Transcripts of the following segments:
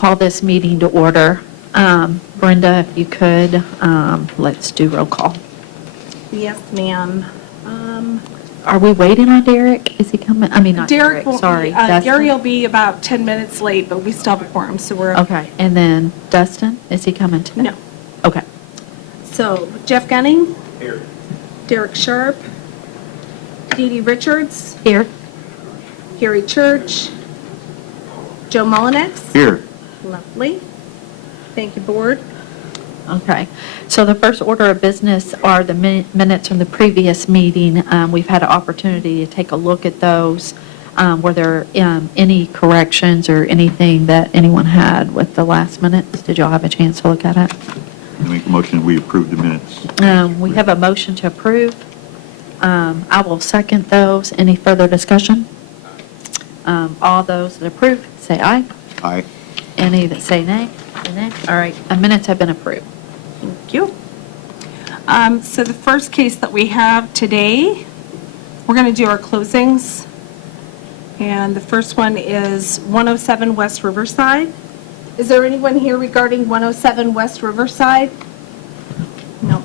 call this meeting to order. Brenda, if you could, let's do roll call. Yes, ma'am. Are we waiting on Derek? Is he coming? I mean, not Derek Derek, sorry. Gary will Dustin? be about 10 minutes late, but we still have a quorum, so we're... Okay, and then Dustin, is he coming today? No. Okay. So Jeff Gunning? Here. Derek Sharp? Dee Dee Richards? Here. Gary Church? Joe Mullinex? Here. Lovely. Thank you, board. Okay, so the first order of business are the minutes from the previous meeting. We've had an opportunity to take a look at those. Were there any corrections or anything that anyone had with the last minutes? Did y'all have a chance to look at it? I make a motion, we approve the minutes. We have a motion to approve. I will second those. Any further discussion? All those that approve, say aye. Aye. Any that say nay? Say nay. All right, the minutes have been approved. Thank you. So the first case that we have today, we're going to do our closings. And the first one is 107 West Riverside. Is there anyone here regarding 107 West Riverside? No.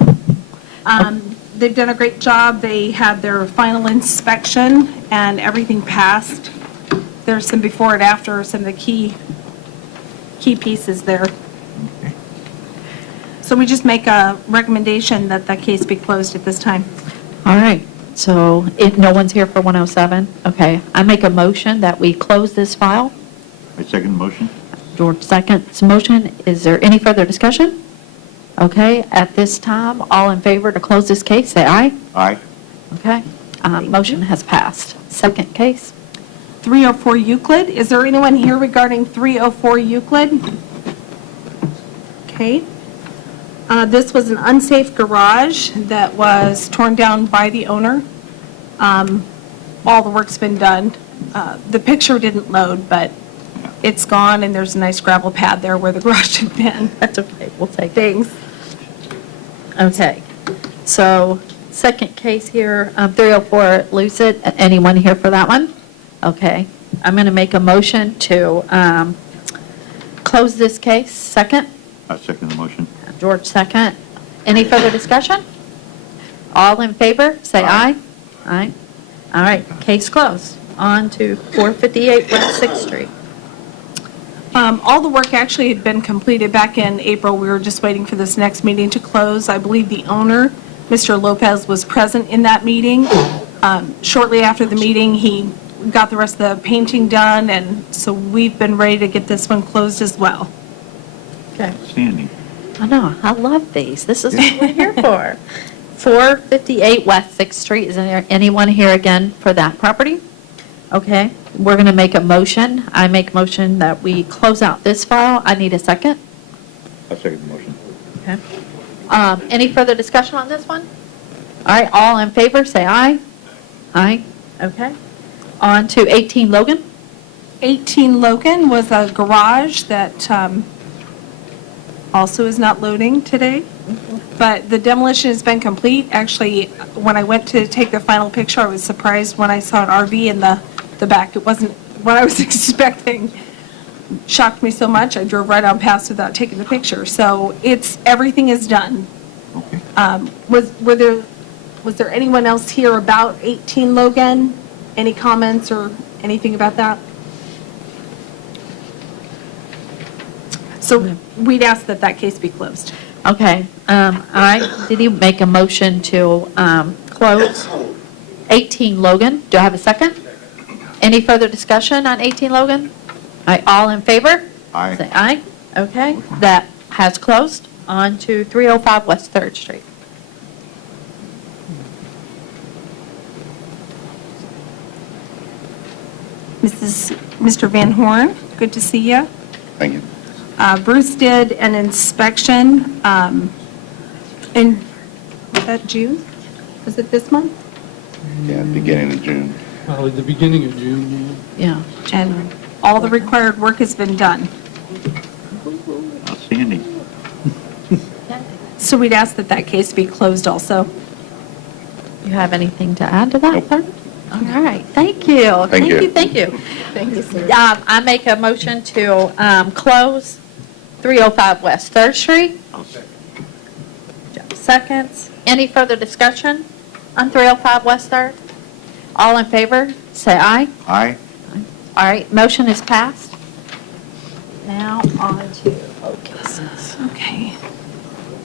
They've done a great job. They had their final inspection and everything passed. There's some before and after, some of the key pieces there. So we just make a recommendation that that case be closed at this time. All right, so if no one's here for 107, okay. I make a motion that we close this file. I second the motion. George seconds the motion. Is there any further discussion? Okay, at this time, all in favor to close this case, say aye. Aye. Okay, motion has passed. Second case. 304 Euclid. Is there anyone here regarding 304 Euclid? Okay. This was an unsafe garage that was torn down by the owner. All the work's been done. The picture didn't load, but it's gone, and there's a nice gravel pad there where the garage had been. That's okay, we'll take it. Thanks. Okay, so second case here, 304 Lucid. Anyone here for that one? Okay, I'm going to make a motion to close this case. Second? I second the motion. George, second. Any further discussion? All in favor, say aye. Aye. All right, case closed. On to 458 West 6th Street. All the work actually had been completed back in April. We were just waiting for this next meeting to close. I believe the owner, Mr. Lopez, was present in that meeting. Shortly after the meeting, he got the rest of the painting done, and so we've been ready to get this one closed as well. Okay. Standing. I know, I love these. This is what we're here for. 458 West 6th Street. Is there anyone here again for that property? Okay, we're going to make a motion. I make a motion that we close out this file. I need a second. I second the motion. Okay. Any further discussion on this one? All right, all in favor, say aye. Aye. Okay. On to 18 Logan. 18 Logan was a garage that also is not loading today, but the demolition has been complete. Actually, when I went to take the final picture, I was surprised when I saw an RV in the back. It wasn't what I was expecting. Shocked me so much, I drove right on past without taking the picture. So everything is done. Okay. Was there anyone else here about 18 Logan? Any comments or anything about that? So we'd ask that that case be closed. Okay. All right. Did you make a motion to close 18 Logan? Do I have a second? Any further discussion on 18 Logan? All right, all in favor? Aye. Say aye. Okay, that has closed. On to 305 West 3rd Street. Mr. Van Horn, good to see you. Thank you. Bruce did an inspection in, was that June? Was it this month? Yeah, beginning of June. Probably the beginning of June, yeah. Yeah. And all the required work has been done. Outstanding. So we'd ask that that case be closed also. You have anything to add to that, Nope. sir? All right, thank you. Thank you. Thank you. Thank you, sir. I make a motion to close 305 West 3rd Street. Seconds. Any further discussion on 305 West 3rd? All in favor, say aye. Aye. All right, motion is passed. Now on to old cases. Okay.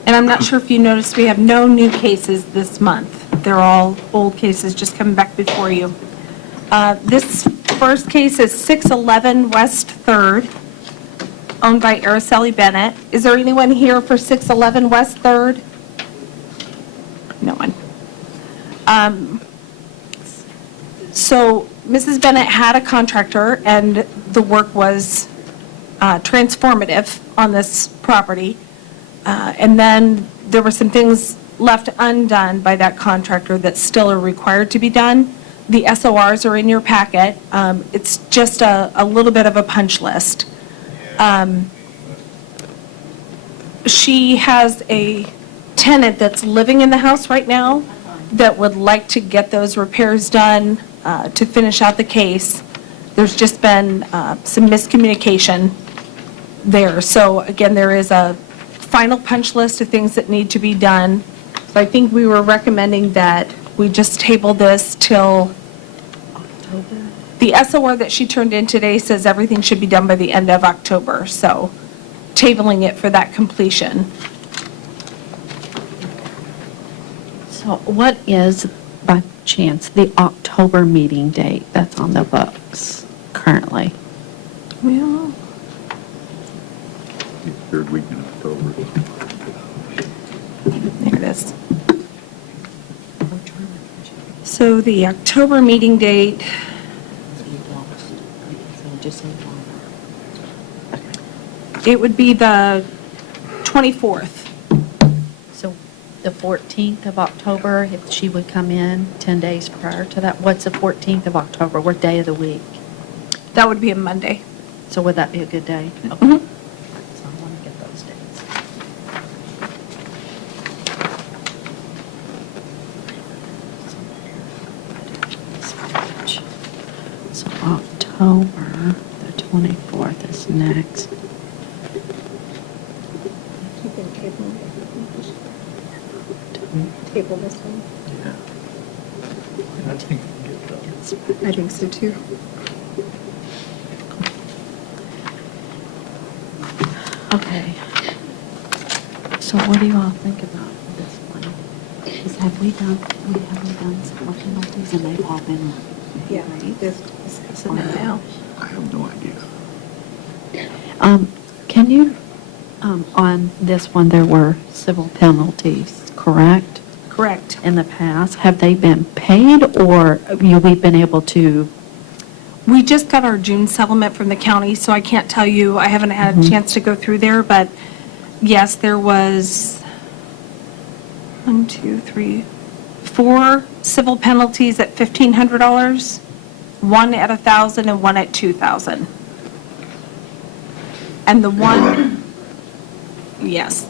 And I'm not sure if you noticed, we have no new cases this month. They're all old cases just coming back before you. This first case is 611 West 3rd, owned by Araceli Bennett. Is there anyone here for 611 West 3rd? No one. So Mrs. Bennett had a contractor, and the work was transformative on this property. And then there were some things left undone by that contractor that still are required to be done. The SORs are in your packet. It's just a little bit of a punch list. She has a tenant that's living in the house right now that would like to get those repairs done to finish out the case. There's just been some miscommunication there. So again, there is a final punch list of things that need to be done. So I think we were recommending that we just table this till October. The SOR that she turned in today says everything should be done by the end of October, so tabling it for that completion. So what is, by chance, the October meeting date that's on the books currently? Well, Third week in October. there it is. So the October meeting date, it would be the 24th. So the 14th of October, if she would come in 10 days prior to that, what's the 14th of October? What day of the week? That would be a Monday. So would that be a good day? Okay. Mhm. So I want to get those dates. So October, the 24th is next. Table this one? I think we can get that. I think so too. Okay. So what do you all think about this one? Have we haven't done several penalties and they've all been Yeah. great? So now, I have no idea. Can you, on this one, there were civil penalties, correct, correct. in the past? Have they been paid or we've been able to? We just got our June settlement from the county, so I can't tell you, I haven't had a chance to go through there, but yes, there was 1, 2, 3, 4 civil penalties at $1,500, 1 at $1,000 and 1 at $2,000. And the one, yes,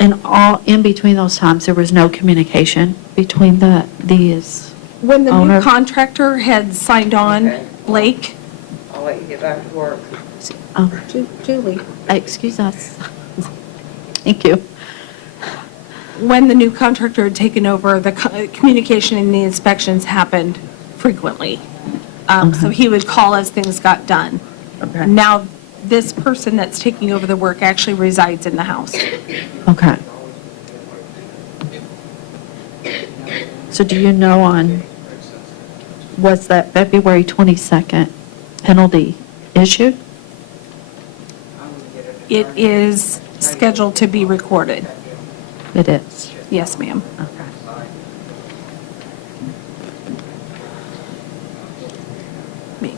And all, in between those times, there was no communication between these? when the Owner. new contractor had signed on, Okay. Blake, I'll let you get back to work. Julie, Excuse us. Thank you. when the new contractor had taken over, the communication and the inspections happened frequently. So he would call as things got done. Okay. Now, this person that's taking over the work actually resides in the house. Okay. So do you know was that February 22nd penalty issued? It is scheduled to be recorded. It is. Yes, ma'am. Okay.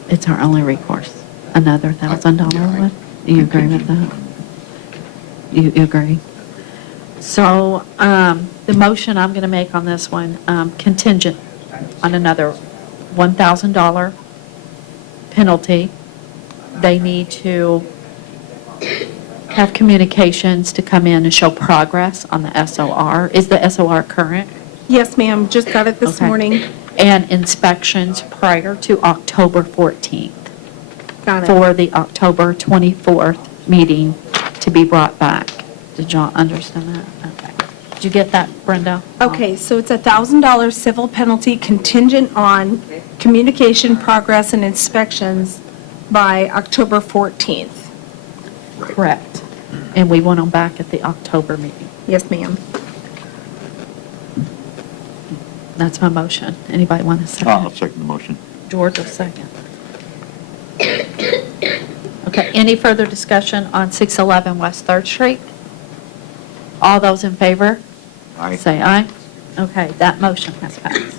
It's our only recourse. Another $1,000 one? You agree with that? You agree? So the motion I'm going to make on this one, contingent on another $1,000 penalty. They need to have communications to come in and show progress on the SOR. Is the SOR current? Yes, ma'am, just got it this Okay. morning. And inspections prior to October 14th Got it. for the October 24th meeting to be brought back. Did y'all understand that? Okay. Did you get that, Brenda? Okay, so it's a $1,000 civil penalty contingent on communication, progress, and inspections by October 14th. Correct. And we want them back at the October meeting. Yes, ma'am. That's my motion. Anybody want a second? I'll second the motion. George will second. Okay, any further discussion on 611 West 3rd Street? All those in favor? Aye. Say aye. Okay, that motion has passed.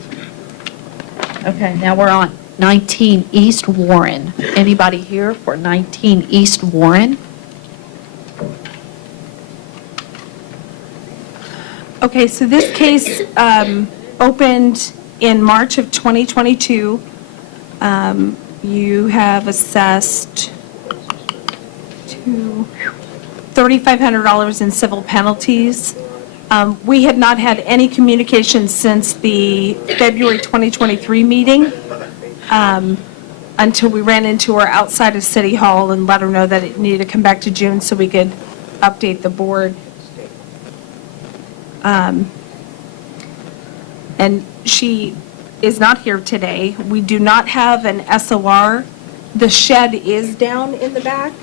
Okay, now we're on 19 East Warren. Anybody here for 19 East Warren? Okay, so this case opened in March of 2022. You have assessed to $3,500 in civil penalties. We had not had any communication since the February 2023 meeting until we ran into her outside of City Hall and let her know that it needed to come back to June so we could update the board. And she is not here today. We do not have an SOR. The shed is down in the back.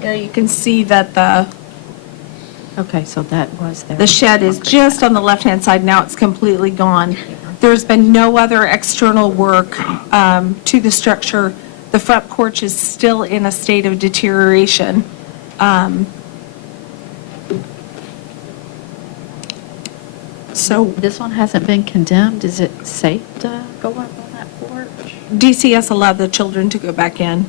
There you can see that Okay, so that was there. the shed is just on the left-hand side. Now it's completely gone. There's been no other external work to the structure. The front porch is still in a state of deterioration. So This one hasn't been condemned. Is it safe to go up on that porch? DCS allowed the children to go back in.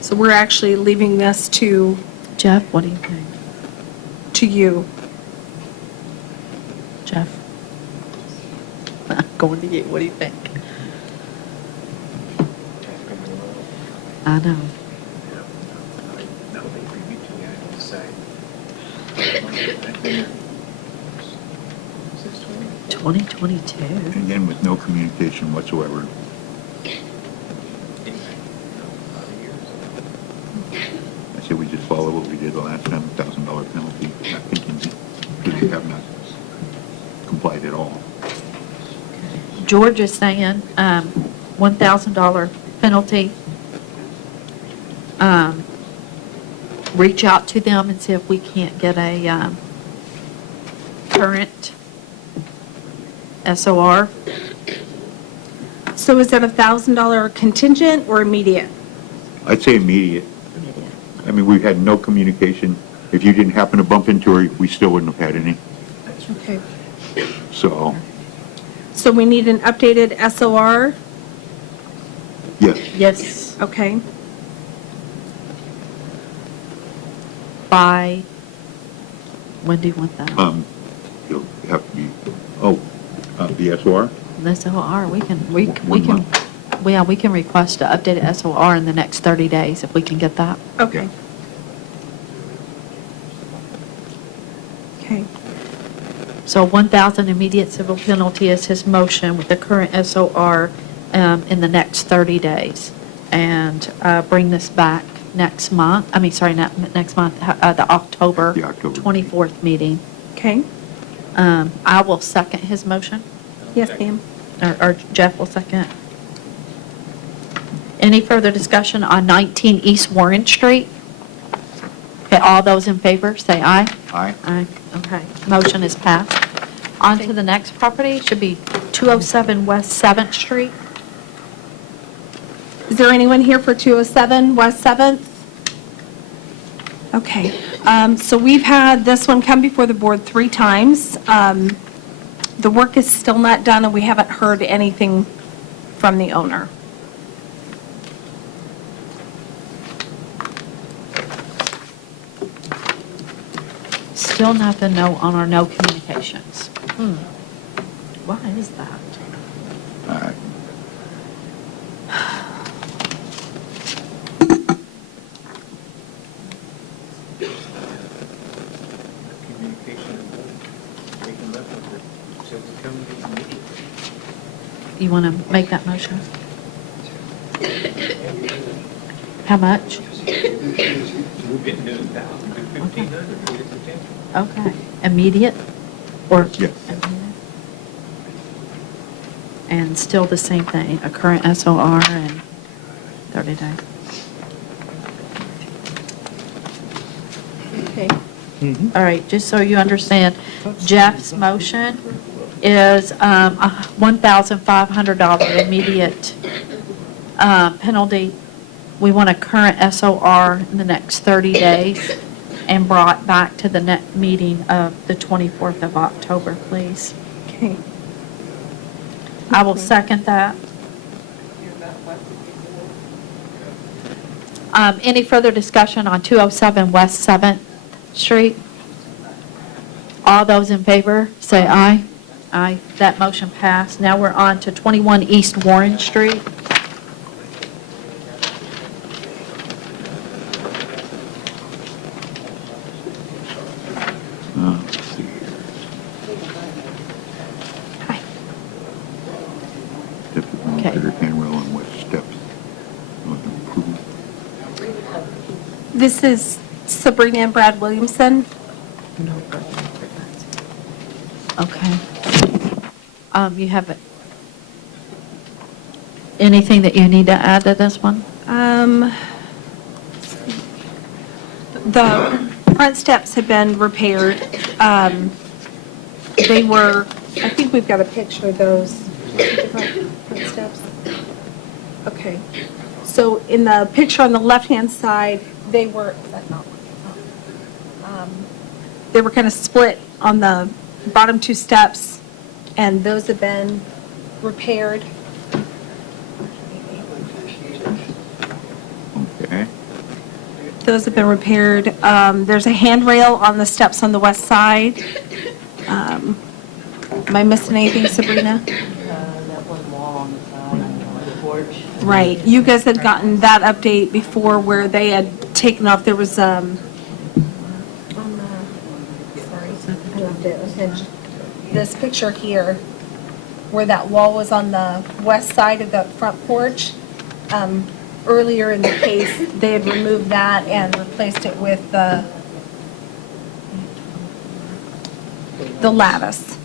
So we're actually leaving this to Jeff, what do you think? you. Jeff? Going to you, what do you think? I know. No, they preview to me, I decide. 2022? And again, with no communication whatsoever. I say we just follow what we did the last time, $1,000 penalty, not contingent, because we have not complied at all. George is saying $1,000 penalty. Reach out to them and see if we can't get a current SOR. So is that $1,000 contingent or immediate? I'd say immediate. I mean, we've had no communication. If you didn't happen to bump into her, we still wouldn't have had any. Okay. So, So we need an updated SOR? yes, Yes, Okay. by, when do you want that? it'll have to be, the SOR? The SOR, we can, we One can, month. yeah, we can request an updated SOR in the next 30 days if we can get that. Okay. Okay. So 1,000 immediate civil penalty is his motion with the current SOR in the next 30 days. And bring this back next month, not next month, the October The October 24th meeting. Okay. I will second his motion, Yes, ma'am. or Jeff will second. Any further discussion on 19 East Warren Street? Okay, all those in favor, say aye. Aye. Aye, okay. Motion is passed. On to the next property, should be 207 West 7th Street. Is there anyone here for 207 West 7th? Okay. So we've had this one come before the board 3 times. The work is still not done, and we haven't heard anything from the owner. Still nothing, no, on our no communications. Why is that? Uh, Communication and making up with it. So we come to the meeting. You want to make that motion? How much? We've been doing 1,000 to 1,500 for this attention. Okay. Immediate or? Yes. Immediate. And still the same thing, a current SOR and 30 days. Okay. All right, just so you understand, Jeff's motion is a $1,500 immediate penalty. We want a current SOR in the next 30 days and brought back to the next meeting of the 24th of October, please. Okay. I will second that. Any further discussion on 207 West 7th Street? All those in favor, say aye. Aye. That motion passed. Now we're on to 21 East Warren Street. Let's see here. Hi. Deputy Okay. Administrator Canwell on West Steps. Want to approve? This is Sabrina and Brad Williamson. Okay. You have anything that you need to add to this one? The front steps have been repaired. They were, I think we've got a picture of those front steps. Okay. So in the picture on the left-hand side, they were, is that not? They were kind of split on the bottom two steps, and those have been repaired. Okay. Those have been repaired. There's a handrail on the steps on the west side. Am I missing anything, Sabrina? That one wall on the side, on the porch. Right. You guys had gotten that update before where they had taken off, there was, this picture here, where that wall was on the west side of the front porch. Earlier in the case, they had removed that and replaced it with the lattice.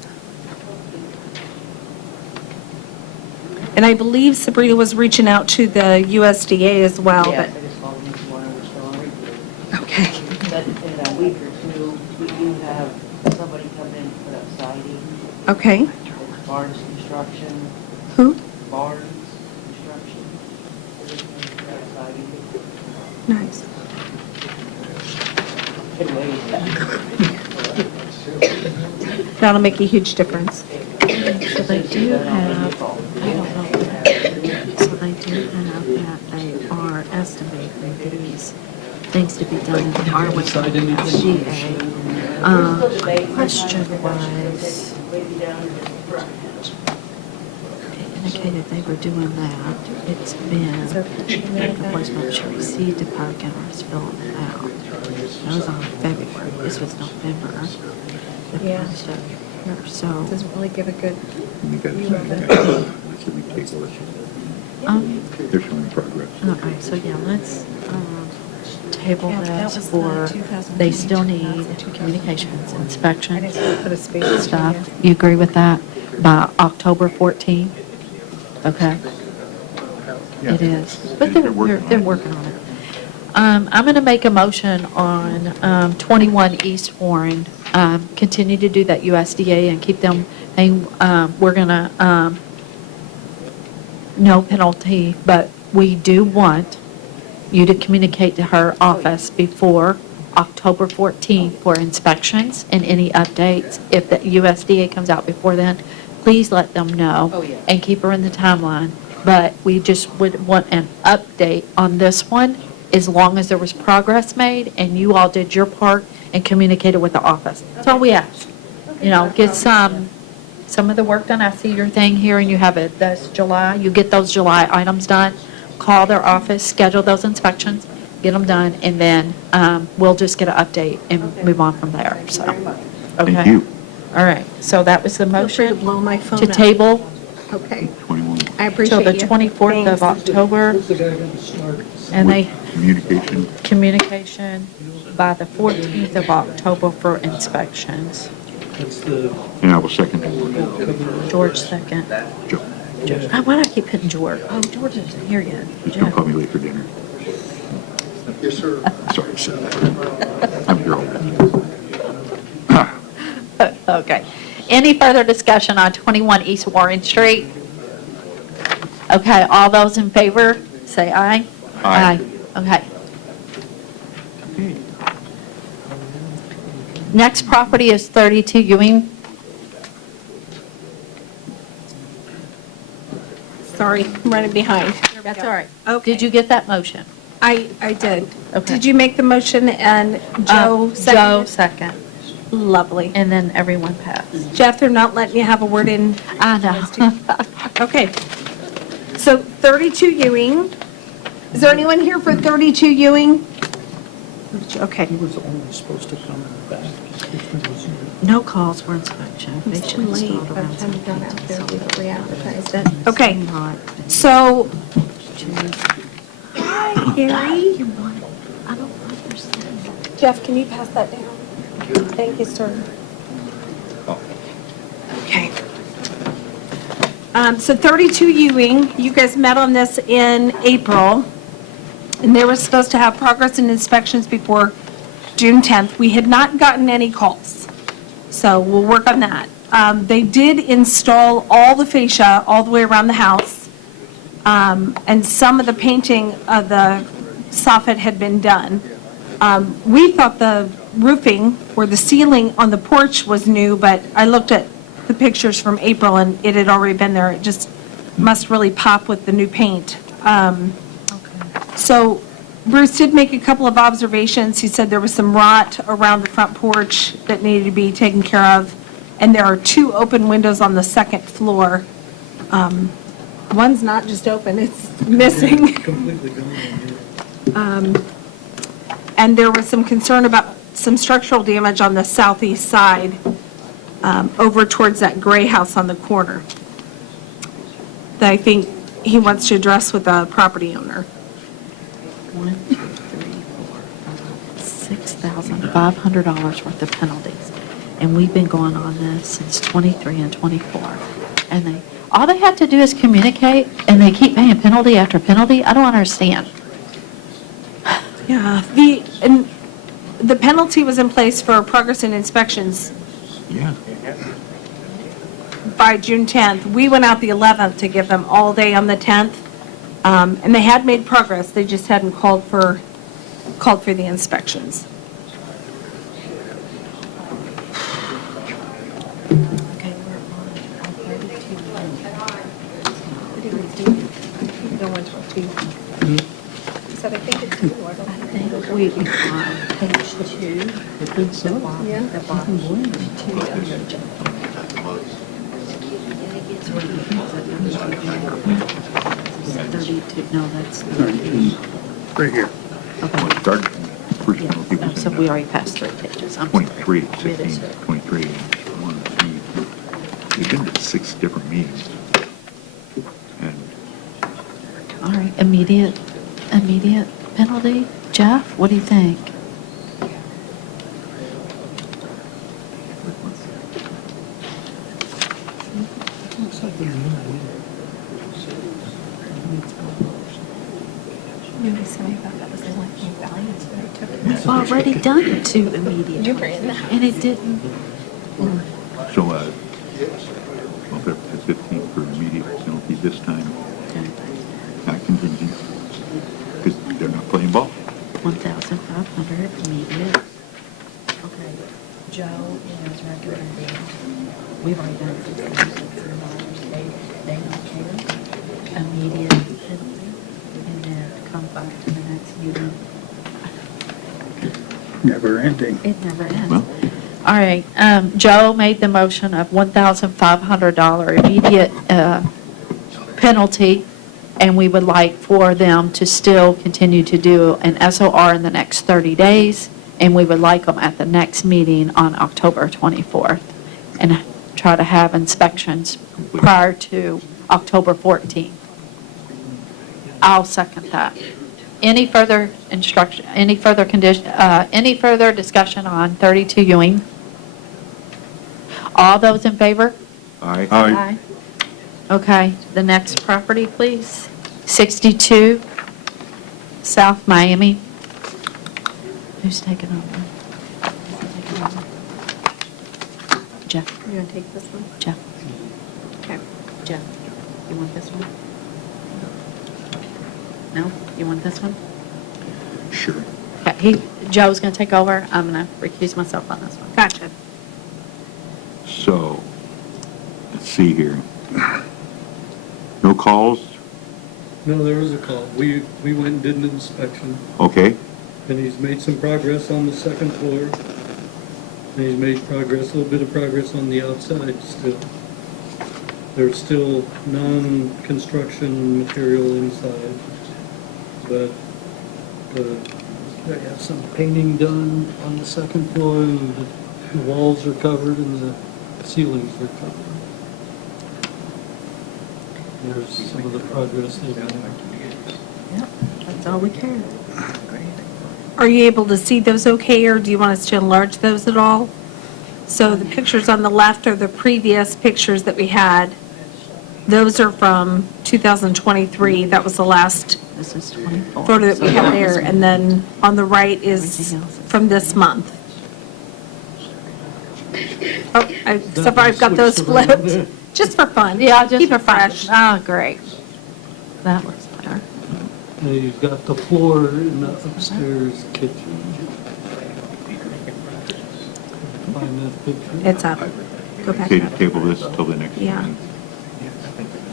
And I believe Sabrina was reaching out to the USDA as well, Yes, but, I just called them this morning, we're still on review. okay. But in a week or two, we do have somebody come in to put up siding. Okay. It's Barnes Construction, Who? Barnes Construction. They're just gonna put up siding. Nice. Been waiting. That'll make a huge difference. So they do have, I don't know, so they do have that they are estimating these things to be done in our way of SGA. Question was, they indicated they were doing that. It's been, the voicemail she received a packet and was filling it out. That was on February, this was November. The Yeah. stuff here, so. Doesn't really give a good, You got You some, have it. should we table it? They're showing progress. Okay, so yeah, let's table Yeah, that this was the for, 2020, they still need 2000. communications, I inspections, didn't put a space in stuff. here. You agree with that? By October 14th? Okay, Yeah. it is. They're But they're working on it. working on it. I'm going to make a motion on 21 East Warren, continue to do that USDA and keep them, we're going to, no penalty, but we do want you to communicate to her office before October 14th for inspections and any updates. If the USDA comes out before then, please let them know. Oh, yeah. And keep her in the timeline. But we just would want an update on this one, as long as there was progress made and you all did your part and communicate it with the office. That's all we ask. You know, get some of the work done. I see your thing here, and you have it, that's July. You get those July items done, call their office, schedule those inspections, get them done, and then we'll just get an update and move on from there, so. Thank Okay. you. All right, so that was the Feel free to motion blow my phone to up. table Okay, 21, I till appreciate the you. 24th of Thanks. October, Who's the guy gonna start? and they, communication, communication by the 14th of October for inspections. That's the and I will second. cover. George second. Joe, Why do I keep hitting George? Oh, George isn't here yet. just don't call me late for dinner. Yes, sir. Sorry, I said that. I'm your old. Okay. Any further discussion on 21 East Warren Street? Okay, all those in favor, say aye. Aye. Okay. Next property is 32 Ewing. Sorry, I'm running behind. There we That's go. all right. Okay. Did you get that motion? I did. Okay. Did you make the motion and Joe Joe seconded? second, Lovely. and then everyone passed. Jeff, they're not letting you have a word in. I know. Okay. So 32 Ewing. Is there anyone here for 32 Ewing? Okay. He was only supposed to come in the back. If there was No calls for inspection. They It's should too late install by the around time we got out there, 17, we so re-advertised it. it's Okay, not- so, hi, Gary. You want it. I don't understand. Jeff, can you pass that down? Thank you, sir. Okay. So 32 Ewing, you guys met on this in April, and they were supposed to have progress and inspections before June 10th. We had not gotten any calls, so we'll work on that. They did install all the fascia all the way around the house, and some of the painting of the soffit had been done. We thought the roofing or the ceiling on the porch was new, but I looked at the pictures from April and it had already been there. It just must really pop with the new paint. So Bruce did make a couple of observations. He said there was some rot around the front porch that needed to be taken care of. And there are 2 open windows on the second floor. One's not just open, it's missing. completely gone. And there was some concern about some structural damage on the southeast side, over towards that gray house on the corner, that I think he wants to address with the property owner. 1, 2, 3, 4, $6,500 worth of penalties. And we've been going on this since 23 and 24. And all they have to do is communicate, and they keep paying penalty after penalty. I don't understand. Yeah, the penalty was in place for progress and inspections Yeah. by June 10th. We went out the 11th to give them all day on the 10th, and they had made progress, they just hadn't called for the inspections. Okay, we're on 32. Don't want to do. Said I think it's two, I don't I think we are on page 2. I think so. Yeah. The bottom page 2. No, that's. Right here. Well, it started, first penalty Yeah, was so in we already passed 3 pages. I'm sorry. 23, It 16, is. 23, 1, 2. We've been to 6 different meetings. And All right, immediate penalty. Jeff, what do you think? Looks like they're new. Maybe somebody thought that was the only thing values, but I took it. We've already done 2 immediate. You were in the house. And it didn't. so, well, they're at 15 for immediate penalty this time, Okay. not contingent, because they're not playing ball. 1,500 immediate. Okay, Joe is recommending, we've already done $1,600. They don't care. Immediate penalty, and then come back to the next meeting. Never ending. It never ends. Well- All right, Joe made the motion of $1,500 immediate penalty, and we would like for them to still continue to do an SOR in the next 30 days, and we would like them at the next meeting on October 24th, and try to have inspections prior to October 14th. I'll second that. Any further instruction, any further condition, any further discussion on 32 Ewing? All those in favor? Aye. Okay, the next property, please. 62 South Miami. Who's taking over? Taking over? Jeff. You're going to take this one? Jeff. Okay. Jeff. You want this one? No? You want this one? Sure. Okay, Joe's going to take over. I'm going to recuse myself on this one. Gotcha. So, let's see here. No calls? No, there was a call. We went and did an inspection, Okay. and he's made some progress on the second floor. And he's made progress, a little bit of progress on the outside still. There's still non-construction material inside, but they have some painting done on the second floor, and the walls are covered and the ceilings are covered. There's some of the progress they've made. Yep, that's all we care. Are you able to see those okay, or do you want us to enlarge those at all? So the pictures on the left are the previous pictures that we had. Those are from 2023. That was the last This is 24. photo that we So have that there. was- And then on the right is Everything else is- from this month. Oh, except for I've got those Switched around there. flipped, just for fun. Yeah, just Keep for it fresh. Oh, great. That looks better. And you've got the floor in the upstairs kitchen. Find that picture. It's up. Go back Okay, to up. table this till the next Yeah. meeting.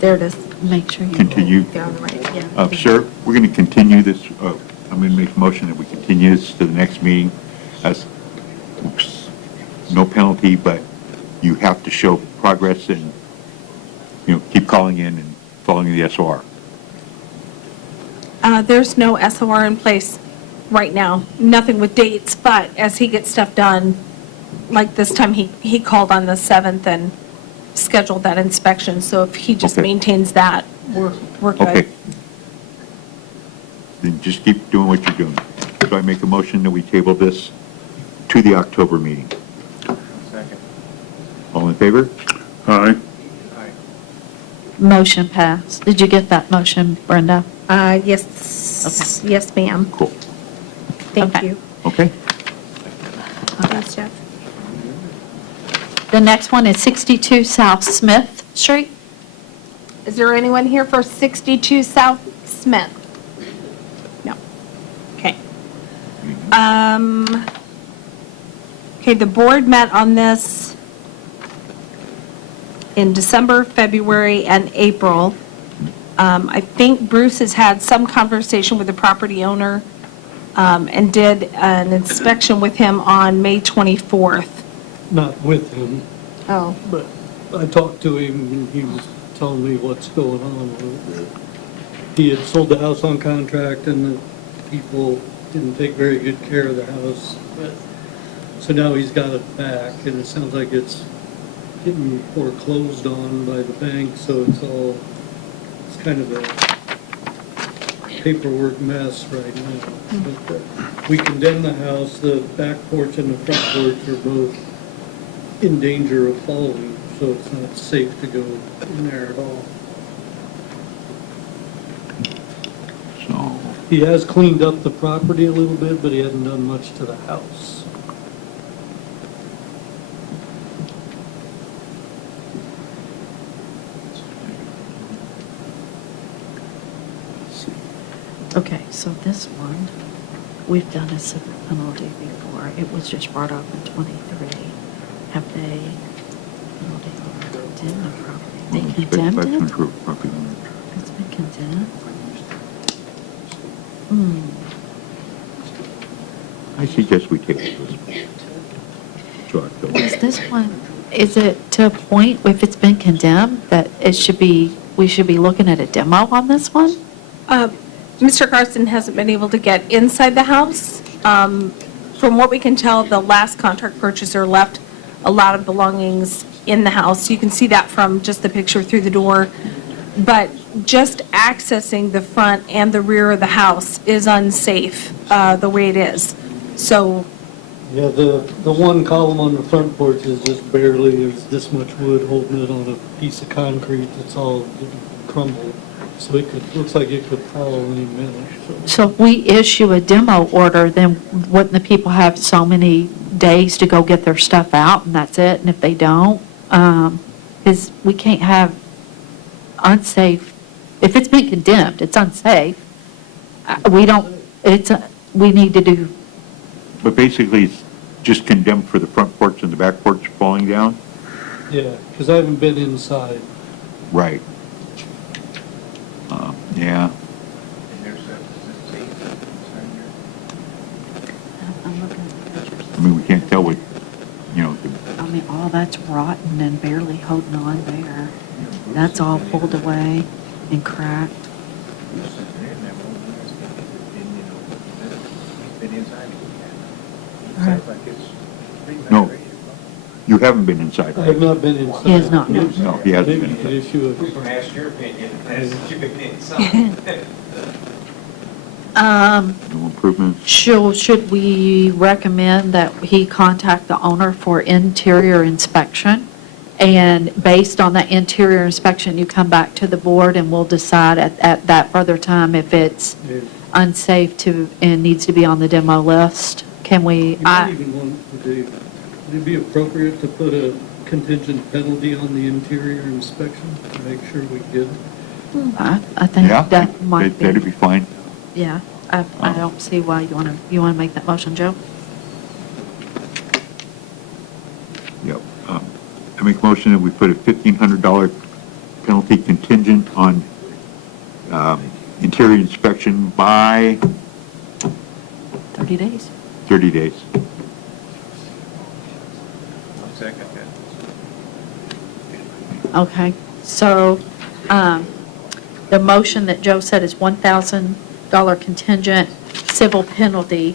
There it is. Make sure you. Continue. Go on the right, yeah. Sir, we're going to continue this, I'm going to make a motion that we continue this to the next meeting as, oops, no penalty, but you have to show progress and, keep calling in and following the SOR. There's no SOR in place right now, nothing with dates, but as he gets stuff done, like this time, he called on the 7th and scheduled that inspection, so if he just Okay. maintains that, we're Okay. good. Then just keep doing what you're doing. So I make a motion that we table this to the October meeting. Second. All in favor? Aye. Aye. Motion passed. Did you get that motion, Brenda? Yes, yes, ma'am. Cool. Thank Okay. you. Okay? Thanks, Jeff. The next one is 62 South Smith Street. Is there anyone here for 62 South Smith? No. Okay. Okay, the board met on this in December, February, and April. I think Bruce has had some conversation with the property owner and did an inspection with him on May 24th. Not with him, Oh. but I talked to him and he was telling me what's going on a little bit. He had sold the house on contract and the people didn't take very good care of the house. So now he's got it back and it sounds like it's getting foreclosed on by the bank, so it's kind of a paperwork mess right now. But we condemned the house, the back porch and the front porch are both in danger of falling, so it's not safe to go in there at all. So, He has cleaned up the property a little bit, but he hasn't done much to the house. Okay, so this one, we've done a civil penalty before. It was just brought up in 23. Have they, no, they condemned the property? They condemned inspection it? for property owner. It's been condemned? I suggest we table this to October. Is this one, is it to a point, if it's been condemned, that it should be, we should be looking at a demo on this one? Mr. Carson hasn't been able to get inside the house. From what we can tell, the last contract purchaser left a lot of belongings in the house. You can see that from just the picture through the door. But just accessing the front and the rear of the house is unsafe, the way it is. So, Yeah, the one column on the front porch is just barely, there's this much wood holding it on a piece of concrete that's all crumbled. So it could, looks like it could fall any minute, so. So if we issue a demo order, then wouldn't the people have so many days to go get their stuff out, and that's it? And if they don't, because we can't have unsafe, if it's been condemned, it's unsafe. We don't, we need to do, But basically, it's just condemned for the front porch and the back porch falling down? Yeah, because I haven't been inside. Right. Yeah. And there's a safe inside here. I'm looking at the pictures. I mean, we can't tell what, you know, I mean, all that's rotten and barely holding on there. That's all pulled away and cracked. Since then, that one has been, you know, he's been inside. It sounds like it's pretty much No. ready to go. you haven't been inside, I have right? not been inside. He has not, no. No, he hasn't Maybe been you could inside. issue We're going to ask your opinion, as you've been inside. No improvements? Should we recommend that he contact the owner for interior inspection? And based on that interior inspection, you come back to the board and we'll decide at that further time if it's a, unsafe to, and needs to be on the demo list? Can we, you might even want, would it be appropriate to put a contingent penalty on the interior inspection to make sure we get it? I think Yeah, that might be. that'd be fine. Yeah, I don't see why you want to make that motion, Joe? Yep. I make a motion that we put a $1,500 penalty contingent on interior inspection by 30 days. 30 days. I'll second that. Okay, so the motion that Joe said is $1,000 contingent civil penalty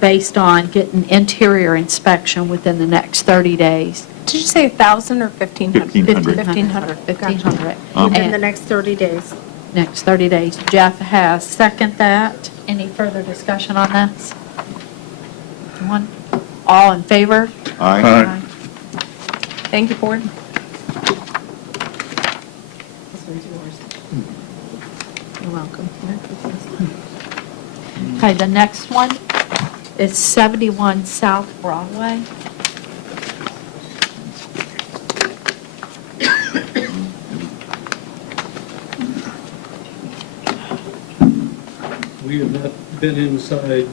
based on getting interior inspection within the next 30 days. did you say 1,000 or 1,500? 1,500. 1,500. Within the And next 30 days. next 30 days. Jeff has second that. Any further discussion on this? One, all in favor? Aye. Thank you, board. This one's yours. You're welcome. Okay, the next one is 71 South Broadway. We have not been inside.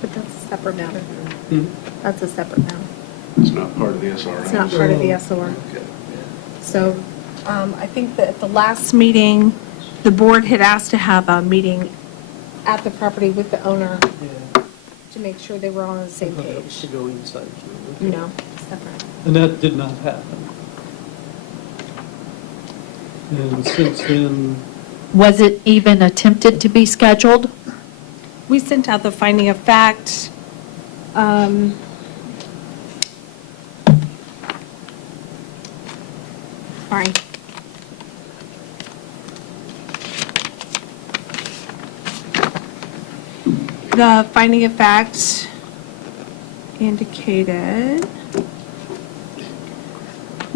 But that's a separate matter. Hmm? That's a separate matter. It's not part of the SRA. It's not part of the SOR. So I think that at the last meeting, the board had asked to have a meeting at the property with the owner Yeah. to make sure they were all on the same I thought that was page. to go inside. too. You know, separate. And that did not happen. And since then, Was it even attempted to be scheduled? We sent out the finding of fact. Sorry. The finding of fact indicated,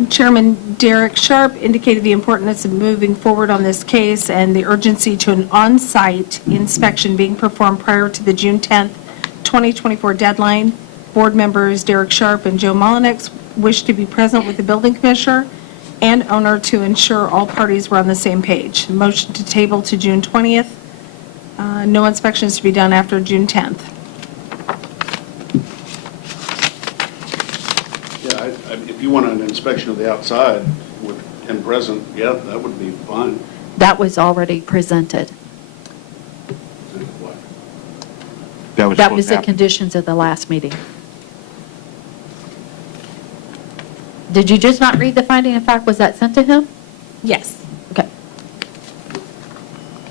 Chairman Derek Sharp indicated the importance of moving forward on this case and the urgency to an on-site inspection being performed prior to the June 10th, 2024 deadline. Board members Derek Sharp and Joe Mullinex wish to be present with the building commissioner and owner to ensure all parties were on the same page. Motion to table to June 20th. No inspections to be done after June 10th. Yeah, if you want an inspection of the outside with him present, yeah, that would be fine. That was already presented. That was That supposed was to the happen. conditions of the last meeting. Did you just not read the finding of fact? Was that sent to him? Yes. Okay.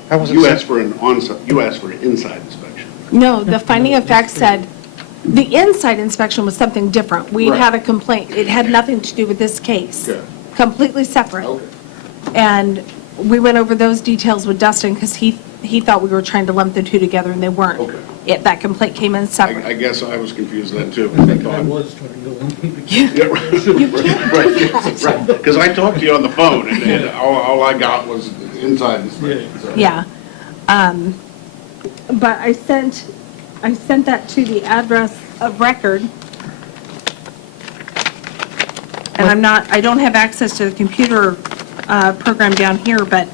How was it You sent? asked for an on-site, you asked for an inside inspection. No, the finding of fact said, the inside inspection was something different. We Right. had a complaint. It had nothing to do with this case. Okay. Completely separate. Okay. And we went over those details with Dustin because he thought we were trying to lump the two together and they weren't. Okay. That complaint came in I separate. guess I was confused then too. I think I was trying to lump them together. Yeah, right, because I talked to you on the phone, and all I got was inside inspection. so. Yeah. But I sent that to the address of record. And I don't have access to the computer program down here, but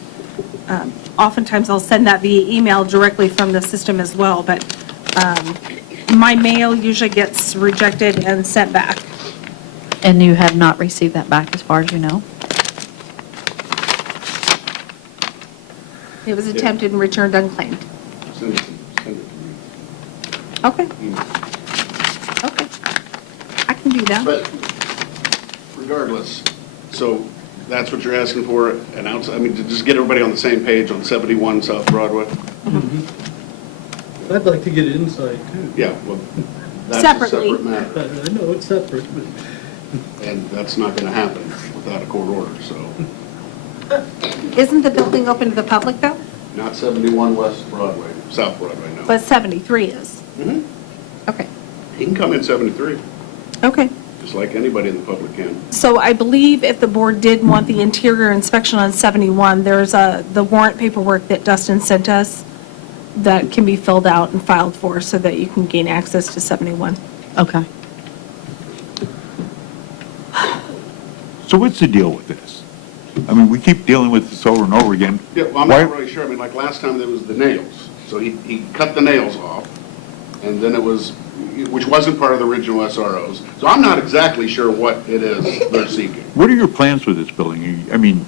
oftentimes I'll send that via email directly from the system as well. But my mail usually gets rejected and sent back. And you have not received that back as far as you know? It was attempted and returned unclaimed. Send it to me. Okay, Email. okay. I can do that. But regardless, so that's what you're asking for, and outside, I mean, to just get everybody on the same page on 71 South Broadway? I'd like to get it inside too. Yeah, well, that's a Separately. separate matter, I know it's separate, but and that's not going to happen without a court order, so. Isn't the building open to the public though? Not 71 West Broadway, South Broadway, no. But 73 is. Mhm. Okay. He can come in 73, Okay. just like anybody in the public can. So I believe if the board did want the interior inspection on 71, there's the warrant paperwork that Dustin sent us that can be filled out and filed for so that you can gain access to 71. Okay. So what's the deal with this? I mean, we keep dealing with this over and over again. Yeah, well, I'm Why- not really sure. I mean, like last time, there was the nails. So he cut the nails off, and then it was, which wasn't part of the original SROs. So I'm not exactly sure what it is they're seeking. What are your plans for this building? I mean,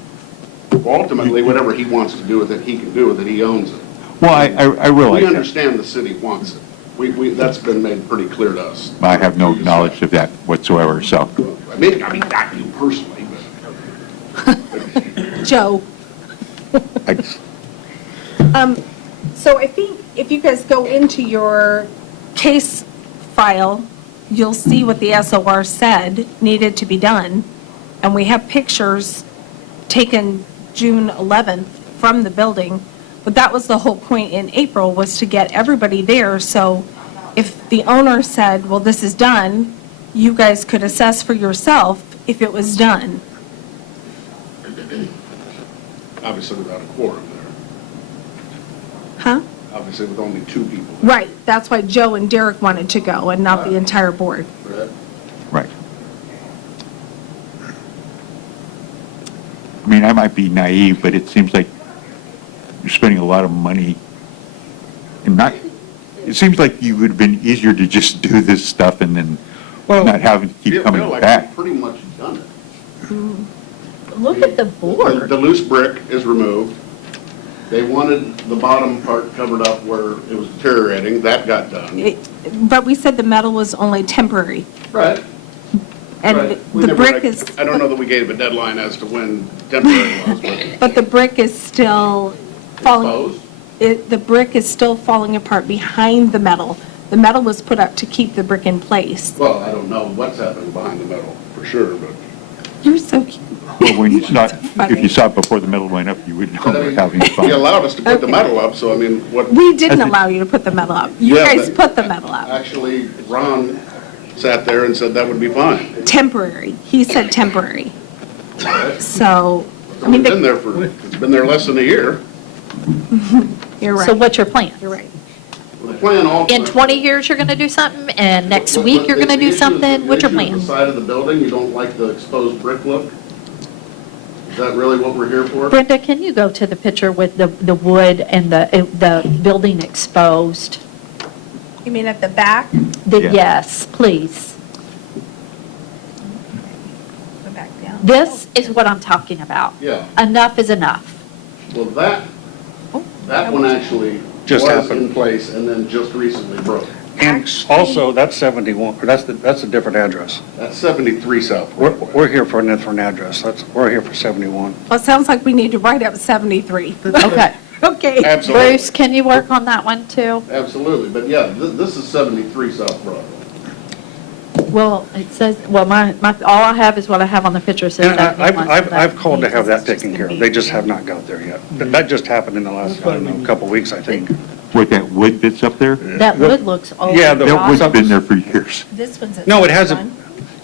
Ultimately, whatever he wants to do with it, he can do with it. He owns it. well, I realize We that. understand the city wants it. That's been made pretty clear to us. I have no knowledge of that whatsoever, so. I mean, not you personally, but. Joe? I- So I think if you guys go into your case file, you'll see what the SOR said needed to be done. And we have pictures taken June 11th from the building. But that was the whole point in April, was to get everybody there. So if the owner said, well, this is done, you guys could assess for yourself if it was done. Obviously without a quorum there. Huh? Obviously with only two people. Right, that's why Joe and Derek wanted to go and not the entire board. Right. Right. I mean, I might be naive, but it seems like you're spending a lot of money and not, it seems like you would have been easier to just do this stuff and then not having to keep Feel coming like back. we've pretty much done it. Look at the board. The loose brick is removed. They wanted the bottom part covered up where it was deteriorating. That got done. But we said the metal was only temporary. Right. And Right. We the never brick had- is, I don't know that we gave a deadline as to when temporary was, but but the brick is still falling. Exposed? The brick is still falling apart behind the metal. The metal was put up to keep the brick in place. well, I don't know what's happening behind the metal for sure, but. You're so cute. Well, when you saw, Funny. if you saw it before the metal went up, you would know But I we're mean, having He fun. allowed us to put the Okay. metal up, so I mean, what. We didn't allow you to put the metal up. You Yeah, guys but put the metal up. Actually, Ron sat there and said that would be fine. Temporary. He said temporary. So, I mean, It's been there less than a year. you're right. So what's your plan? You're right. The plan also. In 20 years, you're going to do something, and next week, you're going to do something? What's your plan? The side of the building, you don't like the exposed brick look? Is that really what we're here for? Brenda, can you go to the picture with the wood and the building exposed? You mean at the back? Yeah. Yes, please. Go back down. This is what I'm talking about. Yeah. Enough is enough. Well, that one actually Just was happened. in place and then just recently broke. And also, that's 71, or that's a different address. That's 73 South We're, Parkway. we're here for a different address. We're here for 71. Well, it sounds like we need to write up 73. Okay. Okay. Absolutely. Bruce, can you work on that one too? Absolutely, but yeah, this is 73 South Broadway. Well, it says, well, all I have is what I have on the picture. It says And 71, so I've that called to have that means it's taken just care gonna of. They be- just have not got there yet. That just happened in the last, I don't know, couple weeks, I think. With that wood that's up there, That wood looks old. Yeah, the- that wood's some- been there for years. This one's at No, it 71. hasn't.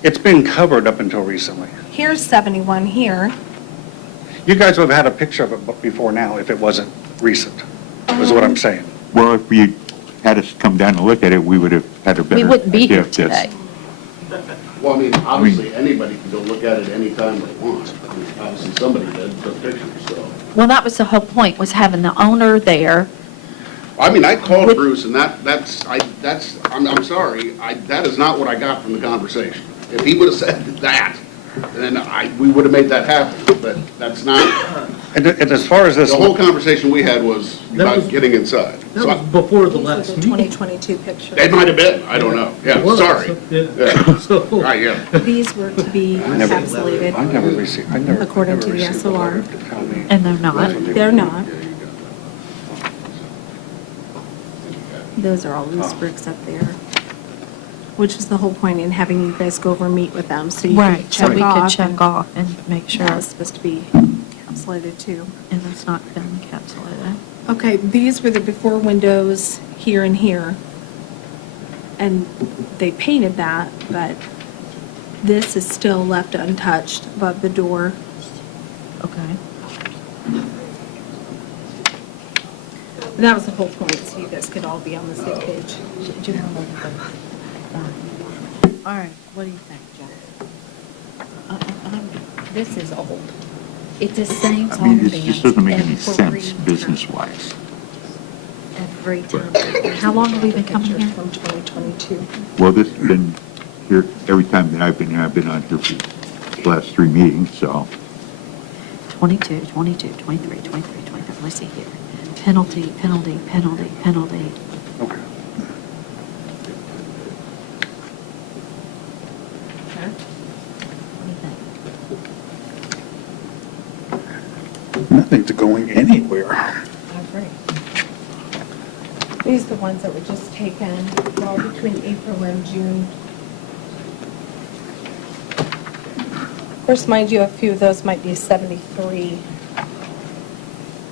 It's been covered up until recently. Here's 71 here. You guys would have had a picture of it before now if it wasn't recent, is what I'm saying. Well, if you had us come down and look at it, we would have had a better We idea wouldn't be here of this. today. Well, I mean, obviously, anybody can go look at it anytime they want. I mean, obviously, somebody did, took pictures, so. Well, that was the whole point, was having the owner there. I mean, I called With- Bruce, and I'm sorry, that is not what I got from the conversation. If he would have said that, then we would have made that happen, but that's not, And as far as this, the whole conversation we had was That about was- getting inside. That So was before the These are last the meeting. 2022 pictures. It might have been, I don't know, yeah, It was, sorry. Yeah. Yeah. So, Right, yeah. These were to be I never encapsulated. received, I never. According to never the received a SOR. letter to tell me. And they're not. That's what they They're were- not. Those are all loose bricks up there, which is the whole point in having you guys go over and meet with them, so you can Right, so check we could off. check and off and make sure, That was supposed to be encapsulated too. and it's not been encapsulated. Okay, these were the before windows here and here. And they painted that, but this is still left untouched above the door. Okay. And that was the whole point, so you guys could all be on the same page. Do you have All right, what do you think, Jeff? This is old. It's the same I mean, song this just doesn't make any every sense time. business-wise. Every time. How long have we been coming Pictures here? from 2022. Well, this has been here, every time that I've been here, I've been on here for the last 3 meetings, so. 22, 22, 23, 23, 24. Let's see here. Penalty, penalty, penalty, penalty. Okay. What do you think? Nothing's going anywhere. I agree. These are the ones that were just taken, well, between April and June. Of course, mind you, a few of those might be 73.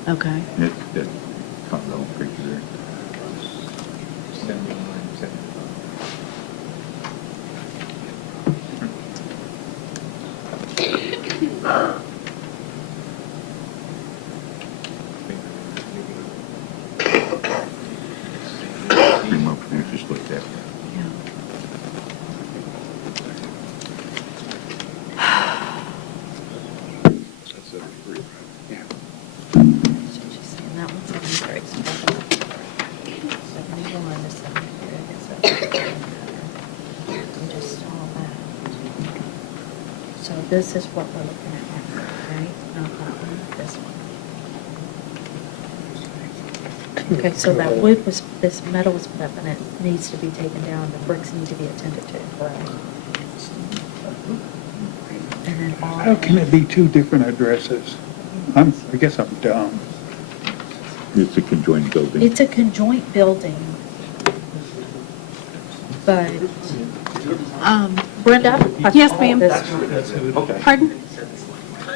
Okay. That's Continental picture there. 79, 75. Pretty much, just like that. Yeah. That's 73, right? Yeah. So she's saying that one's 73. So that's about 71 to 73, I guess that's. We just saw that. So this is what we're looking at now, okay? Not that one, this one. Okay, so that wood was, this metal was put up and it needs to be taken down, the bricks need to be attended to, correct? And then all. How can it be two different addresses? I guess I'm dumb. It's a conjoined building. It's a conjoint building. But, Brenda? Yes, ma'am. Okay. Pardon?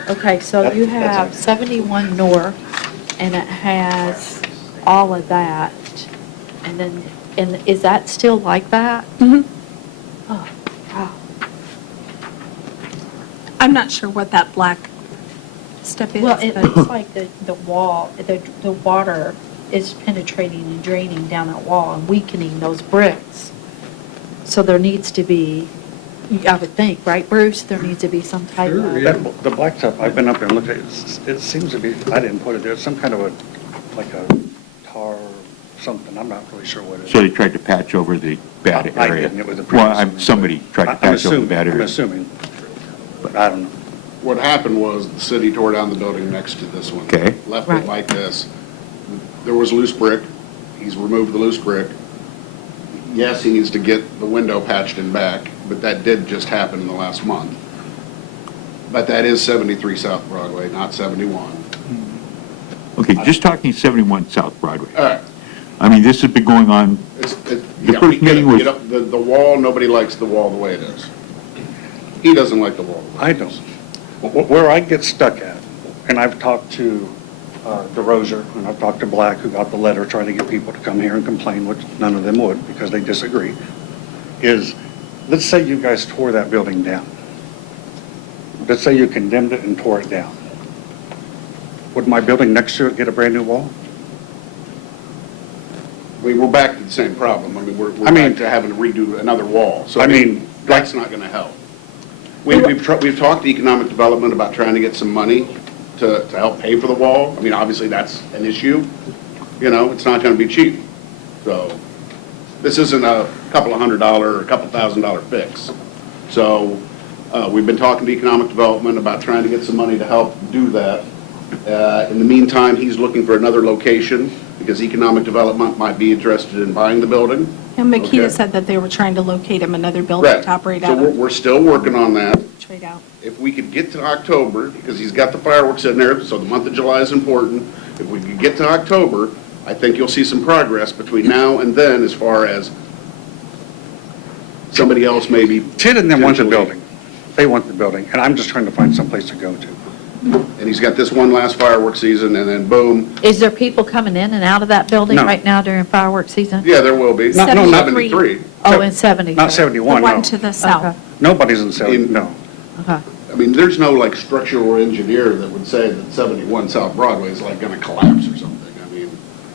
Okay, so you have 71 North, and it has all of that. And then, and is that still like that? Mm-hmm. Oh, wow. I'm not sure what that black stuff is. Well, it but- looks like the wall, the water is penetrating and draining down that wall and weakening those bricks. So there needs to be, I would think, right, Bruce? There needs to be some type Sure, of. yeah. The black stuff, I've been up there and looked at it, it seems to be, I didn't put it there, some kind of a, like a tar or something, I'm not really sure what it is. So they tried to patch over the bad I area. didn't, it was the Well, previous. somebody tried to I'm patch over the assuming- bad I'm area. assuming, but I don't know. What happened was the city tore down the building next to this one. Okay. Left Right. it like this. There was loose brick. He's removed the loose brick. yes, he needs to get the window patched in back, but that did just happen in the last month. But that is 73 South Broadway, not 71. Okay, just talking 71 South Broadway. All right. I mean, this has been going on, The first meeting was- The wall, nobody likes the wall the way it is. He doesn't like the wall. I don't. Where I get stuck at, and I've talked to DeRozier, and I've talked to Black, who got the letter trying to get people to come here and complain, which none of them would because they disagree, is, let's say you guys tore that building down. Let's say you condemned it and tore it down. Would my building next to it get a brand-new wall? We're back to the same problem. I mean, we're I mean- back to having to redo another wall. So I mean, that's not going to help. We've talked to economic development about trying to get some money to help pay for the wall. I mean, obviously, that's an issue. You know, it's not going to be cheap. So this isn't a couple of $100 or a couple $1,000 fix. So we've been talking to economic development about trying to get some money to help do that. In the meantime, he's looking for another location because economic development might be interested in buying the building. And Makita Okay. said that they were trying to locate him another building Right. to operate So out of. we're still working on that. Trade out. If we could get to October, because he's got the fireworks in there, so the month of July is important. If we could get to October, I think you'll see some progress between now and then as far as somebody else maybe. Ted and them want the potentially- building. They want the building, and I'm just trying to find someplace to go to. And he's got this one last fireworks season, and then boom, Is there people coming in and out of that building No. right now during fireworks season? yeah, there will be. No, not 73. Oh, in 70? Not The 71, no. one to the south. Okay. Nobody's in 70, no. Okay. I mean, there's no like structural engineer that would say that 71 South Broadway is like gonna collapse or something. I mean,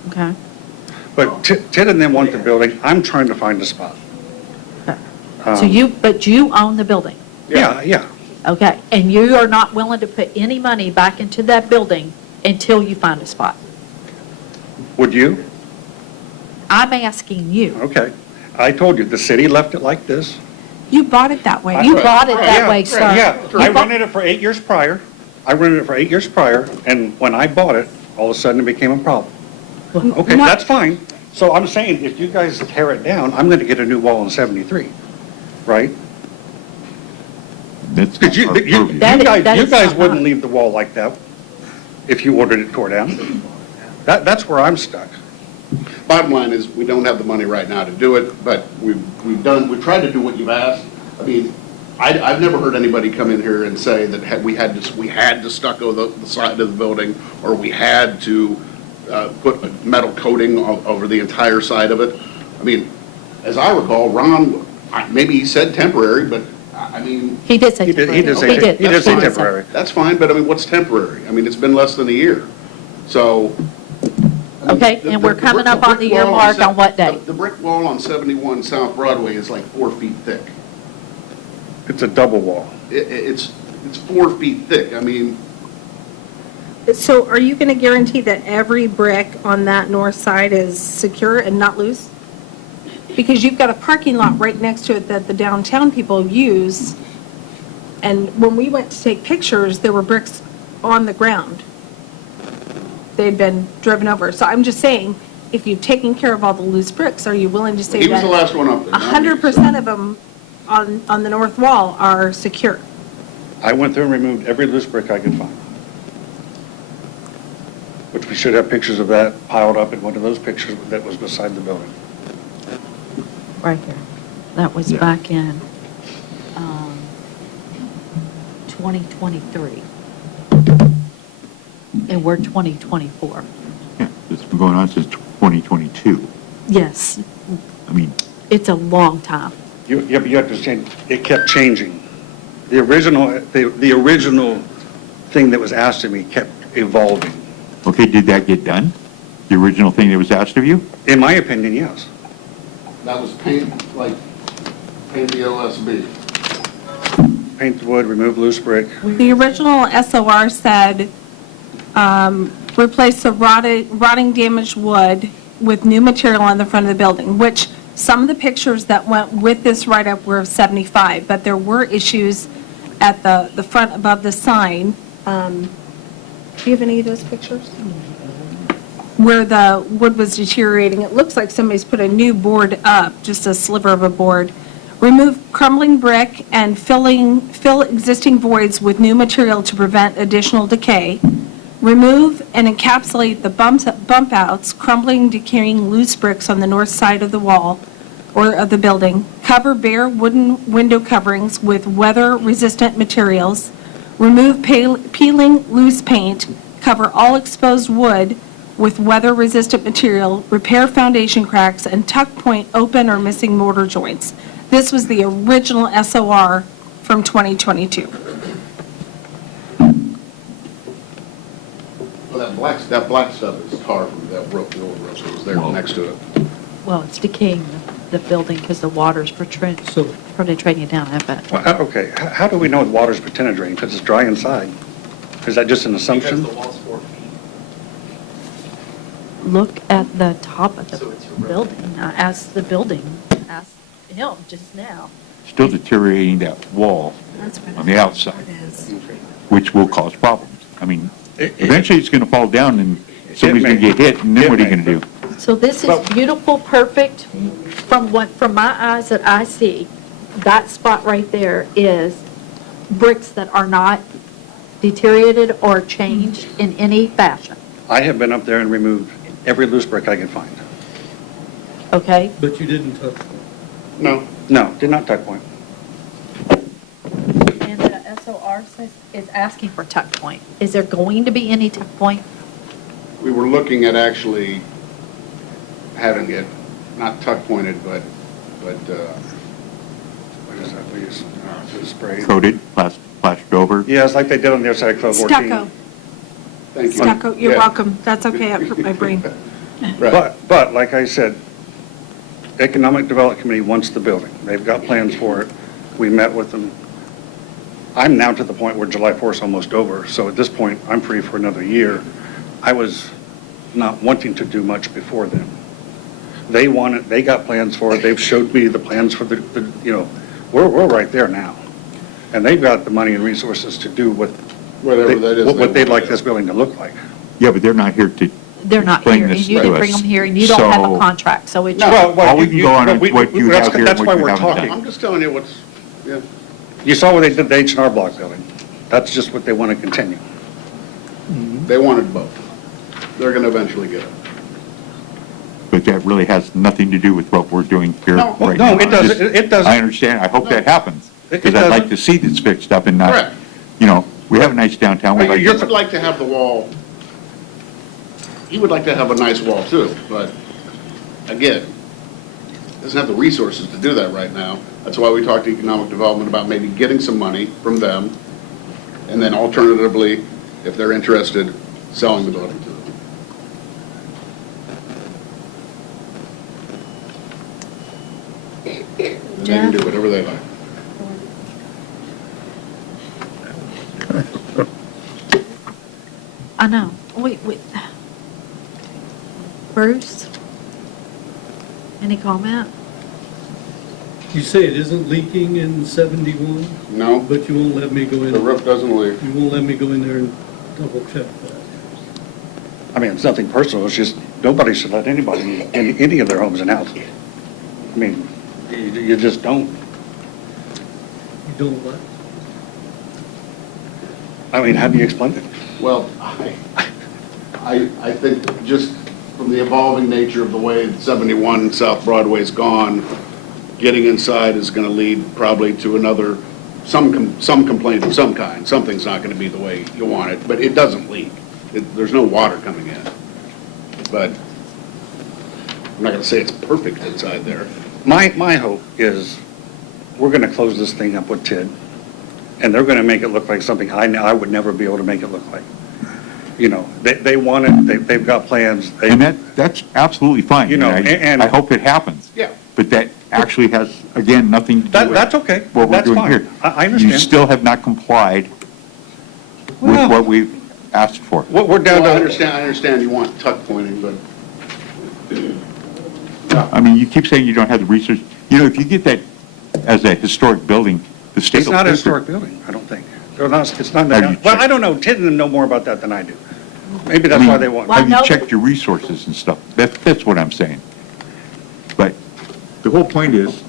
Okay. But Ted and them want the building, I'm trying to find a spot. So but you own the building? Yeah. Okay, and you are not willing to put any money back into that building until you find a spot? Would you? I'm asking you. Okay. I told you, the city left it like this. You bought it that way. You bought it that Yeah, way, sir. Yeah, You I bought- rented it for 8 years prior. And when I bought it, all of a sudden it became a problem. Okay, Not- that's fine. So I'm saying, if you guys tear it down, I'm gonna get a new wall in 73, right? that's Because not our purview. That you is guys not wouldn't us. leave the wall like that if you ordered it tore down. That's where I'm stuck. bottom line is, we don't have the money right now to do it, but we've tried to do what you've asked. I mean, I've never heard anybody come in here and say that we had to stucco the side of the building, or we had to put a metal coating over the entire side of it. I mean, as I recall, Ron, maybe he said temporary, but I mean, He did say He did- he did temporary. say- he did say He did temporary. that's fine, but I mean, what's temporary? I mean, it's been less than a year. So. I mean, Okay, and we're coming up on the year brick wall mark on what day? The brick wall on 71 South Broadway is like 4 feet thick. It's a double wall. It's 4 feet thick. I mean, So are you going to guarantee that every brick on that north side is secure and not loose? Because you've got a parking lot right next to it that the downtown people use. And when we went to take pictures, there were bricks on the ground. They'd been driven over. So I'm just saying, if you've taken care of all the loose bricks, are you willing to say he was that the last one up there. not me, 100% of them on the north wall are secure? I went through and removed every loose brick I could find. Which we should have pictures of that piled up in one of those pictures that was beside the building. Right there. That was Yeah. back in 2023. And we're 2024. Yeah, it's been going on since 2022. Yes, I mean, it's a long time. You have to understand, it kept changing. The original thing that was asked of me kept evolving. okay, did that get done? The original thing that was asked of you? In my opinion, yes. That was paint the OSB. Paint the wood, remove loose brick. The original SOR said, replace the rotting damaged wood with new material on the front of the building, which some of the pictures that went with this write-up were of 75, but there were issues at the front above the sign. Do you have any of those pictures? where the wood was deteriorating. It looks like somebody's put a new board up, just a sliver of a board. Remove crumbling brick and fill existing voids with new material to prevent additional decay. Remove and encapsulate the bump outs, crumbling, decaying loose bricks on the north side of the wall or of the building. Cover bare wooden window coverings with weather-resistant materials. Remove peeling loose paint. Cover all exposed wood with weather-resistant material. Repair foundation cracks and tuck point open or missing mortar joints. This was the original SOR from 2022. Well, that black stuff is tar from that roof, the old roof that was there next to it. Well, it's decaying the building because the water's penetrating down it, but Well, okay, how do we know the water's penetrating? Because it's dry inside. Is that just an assumption? Because the wall's 4 feet. look at the top of So the it's your roof. building. Ask the building, ask him just now. Still deteriorating that wall That's what on the outside, it is. which will cause problems. I mean, It- eventually it's gonna fall down and somebody's may. gonna get hit, and then It what are you may. gonna do? So this is beautiful, perfect, from my eyes that I see, that spot right there is bricks that are not deteriorated or changed in any fashion, I have been up there and removed every loose brick I could find. okay? But you didn't touch it. No, No, did not tuck point. And the SOR is asking for tuck point. Is there going to be any tuck point? we were looking at actually having it, not tuck pointed, but, What is that, we use spray? Coated, plastered over? Yeah, it's like they did on the other side of Club 14. Stucco. thank you. Stucco, you're Yeah. welcome. That's okay, I hurt my brain. Right. But like I said, Economic Development Committee wants the building. They've got plans for it. We met with them. I'm now to the point where July 4th is almost over, so at this point, I'm free for another year. I was not wanting to do much before then. They want it, they got plans for it, they've showed me the plans for the we're right there now. And they've got the money and resources to do Whatever that is. what they'd like want, this building to look like. Yeah, but they're not here to, They're not Explain here, and this you to didn't bring us. them here, and you don't have a So- contract, so it's. Well, all we can go on is we- what you that's- have here and that's what why you we're haven't talking. done. I'm just telling you what's, yeah. You saw what they did the H&R Block building. That's just what they want to continue. They wanted both. They're gonna eventually get it. But that really has nothing to do with what we're doing here No, right now. no, it doesn't. Just- It doesn't. I understand, I hope that happens, It because I'd like doesn't. to see this fixed up and not, Correct. we have a nice downtown, we like You to would like to have the wall, you would like to have a nice wall too, but again, doesn't have the resources to do that right now. That's why we talked to economic development about maybe getting some money from them, and then alternatively, if they're interested, selling the building to them. And they can do whatever they like. I know, wait. Bruce? Any comment? You say it isn't leaking in 71, No, but you won't let me go in. the roof doesn't leak. You won't let me go in there and double check that. I mean, it's nothing personal, it's just, nobody should let anybody in any of their homes and houses. I mean, you just don't. You don't let. I mean, how do you explain it? Well, I think just from the evolving nature of the way 71 South Broadway's gone, getting inside is going to lead probably to another, some complaint of some kind. Something's not going to be the way you want it, but it doesn't leak. There's no water coming in. But I'm not going to say it's perfect inside there. My hope is, we're gonna close this thing up with TID, and they're gonna make it look like something I would never be able to make it look like. They want it, they've got plans. And that's absolutely fine. You know, and- I hope it happens. Yeah. But that actually has, again, nothing to do with. That's okay. What we're That's doing fine. here. I understand. You still have not complied with Well- what we've asked for. We're down Well, I to, understand you want tuck pointing, but I mean, you keep saying you don't have the research. If you get that as a historic building, the state it's will not a pay for it. historic building, I don't think. It's not, Have you well, I checked? don't know, TID know more about that than I do. Maybe that's why they want. Well, Have you no. checked your resources and stuff? That's what I'm saying. But the whole point is,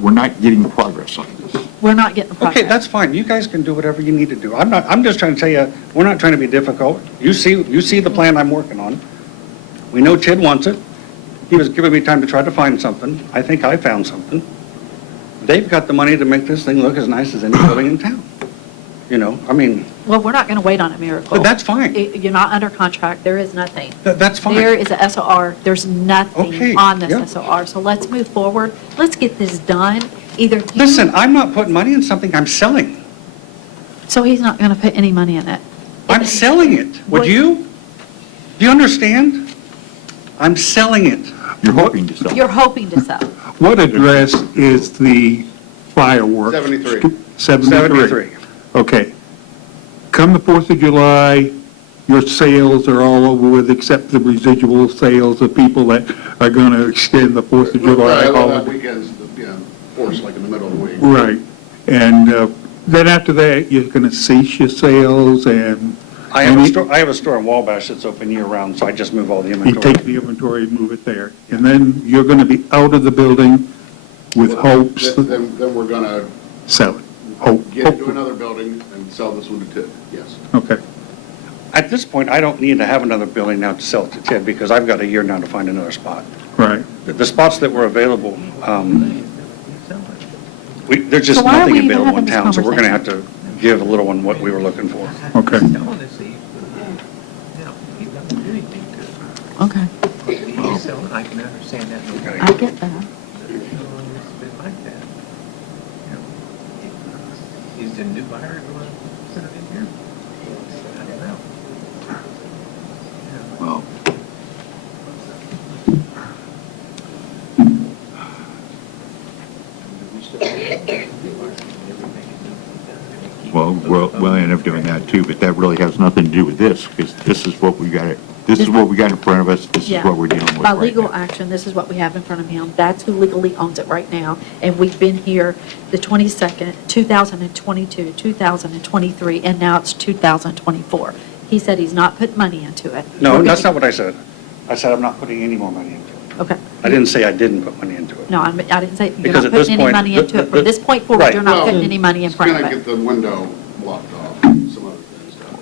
we're not getting progress on this. We're not getting progress. Okay, that's fine. You guys can do whatever you need to do. I'm just trying to tell you, we're not trying to be difficult. You see the plan I'm working on. We know Ted wants it. He was giving me time to try to find something. I think I found something. They've got the money to make this thing look as nice as any building in town. You know, I mean, Well, we're not going to wait on a miracle. but that's fine. You're not under contract, there is nothing. That's fine. There is a SOR, there's Okay, nothing on this yeah. SOR, so let's move forward. Let's get this done. Either you. Listen, I'm not putting money in something I'm selling. So he's not going to put any money in it. I'm selling it. Would What- you? Do you understand? I'm selling it. You're hoping to sell. You're hoping to sell. What address is the fireworks? 73. 73. Okay. Come the 4th of July, your sales are all over with, except the residual sales of people that are going to extend the 4th of July Right, well, that holiday. weekend's, force like in the middle of the week. Right. And then after that, you're going to cease your sales and I have a store in Wabash that's open year-round, so I just move all the you inventory. take the inventory and move it there. And then you're going to be out of the building with hopes to Then we're gonna sell it. Hope. get into another building and sell this one to Ted, yes. Okay. At this point, I don't need to have another building now to sell it to Ted, because I've got a year now to find another spot. Right. The spots that were available, there's just So why are nothing we even available in having this town, so we're going to have to give a little one what we were looking for. Okay. Selling this, you know, he's not gonna do anything to it. Okay, He's selling, I can understand that. Okay. I get that. It's been like that. You know, he's a new buyer, you want to put it in here? I don't know. Well, we'll end up doing that too, but that really has nothing to do with this, because this is what we got in front of us, this is Yeah. what we're dealing with By right legal now. action, this is what we have in front of him. That's who legally owns it right now. And we've been here the 22nd, 2022, 2023, and now it's 2024. He said he's not put money into it. No, that's not what I said. I said I'm not putting any more money into it. Okay. I didn't say I didn't put money into it. No, I didn't say, you're Because not at this putting any point, money into it. From this point forward, Right. you're not Well, putting any money in It's front gonna of get it. the window blocked off, some other things done.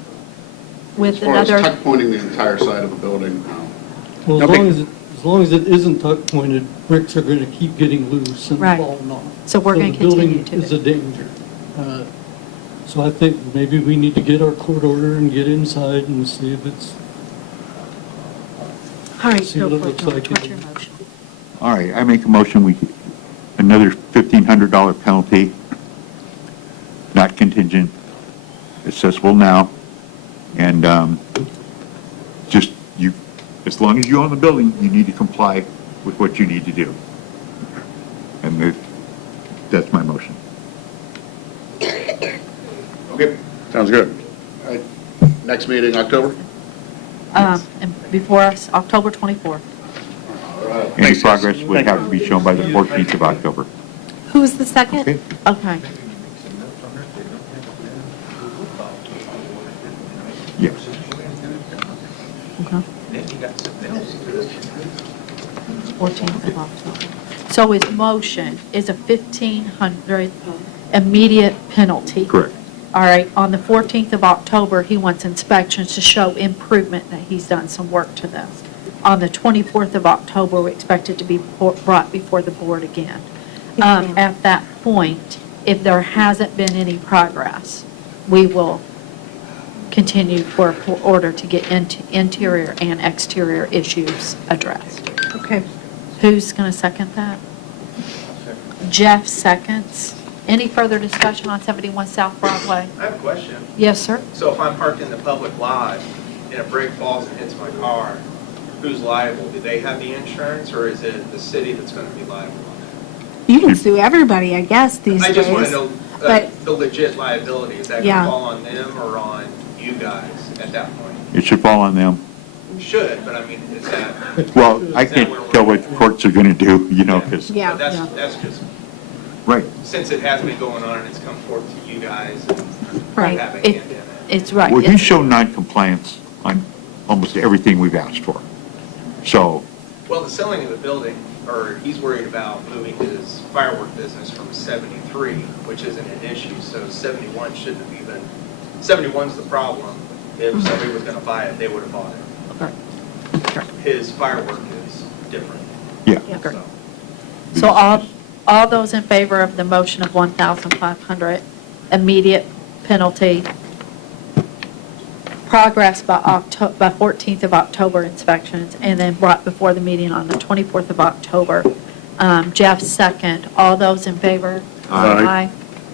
With As far as another, tuck pointing the entire side of the building, no. Well, as Okay. long as it isn't tuck pointed, bricks are going to keep getting loose and Right. falling off. So we're gonna continue to The building is do a danger. So I think maybe we need to get our court order and get inside and see if it's, all right, see go what it for it, looks George. like. What's your motion? All right, I make a motion, another $1,500 penalty, not contingent, accessible now, and just, as long as you own the building, you need to comply with what you need to do. And that's my motion. Okay, Sounds good. all right. Next meeting, October? And before us, October 24th. All right. Any Thanks, guys. progress would have to be shown by the 14th of October. Who's the second? Okay? Okay. Make some notes on it, they don't have to, we'll follow. Yes. Okay. Then you got something else to do. 14th of October. So his motion is a $1,500 immediate penalty. Correct. All right, on the 14th of October, he wants inspections to show improvement, that he's done some work to this. On the 24th of October, we expect it to be brought before the board again. At that point, if there hasn't been any progress, we will continue for order to get interior and exterior issues addressed. Okay. Who's going to second that? Jeff seconds. Any further discussion on 71 South Broadway? I have a question. Yes, sir. So if I'm parked in the public lot and a brick falls and hits my car, who's liable? Do they have the insurance, or is it the city that's going to be liable on that? You can sue everybody, I guess, these days. I just want to know but- the legit liability. Is that going Yeah. to fall on them or on you guys at that point? It should fall on them. Should, but I mean, is that? Well, I can't tell what courts are going to do, because, Yeah. But that's just, right. since it has been going on and it's come forth to you guys and Right. having It- hand in it. It's right. Well, he It's- showed non-compliance on almost everything we've asked for. So, Well, the selling of the building, or he's worried about moving his firework business from 73, which isn't an issue, so 71 shouldn't have even, 71's the problem. If somebody was gonna buy it, they would have bought it. His firework is different. yeah. Agree. So, So all those in favor of the motion of 1,500, immediate penalty, progress by 14th of October inspections, and then brought before the meeting on the 24th of October. Jeff, second. All those in favor? Aye.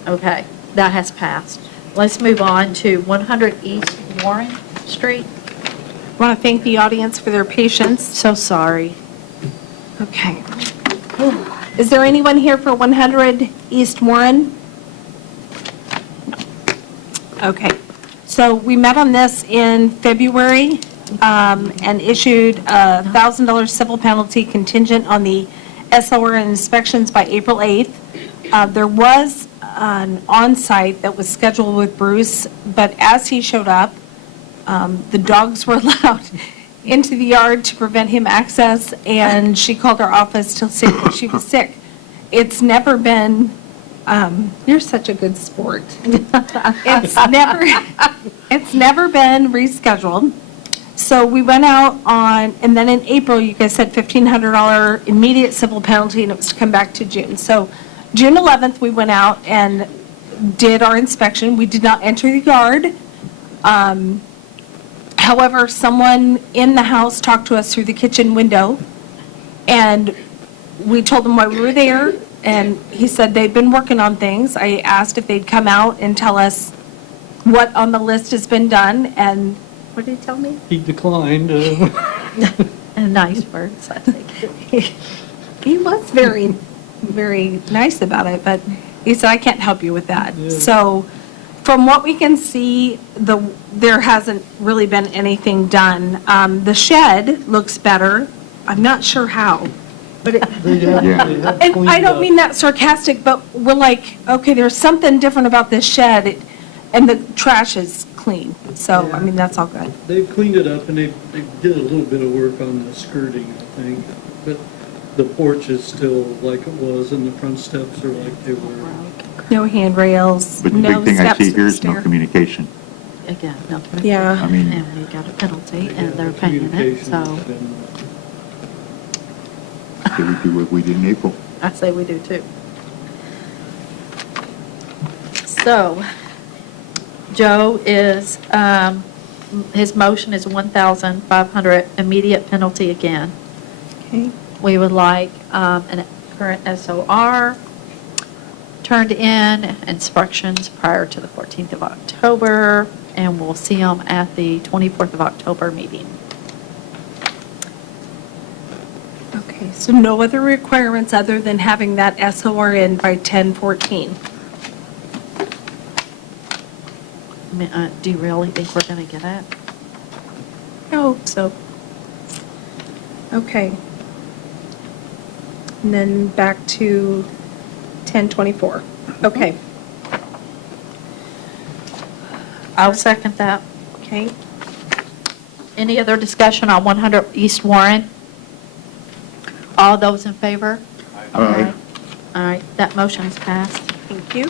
Okay, that has passed. Let's move on to 100 East Warren Street. I want to thank the audience for their patience. So sorry. Okay. Is there anyone here for 100 East Warren? No. Okay. So we met on this in February and issued a $1,000 civil penalty contingent on the SOR inspections by April 8th. There was an on-site that was scheduled with Bruce, but as he showed up, the dogs were allowed into the yard to prevent him access, and she called our office to say that she was sick. It's never been, you're such a good sport. It's never been rescheduled. So we went out on, and then in April, you guys said $1,500 immediate civil penalty, and it was to come back to June. So June 11th, we went out and did our inspection. We did not enter the yard. However, someone in the house talked to us through the kitchen window, and we told him why we were there, and he said they'd been working on things. I asked if they'd come out and tell us what on the list has been done, and what did he tell me? He declined. And nice words, I think. He was very, very nice about it, but he said, I can't help you with that. Yeah. So from what we can see, there hasn't really been anything done. The shed looks better. I'm not sure how, but Yeah. and I don't mean that sarcastic, but we're like, okay, there's something different about this shed, and the trash is clean. So, I mean, that's all good. They cleaned it up and they did a little bit of work on the skirting, I think. But the porch is still like it was and the front steps are like they were. No handrails, But the no big thing I steps see to here the is no stair. communication. Again, no communication. I Yeah. mean, And we got a penalty, and they're paying it, Communication so has been, did we do what we did in April? I say we do too. So, Joe is, his motion is 1,500 immediate penalty again. Okay. We would like a current SOR turned in, inspections prior to the 14th of October, and we'll see them at the 24th of October meeting. Okay, so no other requirements other than having that SOR in by 10/14. I mean, do you really think we're going to get it? I hope so. Okay. And then back to 10/24. Okay, I'll second that. okay. Any other discussion on 100 East Warren? All those in favor? Aye. All right, that motion's passed. Thank you.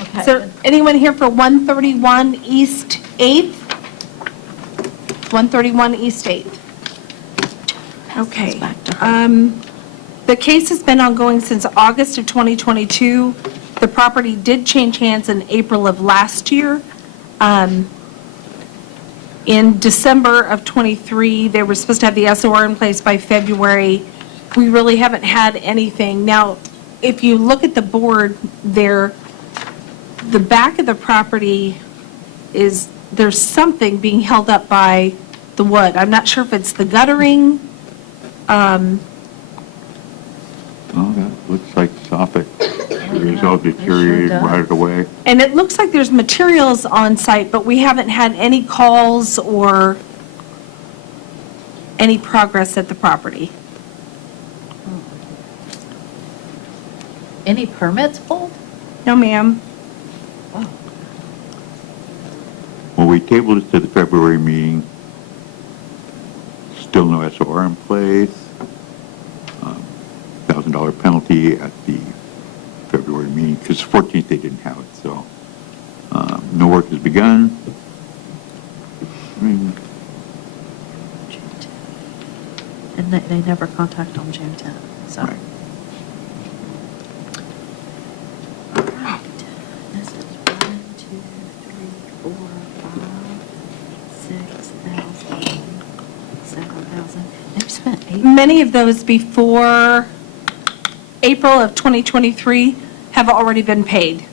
Okay. Is there anyone here for 131 East 8th? 131 East 8th. Okay. It's back to her. The case has been ongoing since August of 2022. The property did change hands in April of last year. In December of '23, they were supposed to have the SOR in place by February. We really haven't had anything. Now, if you look at the board there, the back of the property is, there's something being held up by the wood. I'm not sure if it's the guttering. Oh, that looks like soffit. It's all deteriorated does. right away. And it looks like there's materials on site, but we haven't had any calls or any progress at the property. Any permits pulled? No, ma'am. Well, we tabled it to the February meeting. Still no SOR in place. $1,000 penalty at the February meeting, because 14th they didn't have it, so. No work has begun. I mean, And they never contact on June 10th, so. Right. All right. This is 1, 2, 3, 4, 5, 6,000, 7,000. They've spent 8. Many of those before April of 2023 have already been paid,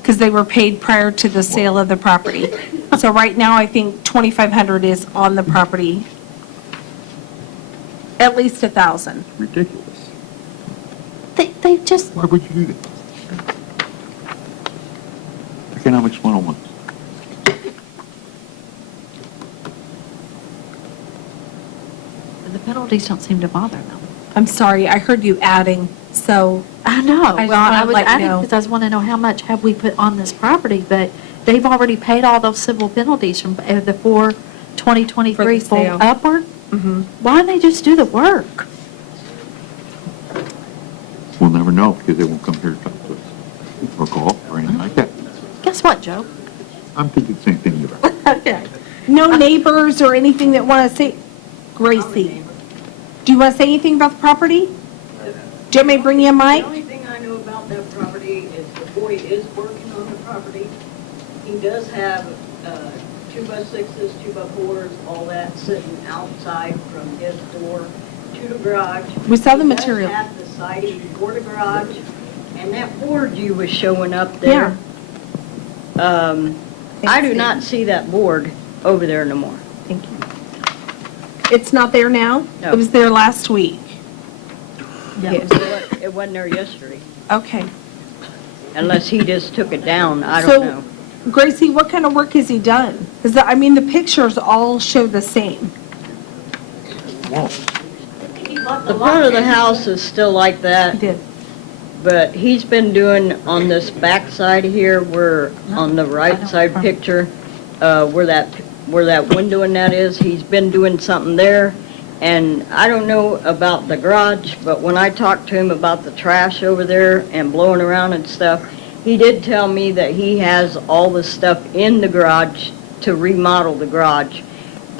because they were paid prior to the sale of the property. So right now, I think 2,500 is on the property. At least 1,000. Ridiculous. They just, Why would you do that? Economics 101. the penalties don't seem to bother them. I'm sorry, I heard you adding, so. I know. I just Well, I wanna was let you adding know. because I was wanting to know how much have we put on this property, but they've already paid all those civil penalties from the 2023 For the full sale. upward. Mhm. Why don't they just do the work? We'll never know, because they won't come here to talk to us, or call, or anything like that. Guess what, Joe? I'm thinking the same thing about it. Okay. No neighbors or anything that want to say, Gracie, do you want to say anything about the property? Do you want me to bring you a The mic? only thing I know about that property is the boy is working on the property. He does have 2x6s, 2x4s, all that sitting outside from his door to the garage. We saw the He material. does have the siding for the garage, and that board you was showing up there. I do not see that board over there no more. Thank you. It's not there now? No. It was there last week. It wasn't there yesterday, Okay. unless he just took it down, I don't know. So, Gracie, what kind of work has he done? Because, I mean, the pictures all show the same. The front of the house is still like He that, did. but he's been doing on this back side here, where, on the right side picture, where that window and that is, he's been doing something there. And I don't know about the garage, but when I talked to him about the trash over there and blowing around and stuff, he did tell me that he has all the stuff in the garage to remodel the garage.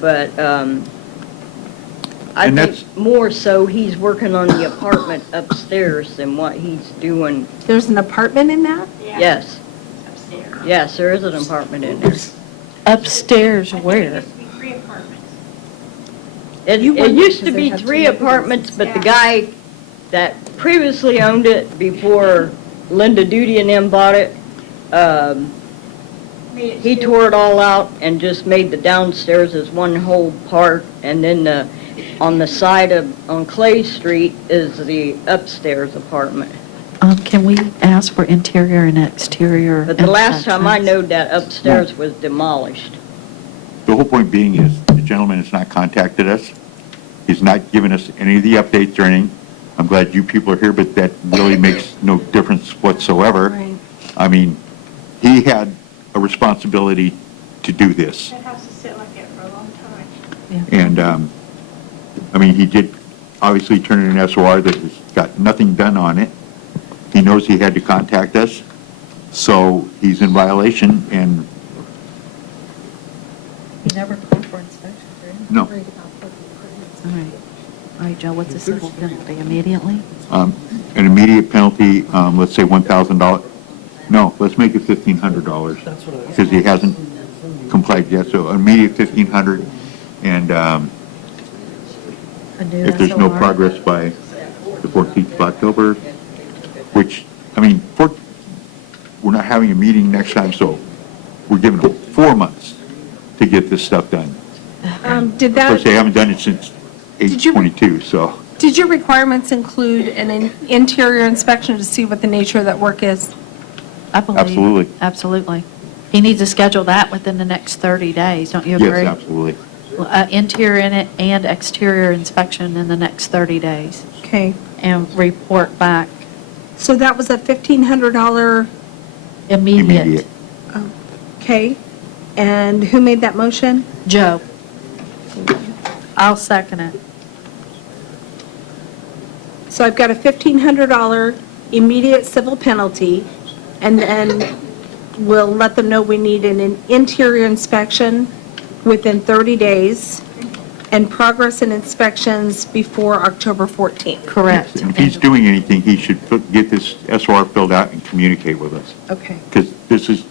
But I And think that's- more so he's working on the apartment upstairs than what he's doing. There's an apartment in that? Yes. Yes, there is an apartment in there. Upstairs where? It You wouldn't, used to because they be have 3 two apartments, businesses. but the guy that previously owned it before Linda Duty and them bought it, he tore it all out and just made the downstairs as one whole part, and then on the side on Clay Street is the upstairs apartment. Can we ask for interior and exterior? But the last time I inspections? knowed that upstairs was demolished. The whole point being is, the gentleman has not contacted us. He's not given us any of the updates or anything. I'm glad you people are here, but that really makes no difference whatsoever. Right. I mean, he had a responsibility to do this. It has to sit like that for a long time. Yeah. And, I mean, he did obviously turn in an SOR that has got nothing done on it. He knows he had to contact us, so he's in violation, and You never called for inspection, right? no. All right. All right, Joe, what's the civil penalty? Immediately? An immediate penalty, let's say $1,000. No, let's make it $1,500, because he hasn't complied yet, so immediate $1,500, and A new if there's no SOR? progress by the 14th of October, which, I mean, we're not having a meeting next time, so we're giving them 4 months to get this stuff done. Did Of course, they that, haven't done it since Did you- 8/22, so. did your requirements include an interior inspection to see what the nature of that work is? I believe. Absolutely. Absolutely. He needs to schedule that within the next 30 days, don't you agree? Yes, absolutely. Interior in it and exterior inspection in the next 30 days, Okay. and report back So that was a $1,500, immediate. Immediate. okay. And who made that motion? Joe? I'll second it. So I've got a $1,500 immediate civil penalty, and then we'll let them know we need an interior inspection within 30 days, and progress in inspections before October 14th. Correct. And if he's doing anything, he should get this SOR filled out and communicate with us, Okay. because this is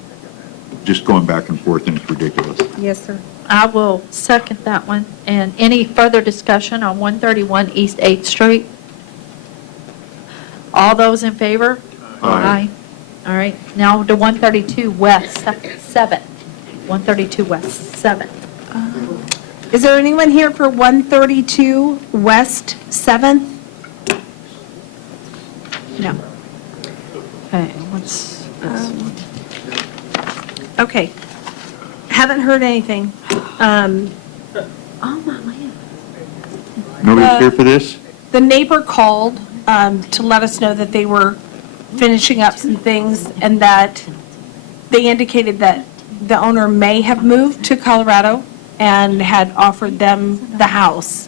just going back and forth and it's ridiculous. Yes, sir. I will second that one. And any further discussion on 131 East 8th Street? All those in favor? Aye. All right, now to 132 West 7th. 132 West 7th. Is there anyone here for 132 West 7th? No. Okay, what's this one? Okay. Haven't heard anything. Oh, my land. Nobody's here for this? The neighbor called to let us know that they were finishing up some things, and that they indicated that the owner may have moved to Colorado and had offered them the house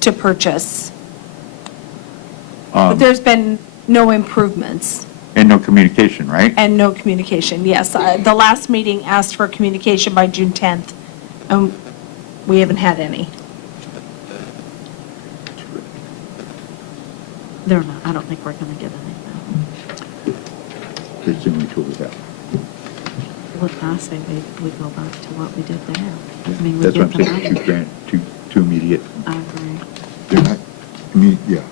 to purchase. But there's been no improvements And no communication, right? and no communication. Yes, the last meeting asked for communication by June 10th, and we haven't had any. They're not, I don't think we're going to get anything. They simply told us that. What I say, we go back to what we did there. I mean, we That's what give I'm them saying, money. two immediate. I agree. They're not, yeah.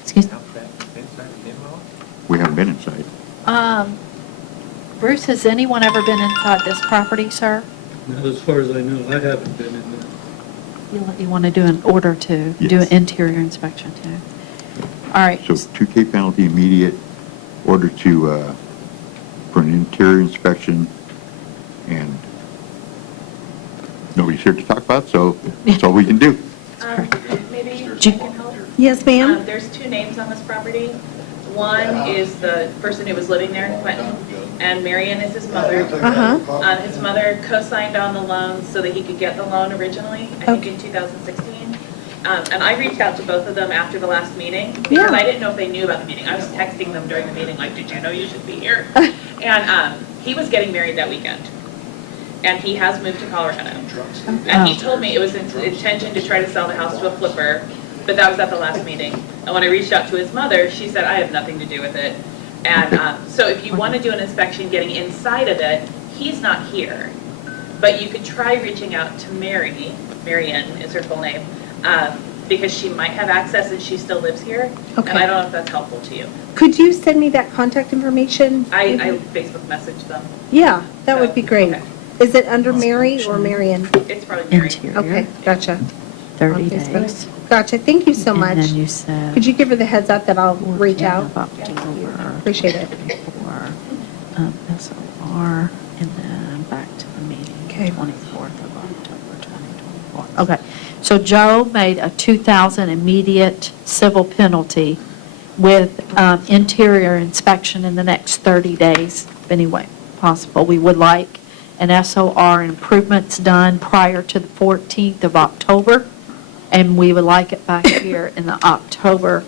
Excuse me. Out back, inside the demo? We haven't been inside. Bruce, has anyone ever been inside this property, sir? Not as far as I know, I haven't been in there. You want to do an order to, do an Yes. interior inspection too? All right. So 2K penalty immediate, order to, for an interior inspection, and nobody's here to talk about, so that's all we can do. Maybe you Ju- can help. Yes, ma'am? There's two names on this property. One is the person who was living there, Quentin, and Marion is his mother. Uh-huh. His mother co-signed on the loan so that he could get the loan originally, I think in 2016. And I reached out to both of them after the last meeting, because Yeah. I didn't know if they knew about the meeting. I was texting them during the meeting, like, did you know you should be here? And he was getting married that weekend, and he has moved to Colorado. And he told me it was his intention to try to sell the house to a flipper, but that was at the last meeting. And when I reached out to his mother, she said, I have nothing to do with it. And so if you want to do an inspection getting inside of it, he's not here. But you could try reaching out to Marion is her full name, because she might have access and she still lives here. Okay. And I don't know if that's helpful to you. Could you send me that contact information? I Facebook messaged them. Yeah, that would be great. Okay. Is it under Mary or Marion? It's probably Mary. Interior. Okay, gotcha. 30 On Facebook. days. Gotcha, thank you so much. And then you said. Could you give her the heads up that I'll reach 14th out? of October. Appreciate it. For SOR, and then back to the meeting. Okay. 24th of October, 2024. Okay, so Joe made a $2,000 immediate civil penalty with interior inspection in the next 30 days, if any way possible. We would like an SOR improvements done prior to the 14th of October, and we would like it back here in the October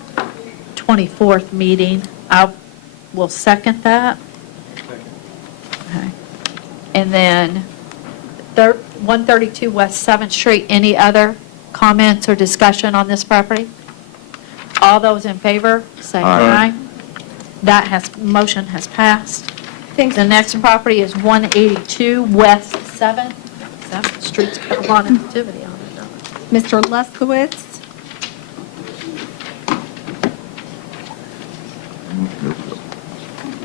24th meeting. I will second that. Okay. And then 132 West 7th Street, any other comments or discussion on this property? All those in favor, say Aye. aye. That motion has passed. Thanks. The next property is 182 West 7th. 7th Street's got a lot of activity on it, don't it? Mr. Leskowitz?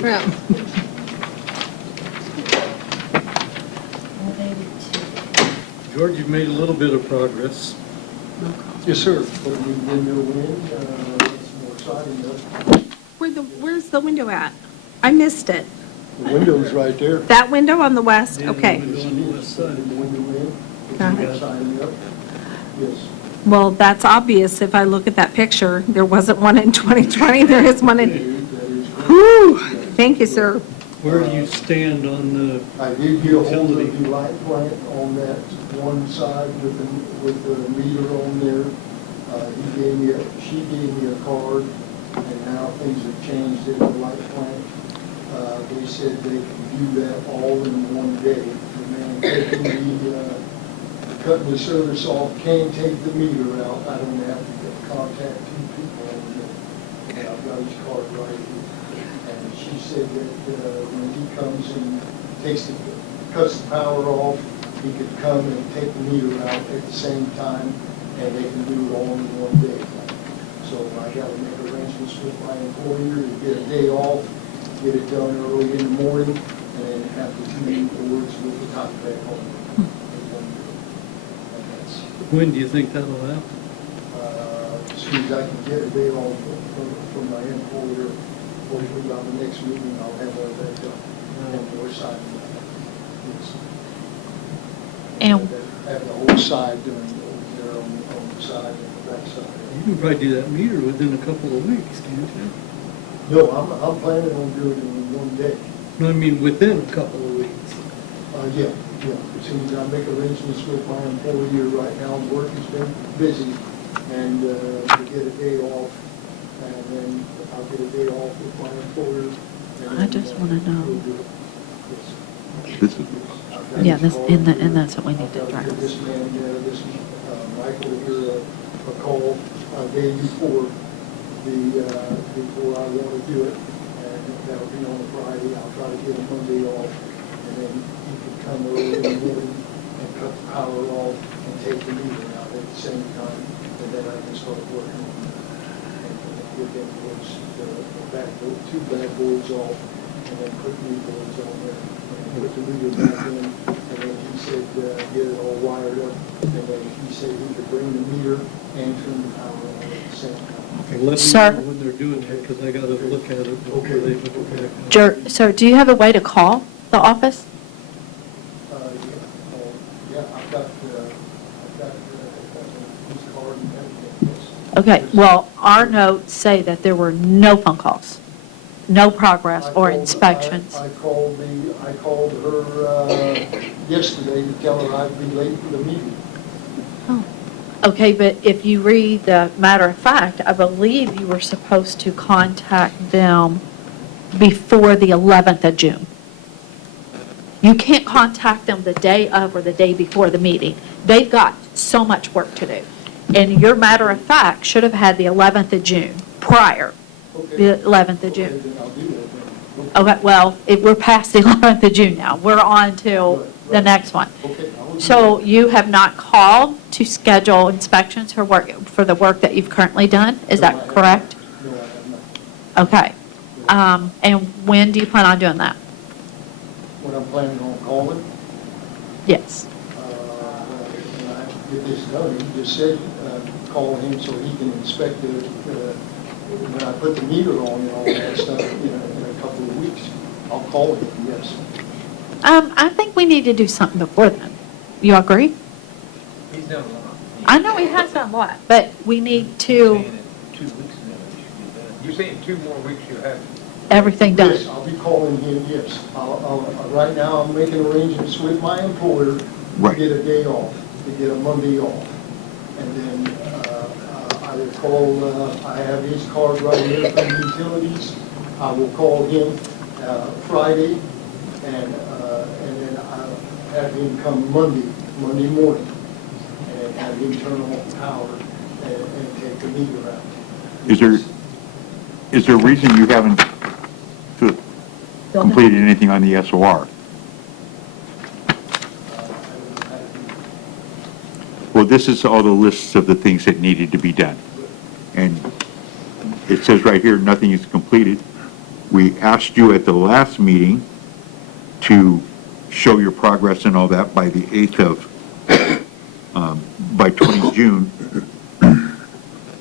Yeah. George, you've made a little bit of progress. Yes, sir. Where's the window at? I missed it. The window's right there. That window on the west? Okay. Window on the west side. Okay. Yes. Well, that's obvious if I look at that picture. There wasn't one in 2020, there is one in, whew, thank you, sir. Where do you stand on the I did get a hold utility? of the light plant on that one side with the meter on there. She gave me a card, and now things have changed at the light plant. They said they can do that all in one day. The man cutting the service off can take the meter out. I don't have to contact two people on there. And I've got his card right here. And she said that when he comes and cuts the power off, he could come and take the meter out at the same time, and they can do it all in one day. So I got to make arrangements with my employer to get a day off, get it done early in the morning, and then have the two boards with the top back on. And that's, When do you think that'll happen? as soon as I can get a day off from my employer, hopefully by the next meeting, I'll have all that done. And more side. And Have the whole side done over there on the side and the back side. You can probably do that meter within a couple of weeks, can't you? No, I'm planning on doing it in one day. No, I mean, within a couple of weeks. Yeah. As soon as I make arrangements with my employer right now, work has been busy, and to get a day off, and then I'll get a day off with my employer. I just wanna know. We'll do it. This is, Yeah, and that's what we need to I'll address. give this man, Michael here, a call a day before before I want to do it, and that'll be on a Friday. I'll try to get a Monday off, and then he can come early in the morning and cut the power off and take the meter out at the same time, and then I can start working on it. And get them boards, two backboards off, and then put new boards on there, and put the meter back in, and then he said, get it all wired up, and then he said he could bring the meter and turn the power on at the same time. Let me Sir? know when they're doing that, because I gotta look at it before they look at it. Sir, do you have a way to call the office? Yeah, I've got his card and everything, yes. Okay, well, our notes say that there were no phone calls, no progress or inspections. I called her yesterday to tell her I'd be late for the meeting. Oh. Okay, but if you read the matter of fact, I believe you were supposed to contact them before the 11th of June. You can't contact them the day of or the day before the meeting. They've got so much work to do. And your matter of fact should have had the 11th of June prior, the 11th of Okay, June. then I'll do that then. Okay, well, we're past the 11th of June now. We're on till the next one. Okay, I will do So that. you have not called to schedule inspections for the work that you've currently done? Is No, I that have correct? not. No, I have not. Okay. And when do you plan on doing that? When I'm planning on calling, Yes. when I get this done, he just said, call him so he can inspect it, when I put the meter on and all that stuff, in a couple of weeks. I'll call him, yes. I think we need to do something before then. You agree? He's done a lot. I know he has done a lot, but we need You're to, saying in 2 weeks now it should be done. You're saying 2 more weeks you have. everything done. Yes, I'll be calling him, yes. Right now, I'm making arrangements with my employer to Right. get a day off, to get a Monday off. And then I will call, I have his card right here from utilities. I will call him Friday, and then I'll have him come Monday morning, and have him turn off the power and take the meter out. is there a reason you haven't completed anything on the SOR? Well, this is all the lists of the things that needed to be done. And it says right here, nothing is completed. We asked you at the last meeting to show your progress and all that by the 8th of, by 20 June,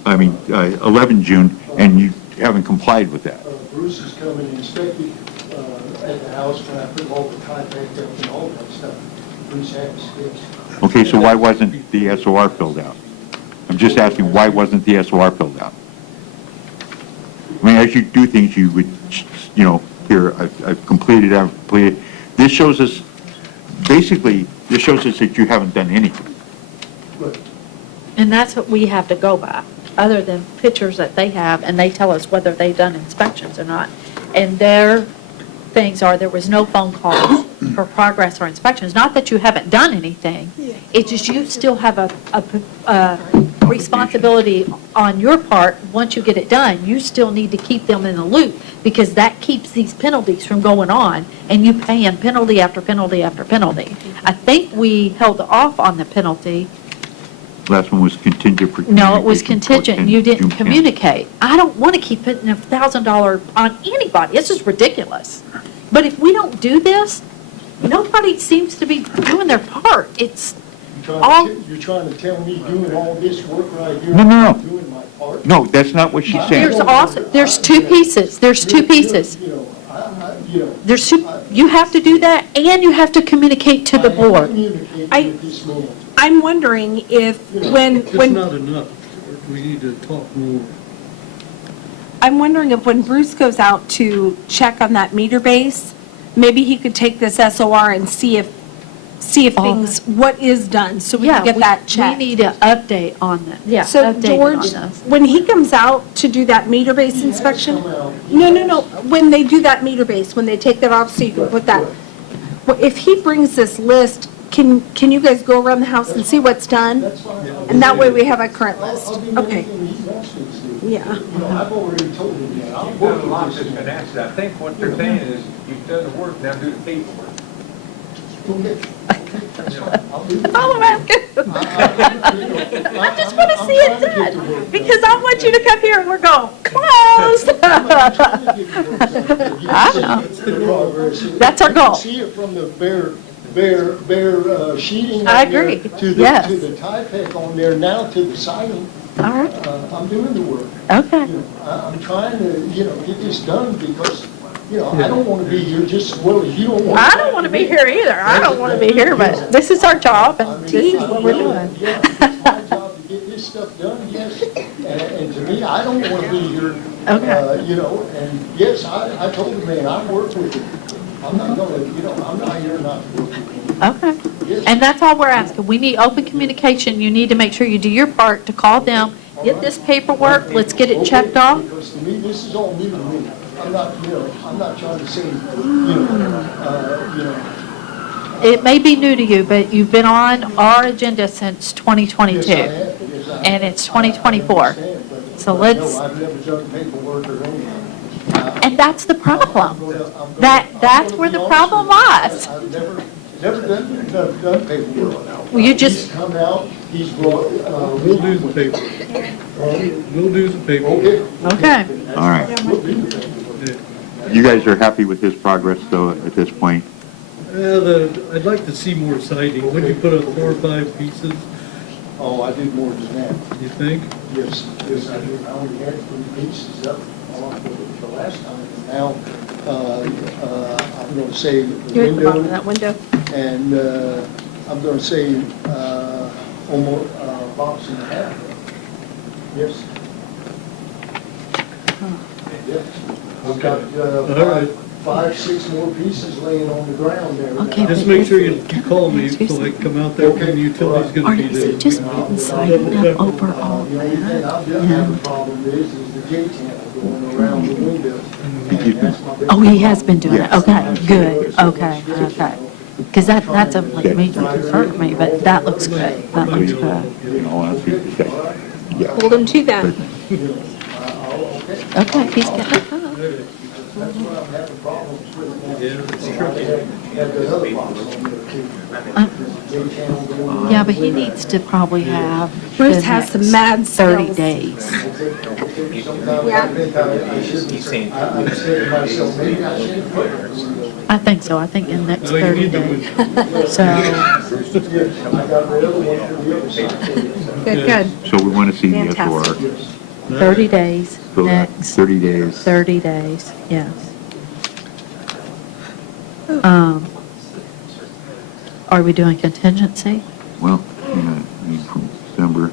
11 June, and you haven't complied with that. Bruce has come and inspected at the house when I put all the tie back up and all that stuff. Bruce has, yes. Okay, so why wasn't the SOR filled out? I'm just asking, why wasn't the SOR filled out? I mean, as you do things, you would, here, I've completed. This shows us, basically, this shows us that you haven't done anything. And that's what we have to go by, other than pictures that they have, and they tell us whether they've done inspections or not. And their things are, there was no phone calls for progress or inspections. Not that you haven't done anything, it's just you still have a responsibility on your part. Once you get it done, you still need to keep them in the loop, because that keeps these penalties from going on, and you paying penalty after penalty after penalty. I think we held off on the penalty. Last one was contingent for. No, it was contingent, and you June didn't 10th. communicate. I don't want to keep putting $1,000 on anybody. This is ridiculous. But if we don't do this, nobody seems to be doing their part. It's all, You're trying to tell me doing all this work right here? No, no, no. I'm doing my part? No, that's not what she's saying. there's two pieces. There's two pieces. You know, There's two, you have to do that, and you have to communicate to the I am board. communicating I- with this man. I'm wondering if, when, It's when, not enough. We need to talk more. I'm wondering if when Bruce goes out to check on that meter base, maybe he could take this SOR and see if things, what is done, so we Yeah, can get that checked. We need an update on that. Yeah, So update George, on this. when he comes out to do that meter base inspection, no, when they do that meter base, when they take that off so you can put that, well, if he brings this list, can you guys go around the house and see what's done? That's fine. And that way we have a current list. I'll do Okay, anything he wants me to do. yeah. You know, I've already told him that. I'll You've work done a lot with that's this been man. answered. I think what they're saying is, you've done the work, now do the paperwork. Okay. That's fine. I'll do That's all I'm asking. I just want to see it done, because I want you to come here and we're going, closed. I know. That's our goal. You can see it from the bare sheeting. I on there agree. To the, Yes. to the Tyvek on there, now to the siding. All right, I'm doing the work. okay. You know, I'm trying to, get this done because, I don't want to be here just as well as you don't want. I don't want to be here either. I don't want to be here, but this is our job, and this is what we're doing. Yeah, it's my job to get this stuff done, yes. And to me, I don't want to be here, Okay. and yes, I told the man, I work with him. I'm not gonna, I'm not here not to work with him. Okay. And that's all we're asking. We need open communication. You need to make sure you do your part to call them, get this paperwork, let's get it checked Okay, off. Because to me, this is all new to me. I'm not, I'm not trying to say, It may be new to you, but you've been on our agenda since 2022, yes, I have, yes, I have. and it's 2024. I understand, but- So but let's- No, I've never done paperwork or anything. And that's the problem. I'm gonna That's be where the honest problem with you. lies. I've never done paperwork. Well, you just- He's come out, he's brought, We'll do the paper. We'll do the paper. Okay. Okay. All right. We'll do the paperwork. You guys are happy with his progress, though, at this point? I'd like to see more siding. Would you put up 4 or 5 pieces, Oh, I did more than that. you think? Yes, yes, I did. I only had 3 pieces up the last time. And now, I'm going to say the You're at the bottom of window, that window. and I'm going to say almost a box and a half. Yes. Yes. I've got All right. 5, 6 more pieces laying on the ground there. Okay, now. Just make sure you call me so I can come out there when the utility's Or gonna be is there. it just getting siding up over all The only thing that? I've have a problem is the J channel going around the window. And that's my big Oh, he has been doing it. Okay, problem. good. Okay, okay. Because that's a like, major concern to me, but that looks good. That looks good. In all honesty, is that- yeah. Hold him to that. Okay, he's getting it done. That's what I'm having problems with now. Yeah, it's I tricky. have the other box on there too. Um, J channel going around Yeah, but the he window. needs to probably have Bruce the has some next mad 30 skills. days. Sometimes I think I shouldn't, I say to myself, maybe I shouldn't put it. I think so. I think in the next No, you 30 need the days. window. So, I got the other one for the other side. Good, good. So we want to see the Fantastic. SOR. 30 days, So next 30 days. 30 days, yes. Are we doing contingency? Well, I mean, from December,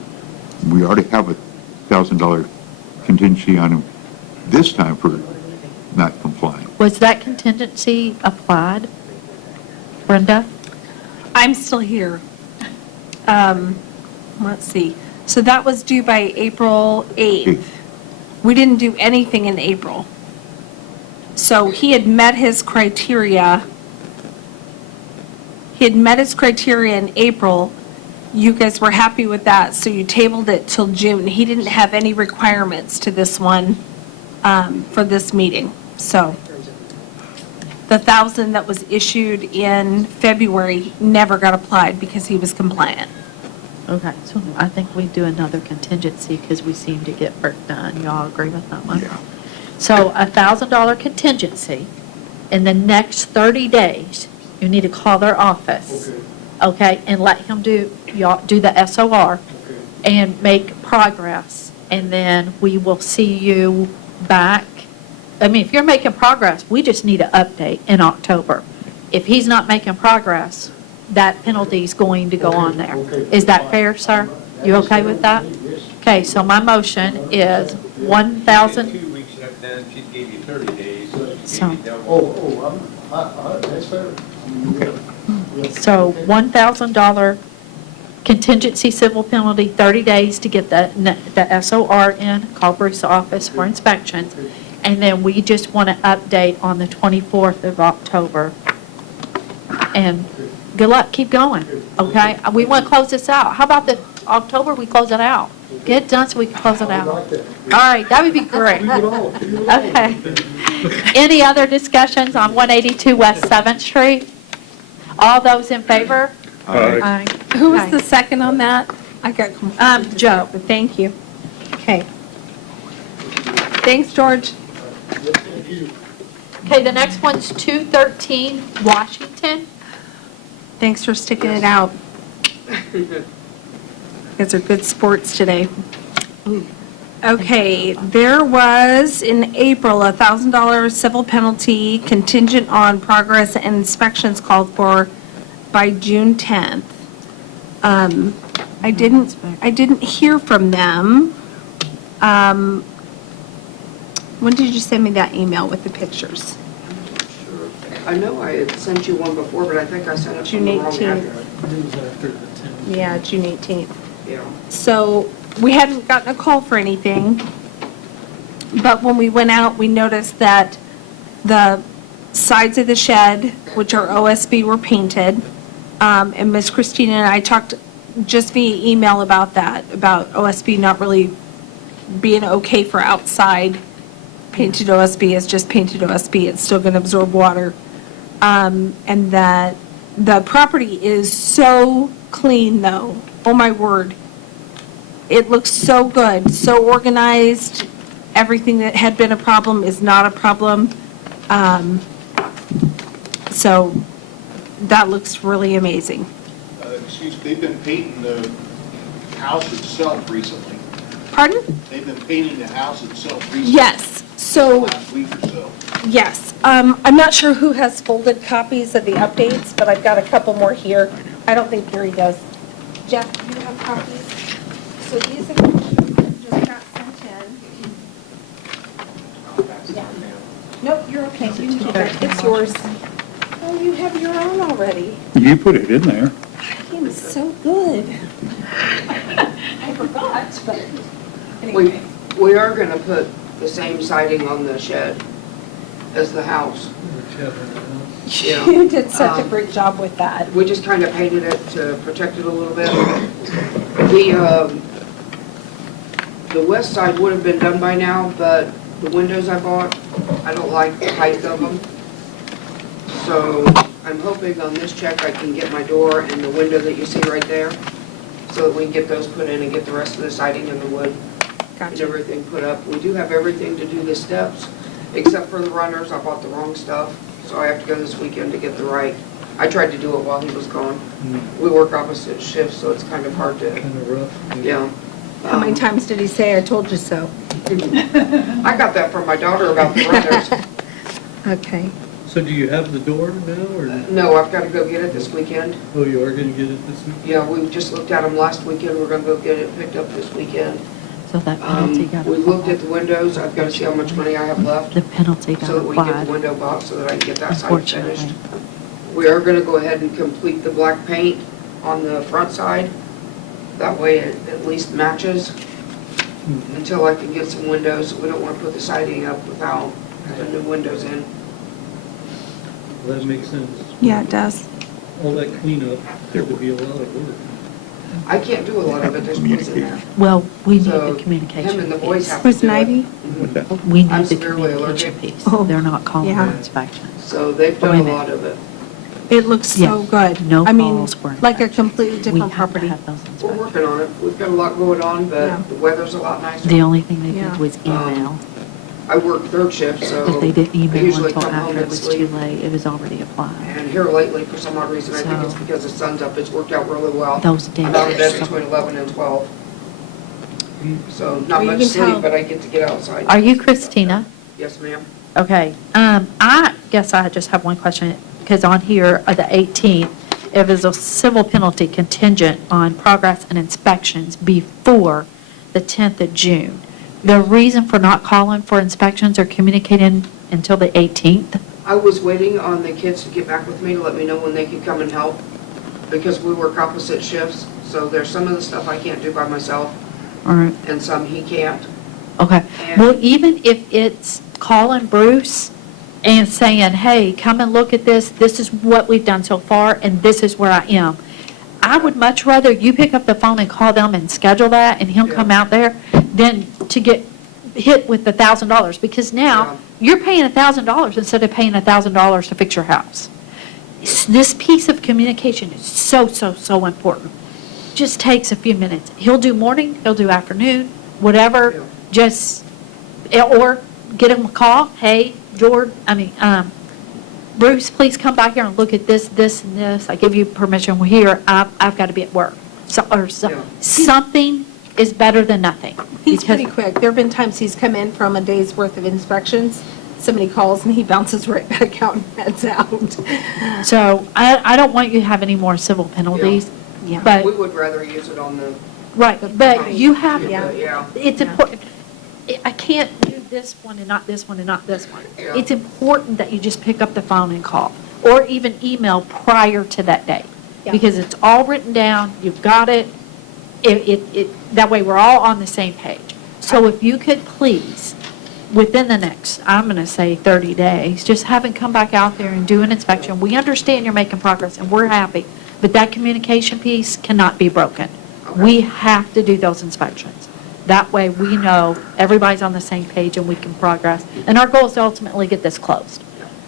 we already have a $1,000 contingency on him this time for not complying. Was that contingency applied, Brenda? I'm still here. Let's see. So that was due by April 8th. We didn't do anything in April. So he had met his criteria. He had met his criteria in April. You guys were happy with that, so you tabled it till June. He didn't have any requirements to this one for this meeting. So the 1,000 that was issued in February never got applied because he was compliant. Okay, so I think we do another contingency because we seem to get work done. Y'all agree with that one? Yeah. So $1,000 contingency. In the next 30 days, you need to call their office, okay, and let him do the SOR Okay. and make progress. And then we will see you back. I mean, if you're making progress, we just need an update in October. If he's not making progress, that penalty's going to go on there. Okay. Is that fair, sir? You okay with that? Yes. Okay, so my motion is 1,000, 2 weeks, then she gave you 30 days, so she So- gave you double. That's fair. I mean, yeah. so $1,000 contingency civil penalty, 30 days to get the SOR in, call Bruce's office for inspections. And then we just want to update on the 24th of October. And good luck, keep going, okay? We want to close this out. How about the October, we close it out? Get it done so we can close it out. I All like that. right, that would be great. Leave it all, leave it all. Okay. Any other discussions on 182 West 7th Street? All those in favor? Aye. Who was Okay. the second on that? I got confused. Joe, thank you. Okay. Thanks, George. Thank you. Okay, the next one's 213 Washington. Thanks for sticking it out. You guys are good sports today. Okay, there was in April a $1,000 civil penalty contingent on progress and inspections called for by June 10th. I didn't hear from them. When did you send me that email with the pictures? I know I had sent you one before, but I think I sent it from the June wrong 18th. address. It was after the 10th. Yeah, June 18th. Yeah. So we hadn't gotten a call for anything, but when we went out, we noticed that the sides of the shed, which are OSB, were painted. And Miss Christina and I talked just via email about that, about OSB not really being okay for outside. Painted OSB is just painted OSB. It's still going to absorb water. And that the property is so clean, though. Oh, my word. It looks so good, so organized. Everything that had been a problem is not a problem. So that looks really amazing. Excuse me, they've been painting the house itself recently. Pardon? They've been painting the house itself recently. Yes, so, Last week or so. yes. I'm not sure who has folded copies of the updates, but I've got a couple more here. I don't think Gary does. Jeff, do you have copies? So these are the pictures that just got sent in. Yeah. Nope, you're okay. You can keep it. It's yours. Oh, you have your own already. You put it in there. He was so good. I forgot, but We, anyway. we are gonna put the same siding on the shed as the house. Yeah. You did such a great job with that. We just kind of painted it to protect it a little bit. The west side would have been done by now, but the windows I bought, I don't like the height of them. So I'm hoping on this check I can get my door and the window that you see right there, so that we can get those put in and get the rest of the siding and the wood and Gotcha. everything put up. We do have everything to do the steps, except for the runners. I bought the wrong stuff, so I have to go this weekend to get the right. I tried to do it while he was gone. We work opposite shifts, so it's kind of hard to, Kind of rough. yeah. How many times did he say, "I told you so"? I got that from my daughter about the runners. Okay. So do you have the door now, or, No, I've got to go get it this weekend. oh, you are gonna get it this week? Yeah, we just looked at them last weekend. We're gonna go get it picked up this weekend. So that penalty got We looked at applied. the windows, I've got to see how much money I have left, The penalty got so that we can get applied. the window box, so that I can get that side Unfortunately. finished. We are gonna go ahead and complete the black paint on the front side. That way it at least matches until I can get some windows. We don't wanna put the siding up without having new windows in. That makes sense. Yeah, it does. All that cleanup, there would be a lot of work. I can't do a lot of it, there's boys in there. Well, we need So, the communication him and the boys piece. have to Where's do it. Ivy? We I'm need the severely communication allergic. piece. Oh, They're not calling yeah. for inspections. So they've Wait done a a minute. lot of it. It looks so Yeah, good. no I mean, calls for like a inspections. completely We different have to property. have those We're inspections. working on it. We've got a lot going on, Yeah. but the weather's a lot nicer. The only thing they Yeah. did was email, I work third shift, so but they didn't I email usually until come home after it and was too sleep. late. It was already applied. And here lately, for some odd reason, I think So- it's because the sun's up, it's worked out really well. Those days I'm out of are bed so- between 11 and 12. So not Well, you much can sleep, tell- but I get to get outside. Are you Christina? Yes, ma'am. Okay, I guess I just have one question, because on here, the 18th, it was a civil penalty contingent on progress and inspections before the 10th of June. The reason for not calling for inspections or communicating until the 18th? I was waiting on the kids to get back with me to let me know when they could come and help, because we work opposite shifts, so there's some of the stuff I can't do by myself, Or, and some he can't. okay, And- well, even if it's calling Bruce and saying, hey, come and look at this is what we've done so far, and this is where I am. I would much rather you pick up the phone and call them and schedule that, and he'll come out there, than to get hit with the $1,000, because now, you're paying $1,000 instead of paying $1,000 to fix your house. This piece of communication is so, so, so important. Just takes a few minutes. He'll do morning, he'll do afternoon, whatever, Yeah. just, or get him a call, hey, Bruce, please come by here and look at this, this, and this. I give you permission, we're here, I've got to be at work. Yeah. Something is better than nothing. He's because- pretty quick. There have been times he's come in from a day's worth of inspections, somebody calls and he bounces right back out and heads out. So I don't want you to have any more civil penalties, Yeah. but, We would rather use it on the. right, but you have, Yeah. Yeah. it's important, I can't do this one and not this one and not this one. Yeah. It's important that you just pick up the phone and call, or even email prior to that day. Yeah. Because it's all written down, you've got it, that way we're all on the same page. So if you could please, within the next, I'm going to say 30 days, just have him come back out there and do an inspection. We understand you're making progress, and we're happy, but that communication piece cannot be broken. We have to do those inspections. That way, we know everybody's on the same page and we can progress. And our goal is to ultimately get this closed.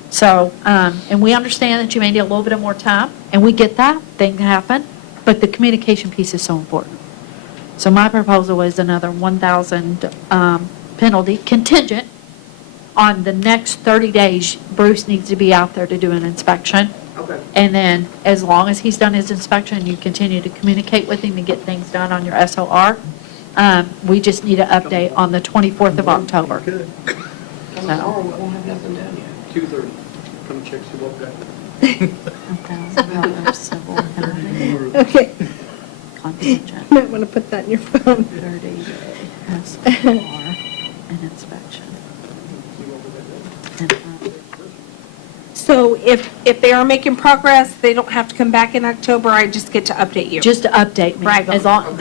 So, and we understand that you may need a little bit of more time, and we get that, things happen, but the communication piece is so important. So my proposal is another 1,000 penalty contingent on the next 30 days. Bruce needs to be out there to do an inspection. Okay. And then, as long as he's done his inspection, you continue to communicate with him to get things done on your SOR. We just need an update on the 24th of October. Good. Tomorrow, we won't have nothing done yet. 2:30. Come check, see what we've got. $1,000 civil penalty Okay, contingent, might want to put that in your phone. 30-day SOR and inspection. And, So if they are making progress, they don't have to come back in October, I just get to update you. Just to update me. Right. As long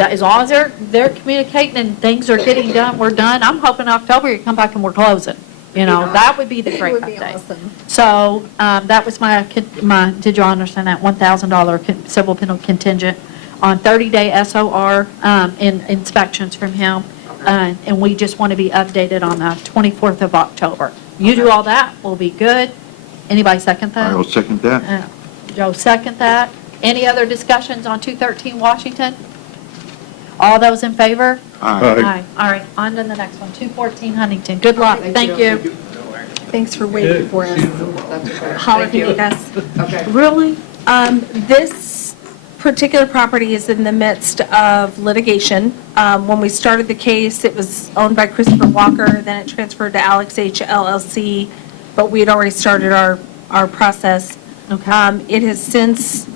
as they're communicating and things are getting done, we're done. I'm hoping October you come back and we're closing. You know, that would be the It great would be update. awesome. So, that was my, did you all understand that? $1,000 civil penalty contingent on 30-day SOR, in inspections from him. And we just want to be updated on the 24th of October. You do all that, we'll be good. Anybody second that? I'll second that. Joe, second that. Any other discussions on 213 Washington? All those in favor? Aye. All right, on to the next one, 214 Huntington. Good luck, thank you. Thanks for waiting for us. That's okay. Holler if Thank you need us. Okay. Really? This particular property is in the midst of litigation. When we started the case, it was owned by Christopher Walker, then it transferred to Alex H. LLC, but we had already started our process. Okay. It has since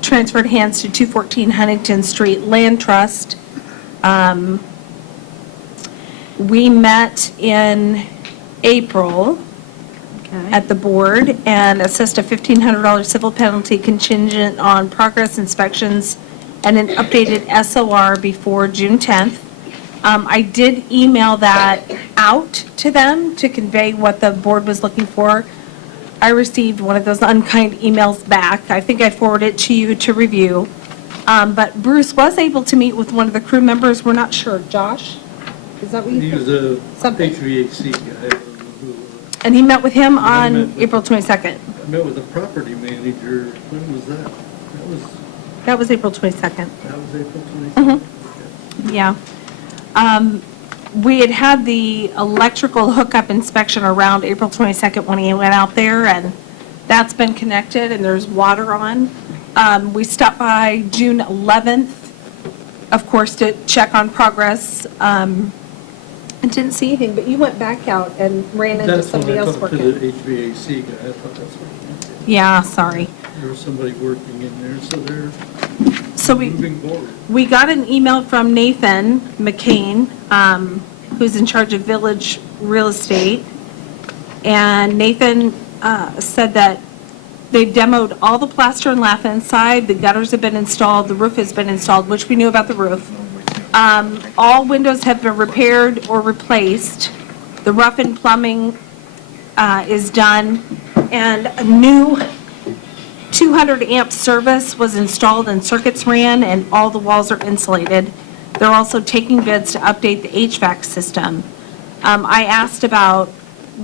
transferred hands to 214 Huntington Street Land Trust. We met in April Okay. at the board and assessed a $1,500 civil penalty contingent on progress inspections and an updated SOR before June 10th. I did email that out to them to convey what the board was looking for. I received one of those unkind emails back. I think I forwarded it to you to review. But Bruce was able to meet with one of the crew members. We're not sure. Josh? Is that what you He said? was a Something. HVAC guy. I don't know who it was. And he met with him I met on with- April 22nd. I met with the property manager, when was that? That was April 22nd. That was April 22nd? Yeah. We had the electrical hookup inspection around April 22nd when he went out there, and that's been connected, and there's water on. We stopped by June 11th, of course, to check on progress. I didn't see anything, but you went back out and ran into That's when somebody I else talked to working. the HVAC guy, I thought that's what Yeah, sorry. there was somebody working in there, so they're So moving forward. we got an email from Nathan McCain, who's in charge of Village Real Estate. And Nathan said that they've demoed all the plaster and lath inside, the gutters have been installed, the roof has been installed, which we knew about the roof. All windows have been repaired or replaced. The rough and plumbing is done, and a new 200 amp service was installed and circuits ran, and all the walls are insulated. They're also taking bids to update the HVAC system. I asked about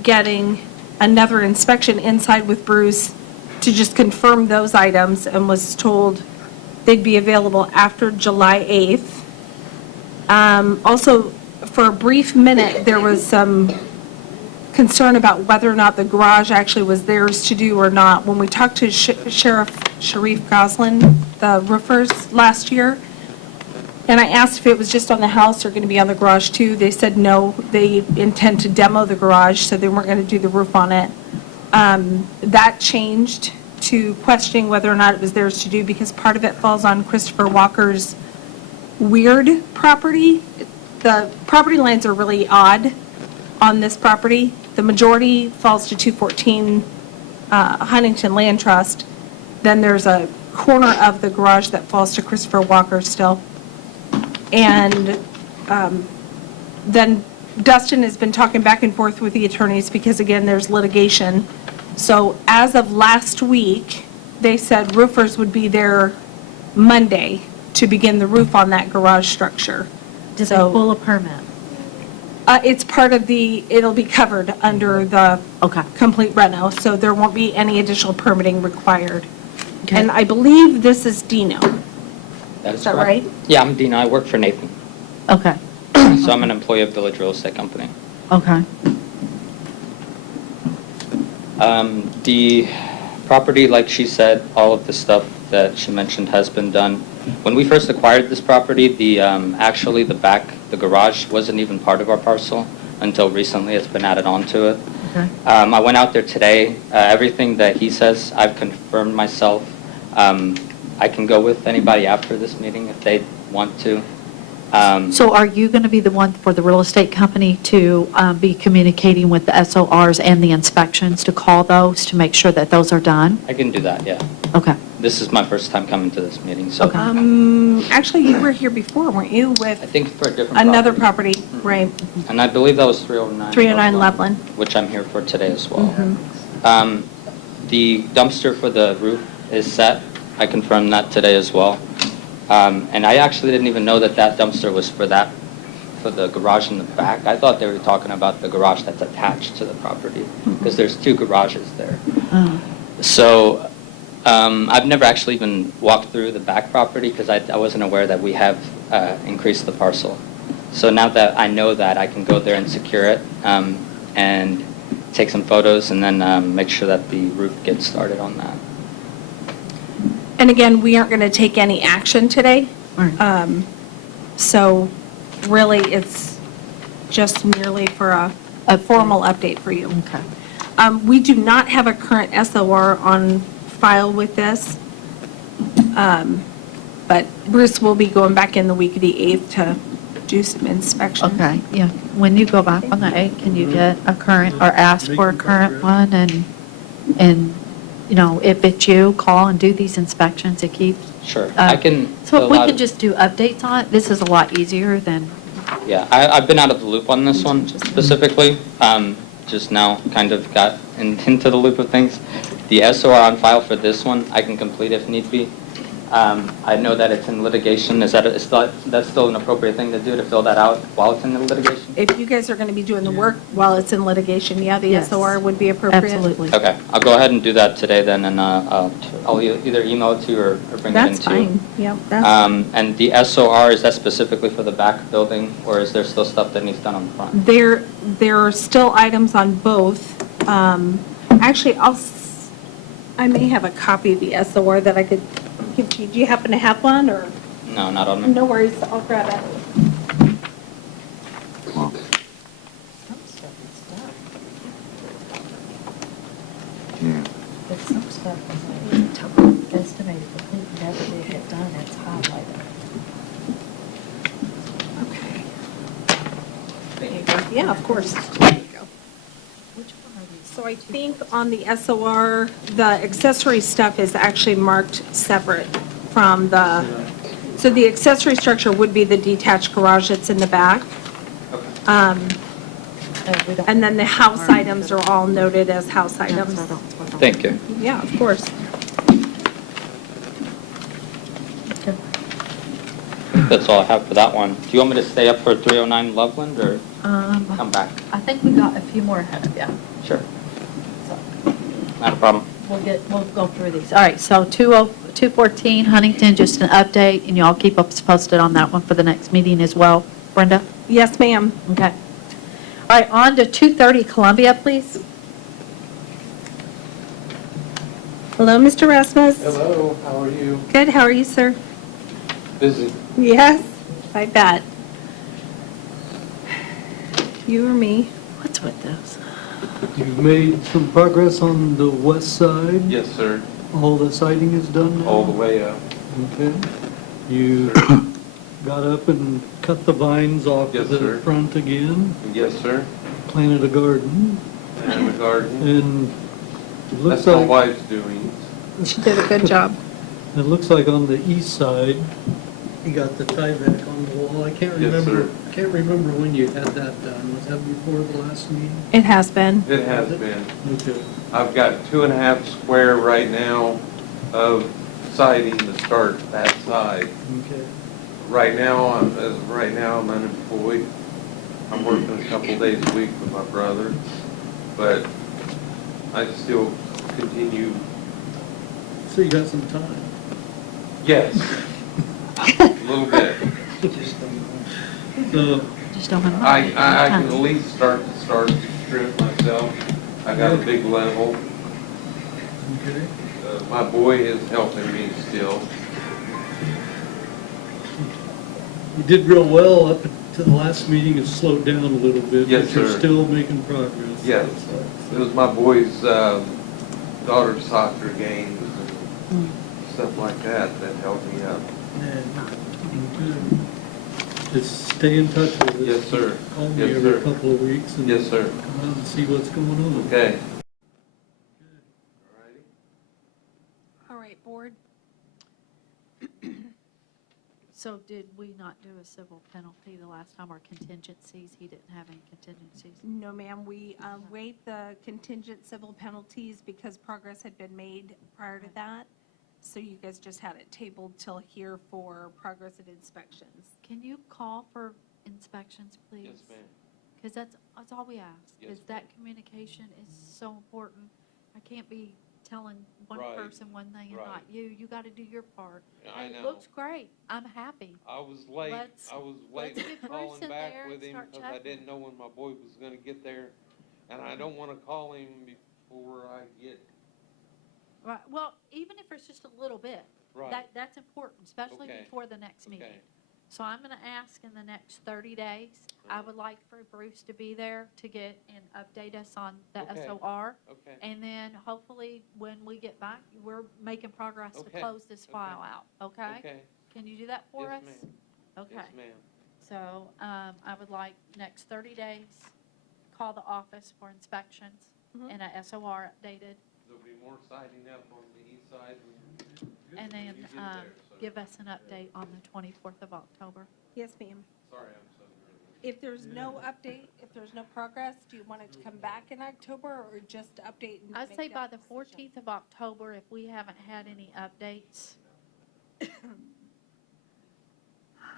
getting another inspection inside with Bruce to just confirm those items, and was told they'd be available after July 8th. Also, for a brief minute, there was some concern about whether or not the garage actually was theirs to do or not. When we talked to Sheriff Sharif Goslin, the roofers, last year, and I asked if it was just on the house or going to be on the garage too, they said no, they intend to demo the garage, so they weren't going to do the roof on it. That changed to questioning whether or not it was theirs to do, because part of it falls on Christopher Walker's weird property. The property lines are really odd on this property. The majority falls to 214 Huntington Land Trust. Then there's a corner of the garage that falls to Christopher Walker still. And then Dustin has been talking back and forth with the attorneys because, again, there's litigation. So as of last week, they said roofers would be there Monday to begin the roof on that garage structure. Did they So- pull a permit? It's part of the, it'll be covered under the Okay. complete reno, so there won't be any additional permitting required. Okay. And I believe this is Dino. That Is that right? Yeah, I'm Dina. I work for Nathan. Okay, So I'm an employee of Village Real Estate Company. okay. The property, like she said, all of the stuff that she mentioned has been done. When we first acquired this property, actually the back, the garage wasn't even part of our parcel until recently. It's been added onto it. Okay. I went out there today. Everything that he says, I've confirmed myself. I can go with anybody after this meeting if they want to. So are you going to be the one for the real estate company to be communicating with the SORs and the inspections to call those to make sure that those are done? I can do that, yeah. Okay. This is my first time coming to this meeting, so Okay. Actually, you were here before, weren't you, I with think for a different another property. property, right? And I believe that was 309. 309 Loveland. Which I'm here for today as well. Mm-hmm. The dumpster for the roof is set. I confirmed that today as well. And I actually didn't even know that that dumpster was for the garage in the back. I thought they were talking about the garage that's attached to the property, because there's two garages there. Oh. So I've never actually even walked through the back property because I wasn't aware that we have increased the parcel. So now that I know that, I can go there and secure it and take some photos and then make sure that the roof gets started on that. And again, we aren't going to take any action today. All right. So really, it's just merely for a formal update for you. Okay. We do not have a current SOR on file with this. But Bruce will be going back in the week of the 8th to do some inspection. Okay, yeah. When you go back on the 8th, can you get a current, or ask for a current one, and, you know, if it's you, call and do these inspections, it keeps. Sure, I can. So fill if we out- can just do updates on it, this is a lot easier than, Yeah, I've been out of the loop on this one specifically. Just now kind of got into the loop of things. The SOR on file for this one, I can complete if need be. I know that it's in litigation. Is that's still an appropriate thing to do, to fill that out while it's in the litigation? If you guys are going to be doing the work while it's in litigation, yeah, the Yes. SOR would be appropriate. absolutely. Okay, I'll go ahead and do that today then, and I'll either email it to you or bring it in That's to you. fine, yeah, that's fine. And the SOR, is that specifically for the back building, or is there still stuff that needs done on the front? There are still items on both. Actually, I may have a copy of the SOR that I could give to you. Do you happen to have one, or? No, not on me. No worries, I'll grab it. Yeah. But some stuff is estimated complete, never did get done, it's highlighted. Okay. There you go. Yeah, of course. There you go. Which one are these? So I think on the SOR, the accessory stuff is actually marked separate from so the accessory structure would be the detached garage that's in the back. We don't- And then the house items are all noted as house items. Thank you. Yeah, of course. Okay. That's all I have for that one. Do you want me to stay up for 309 Loveland, or come back? I think we got a few more ahead of you. Sure, So not a problem. we'll go through these. All right, so 214 Huntington, just an update, and y'all keep us posted on that one for the next meeting as well. Brenda? Yes, ma'am. Okay. All right, on to 230 Columbia, please. Hello, Mr. Rasmus. Hello, how are you? Good, how are you, sir? Busy. Yes, I bet. You or me? What's with those? You've made some progress on the west side? Yes, sir. All the siding is done now? All the way up. Okay. You got up and cut the vines off Yes, the sir. front again, Yes, sir. planted a garden, And the garden. and it looks That's my like, wife's doing. She did a good job. it looks like on the east side, you got the tieback on the wall. I can't Yes, remember, sir. can't remember when you had that done. Was that before the last meeting? It has been. It has been. Okay. I've got 2.5 square right now of siding to start that side. Okay. Right now, I'm unemployed. I'm working a couple days a week with my brother, but I still continue. So you got some time? Yes, a little bit. So, Just don't have. I can at least start to strip myself. I got a big level. okay. My boy is helping me still. You did real well up to the last meeting. It slowed down a little bit. Yes, But you're sir. still making progress. Yes, it was my boy's daughter's soccer games and stuff like that helped me up. Okay. Just stay in touch with us. Yes, sir. Call me Yes, every sir. couple of weeks and Yes, sir. come out and see what's going on. Okay. All right, board. So did we not do a civil penalty the last time, or contingencies? He didn't have any contingencies? No, ma'am, we waived the contingent civil penalties because progress had been made prior to that. So you guys just had it tabled till here for progress and inspections. Can you call for inspections, please? Yes, ma'am. Because that's all we ask, Yes, is that communication is so important. I can't be telling one Right. person one thing and not Right. you. You got to do your part. I And know. It looks great. I'm happy. I was late. Let's- I was let's late get Bruce calling in back there with and him start because I checking. didn't know when my boy was gonna get there. And I don't wanna call him before I get, Right. Well, even if it's just a little bit, Right. that's important, especially Okay. before the next Okay. meeting. So I'm going to ask in the next 30 days, I would like for Bruce to be there to get and update us on the Okay. SOR. okay. And then hopefully when we get back, we're making progress to Okay. close this Okay. file out, okay? Okay. Can you do that for us? Yes, ma'am. Okay. Yes, ma'am. also, I would like next 30 days, call the office for inspections and a SOR updated, There'll be more siding up on the east side when and you then get there, so. give us an update on the 24th of October. Yes, ma'am. Sorry, I'm so early. If there's no update, if there's no progress, do you want it to come back in October or just update and I'd make say by that the decision? 14th of October, if we haven't had any updates,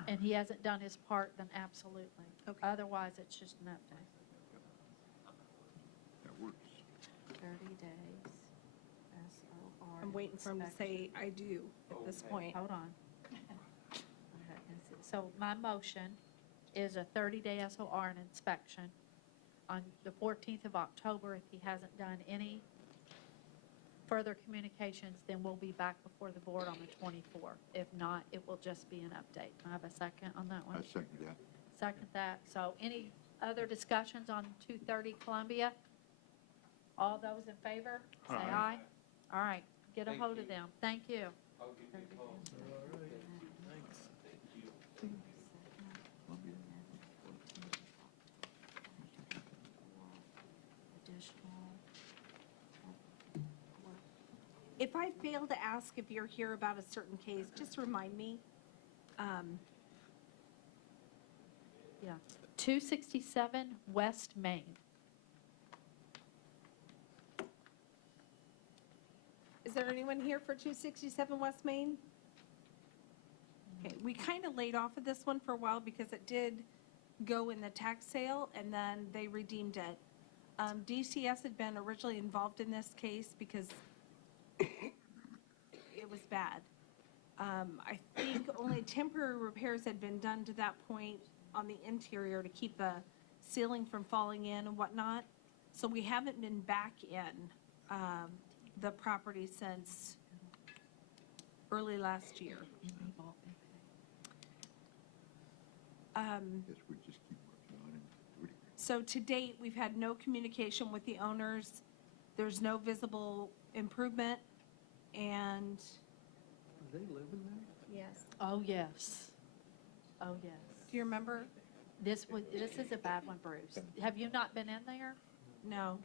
and he hasn't done his part, then absolutely. Okay. Otherwise, it's just an update. That works. 30 days, SOR. I'm waiting for him to say, I do, at this Okay. point. Hold on. So my motion is a 30-day SOR and inspection on the 14th of October. If he hasn't done any further communications, then we'll be back before the board on the 24th. If not, it will just be an update. Can I have a second on that one? I second that. Second that. So any other discussions on 230 Columbia? All those in favor, say aye. All right, get a Thank hold of you. them. Thank you. I'll give you a call, sir. Thanks. Thank you. Columbia. Additional. If I fail to ask if you're here about a certain case, just remind me. Yeah. 267 West Main. Is there anyone here for 267 West Main? Okay, we kind of laid off of this one for a while because it did go in the tax sale and then they redeemed it. DCS had been originally involved in this case because it was bad. I think only temporary repairs had been done to that point on the interior to keep the ceiling from falling in and whatnot. So we haven't been back in the property since early last year. Guess we just keep working on it. So to date, we've had no communication with the owners. There's no visible improvement, and Are they living there? yes. Oh, yes. Oh, yes. Do you remember? This is a bad one, Bruce. Have you not been in there? No.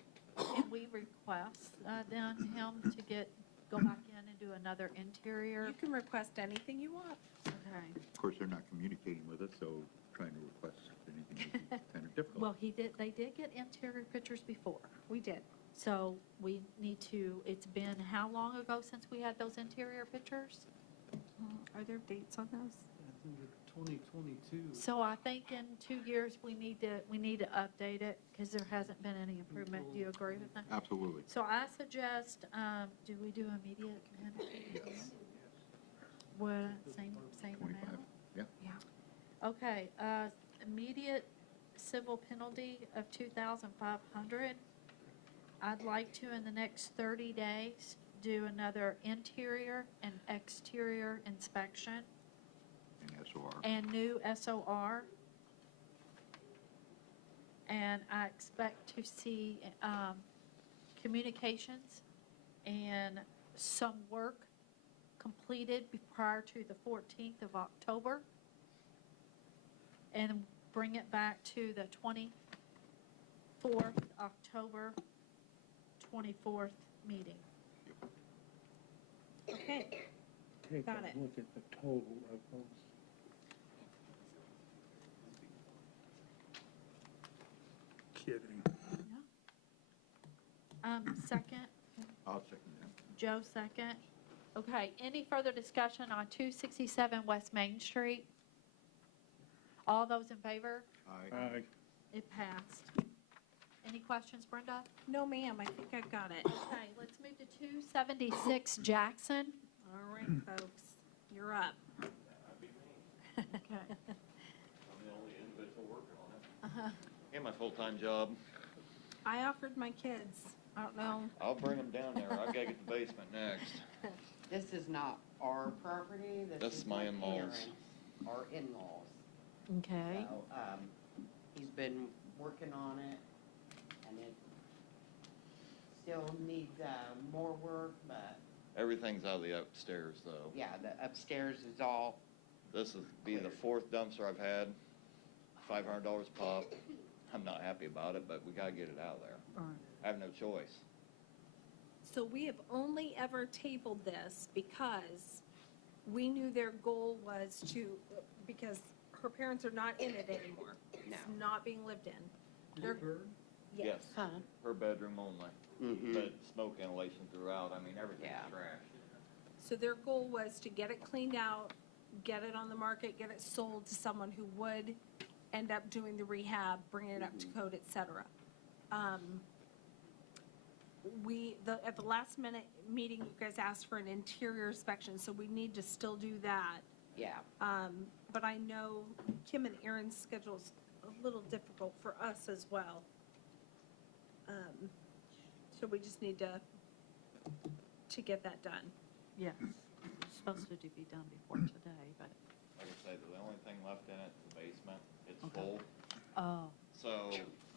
Can we request then him to go back in and do another interior? You can request anything you want. Okay. Of course, they're not communicating with us, so trying to request anything would be kind of difficult. Well, they did get interior pictures before. We did. So we need to, it's been how long ago since we had those interior pictures? Are there dates on those? I think it's 2022. So I think in 2 years, we need to update it because there hasn't been any improvement. Do you agree with that? Absolutely. So I suggest, do we do immediate penalty? Yes. What, same 25, amount? yeah. Yeah. Okay, immediate civil penalty of $2,500. I'd like to, in the next 30 days, do another interior and exterior inspection And SOR. and new SOR. And I expect to see communications and some work completed prior to the 14th of October. And bring it back to the 24th, October 24th meeting. Okay. Got it. Look at the total of those. Kidding. Second, I'll second that. Joe second. Okay, any further discussion on 267 West Main Street? All those in favor? Aye. It passed. Any questions, Brenda? No, ma'am, I think I've got it. Okay, let's move to 276 Jackson. All right, folks, you're up. Okay. I'm the only individual working on it. Uh-huh. And my full-time job. I offered my kids. I don't know. I'll bring them down there. I've got to get the basement next. This is not our property, This this is is my my in-laws. parents, our in-laws. Okay. So, he's been working on it, and it still needs, more work, but, Everything's out of the upstairs, though. yeah, the upstairs is all, This will be the fourth dumpster I've had. $500 pop. I'm not happy about it, but we gotta get it out of there. Right. I have no choice. So we have only ever tabled this because we knew their goal was to, because her parents are not in it anymore. It's not being lived in. They're- Yes. Her bedroom only, Mhm. but smoke inhalation throughout. I mean, everything's Yeah. trash. So their goal was to get it cleaned out, get it on the market, get it sold to someone who would end up doing the rehab, bringing it up to code, et cetera. At the last minute meeting, you guys asked for an interior inspection, so we need to still do that. Yeah. But I know Kim and Aaron's schedule's a little difficult for us as well. So we just need to get that done. Yes, it's supposed to be done before today, but, Like I said, the only thing left in it is the basement. It's Okay. full. oh, So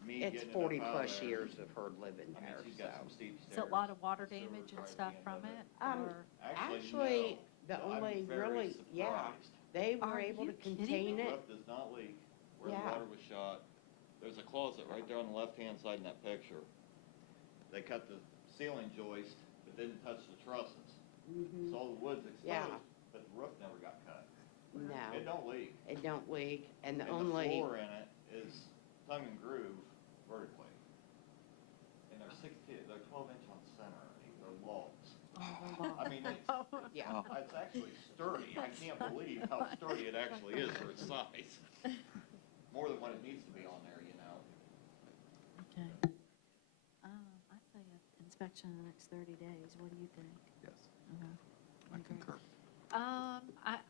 me It's getting it 40 up out plus there- years of her living I mean, there, she's got so. some steep stairs. is it a lot of water Sewer's damage and right at stuff the end from of it? Um, or- Actually, no. the I'm only very really, yeah, surprised. they were Are able you to kidding contain me? The it. roof does not leak where the Yeah. water was shot. There's a closet right there on the left-hand side in that picture. They cut the ceiling joist, but didn't touch the trusses. So all the wood's exposed, Yeah. but the roof never got cut. It No, don't leak. it don't leak, and the And the only, floor in it is tongue and groove vertically. And they're 12 inch on center, they're logs. I mean, yeah. it's actually sturdy. I can't believe how sturdy it actually is for its size. More than what it needs to be on there, you know? Okay. I say inspection in the next 30 days. What do you think? Yes, Uh-huh. I concur.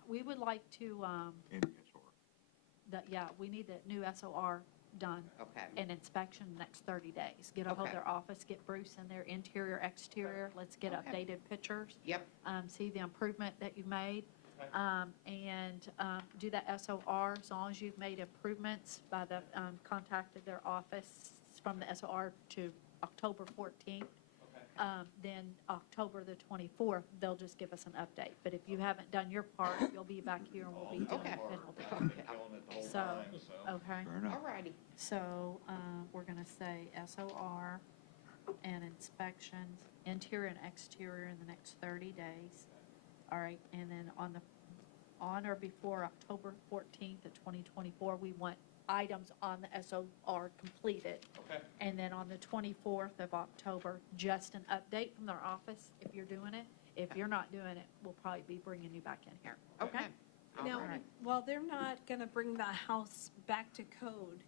We would like to, NSR. yeah, we need the new SOR done. Okay. An inspection next 30 days. Get a hold of Okay. their office, get Bruce in there, interior, exterior. Let's get Okay. updated pictures. Yep. See the improvement that you made. Okay. And do that SOR, as long as you've made improvements by the, contacted their office from the SOR to October 14th. Okay. Then October the 24th, they'll just give us an update. But if you haven't done your part, you'll be back here and we'll be doing Okay. a penalty. I've been killing it the whole So, time, so. okay. Fair enough. All righty. So we're going to say SOR and inspections, interior and exterior in the next 30 days. All right, and then on or before October 14th of 2024, we want items on the SOR completed. Okay. And then on the 24th of October, just an update from their office if you're doing it. If you're not doing it, we'll probably be bringing you back in here. Okay. All Now, right. while they're not going to bring the house back to code,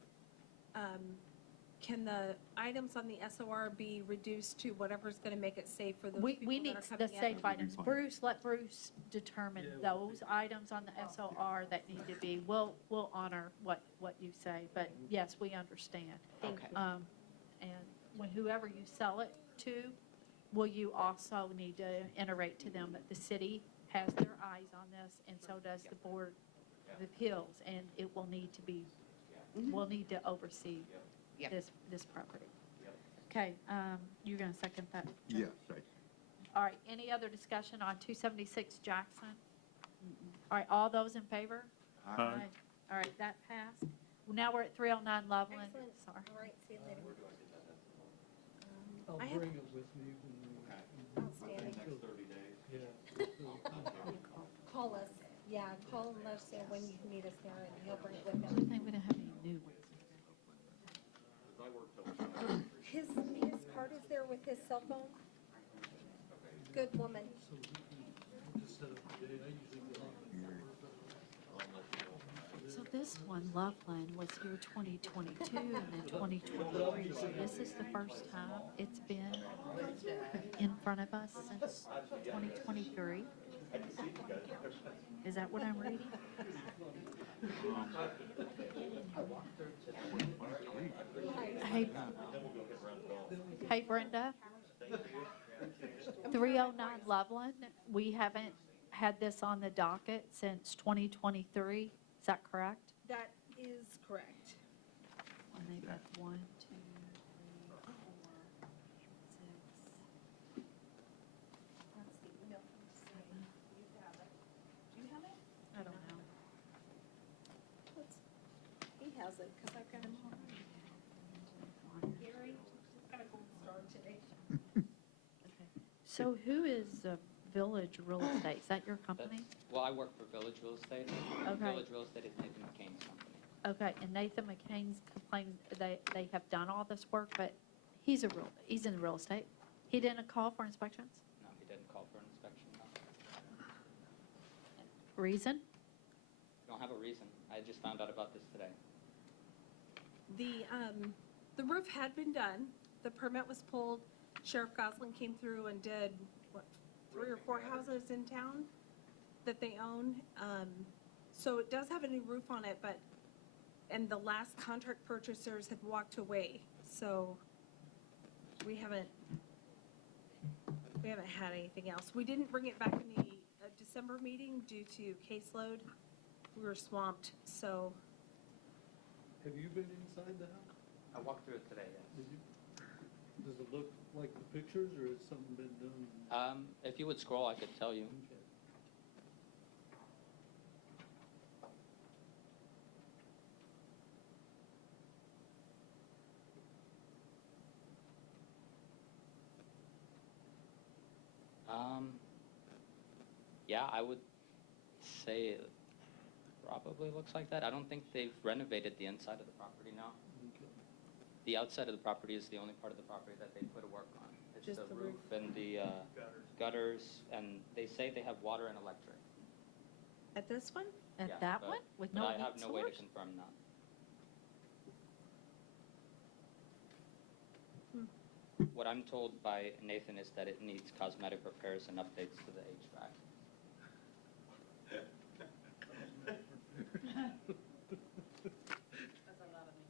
can the items on the SOR be reduced to whatever's going to make it safe for those We people need that are coming the in? safe items. fine. Let Bruce determine those items on the SOR that need to be. We'll honor what you say, but yes, we understand. Okay. And when whoever you sell it to, will you also need to iterate to them that the city has their eyes on this, and so does the Board of Appeals, and it will need to be, will need to oversee Yep. this property. Yep. Okay, you're going to second that? Joe? Yes, All right, any other discussion on 276 Jackson? All right, all those in favor? Aye. All right, that passed. Well, now we're at 309 Loveland. Excellent. Sorry. All right, see you later. Where do I get that? I'll I have- bring it with me when Okay. Outstanding. Within the next 30 days. yeah. Call us, yeah, call and let us know when you can meet us there, and he'll bring it with I him. think we don't have any new ones. Because I work till. His card is there with his cell phone? Good woman. So we can just set up a day. I usually get on So this one, Loveland, was here 2022 and then 2023. So this is the first time it's been in front of us since 2023. Is that what I'm reading? Hey Brenda. 309 Loveland, we haven't had this on the docket since 2023. Is that correct? That is correct. And they've got 1, 2, 3, 4, 6. That's the email from the city. You have it. Do you have it? I don't know. He has hasn't, because I've got him already. Gary, got a gold star today. So who is Village Real Estate? Is that your company? Well, I work for Village Real Estate. Village Real Estate is Nathan McCain's company. Okay, and Nathan McCain's complained they have done all this work, but he's in real estate. He didn't call for inspections? No, he didn't call for an inspection, no. Reason? I don't have a reason. I just found out about this today. The roof had been done, the permit was pulled, Sheriff Goslin came through and did, what, 3 or 4 houses in town that they own. So it does have a new roof on it, and the last contract purchasers have walked away, so we haven't had anything else. We didn't bring it back in the December meeting due to caseload. We were swamped, so. Have you been inside the house? I walked through it today, yes. Did you? Does it look like the pictures, or has something been done? If you would scroll, I could tell you. Okay. Yeah, I would say it probably looks like that. I don't think they've renovated the inside of the property now. Okay. The outside of the property is the only part of the property that they put a work on. It's Just the the roof roof. and the gutters, and they say they have water and electric. At this one? At Yeah, that but- one? With but no I have heat no way to source? confirm that. What I'm told by Nathan is that it needs cosmetic repairs and updates to the HVAC.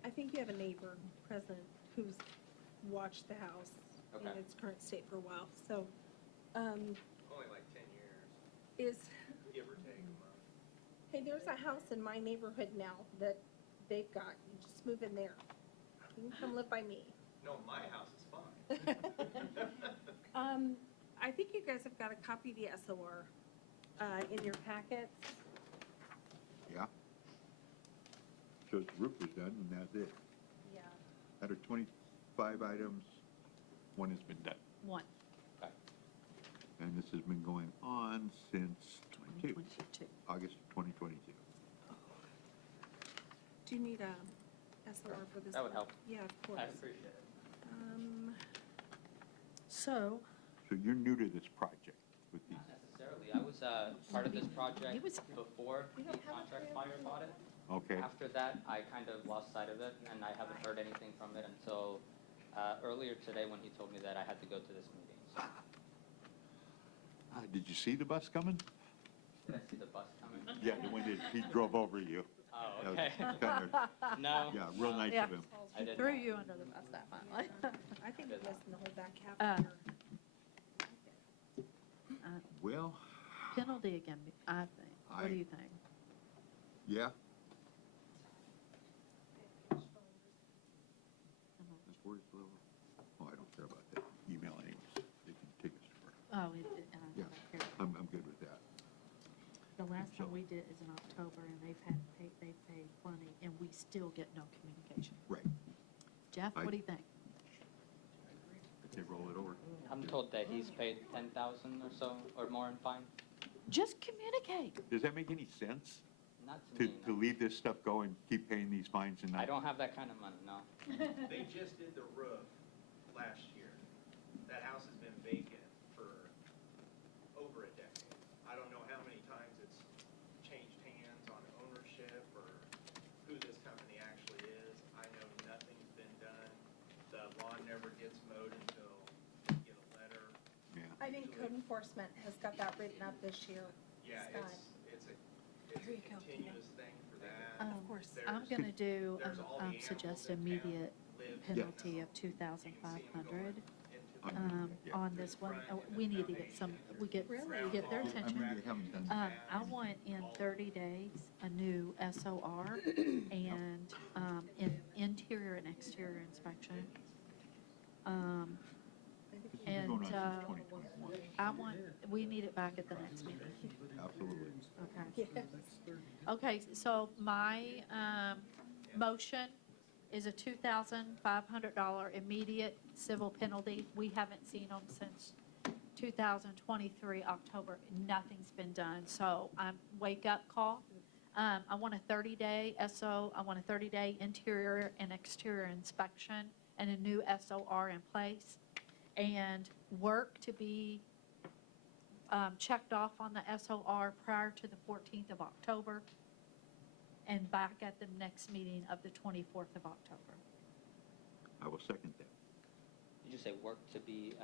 I think you have a neighbor present who's watched the house in Okay. its current state for a while, so, Only like 10 years, is, give or take a month. hey, there's a house in my neighborhood now that they've got, you just move in there. You can come live by me. No, my house is fine. I think you guys have got a copy of the SOR in your packets. Yeah. Shows the roof was done, and that's it. Yeah. Out of 25 items, 1 has been done. One, Okay. And this has been going on since 2022. August of 2022. Do you need a SOR for this? That would help. Yeah, of course. I appreciate it. So, So you're new to this project with these? Not necessarily. I was part of this He project was- before You the don't have a contract plan? buyer bought it. Okay. After that, I kind of lost sight of it, and I haven't heard anything from it until earlier today when he told me that I had to go to this meeting. So, Did you see the bus coming? did I see the bus coming? Yeah, the one that he drove over you. Oh, That was okay. kinda- No. Yeah, real nice yeah, of him. I he did threw not. you under the bus that time. I think we're missing the whole back half Uh, here. Well, Penalty again, I think. What do you think? yeah. Where's the little, oh, I don't care about that. Email anyways. They can take us to work. Oh, Yeah, I'm good with that. the last one we did is in October, and they've paid plenty, and we still get no communication. Right. Jeff, what do you think? If they roll it over. I'm told that he's paid 10,000 or so, or more in fine. Just communicate. Does that make any sense? Not to me, To no. leave this stuff go and keep paying these fines and not? I don't have that kind of money, no. They just did the roof last year. That house has been vacant for over a decade. I don't know how many times it's changed hands on ownership or who this company actually is. I know nothing's been done. The lawn never gets mowed until you get a letter. Yeah. I think code enforcement has got that written up this year. Yeah, Scott. it's a Here you go, continuous thing for that. Of course. I'm going to do, There's all the suggest animals in town immediate live penalty in of 2,500 Yeah. on this one. We need to get we get their I attention. mean, they haven't done. I want in 30 days a new SOR and in interior and exterior inspection. And Going on since 2021. we need it back at the next meeting. Absolutely. Okay. Okay, so my motion is a $2,500 immediate civil penalty. We haven't seen them since 2023, October. Nothing's been done. So wake-up call. I want a 30-day SO, I want a 30-day interior and exterior inspection and a new SOR in place, and work to be checked off on the SOR prior to the 14th of October, and back at the next meeting of the 24th of October. I will second that. Did you say work to be,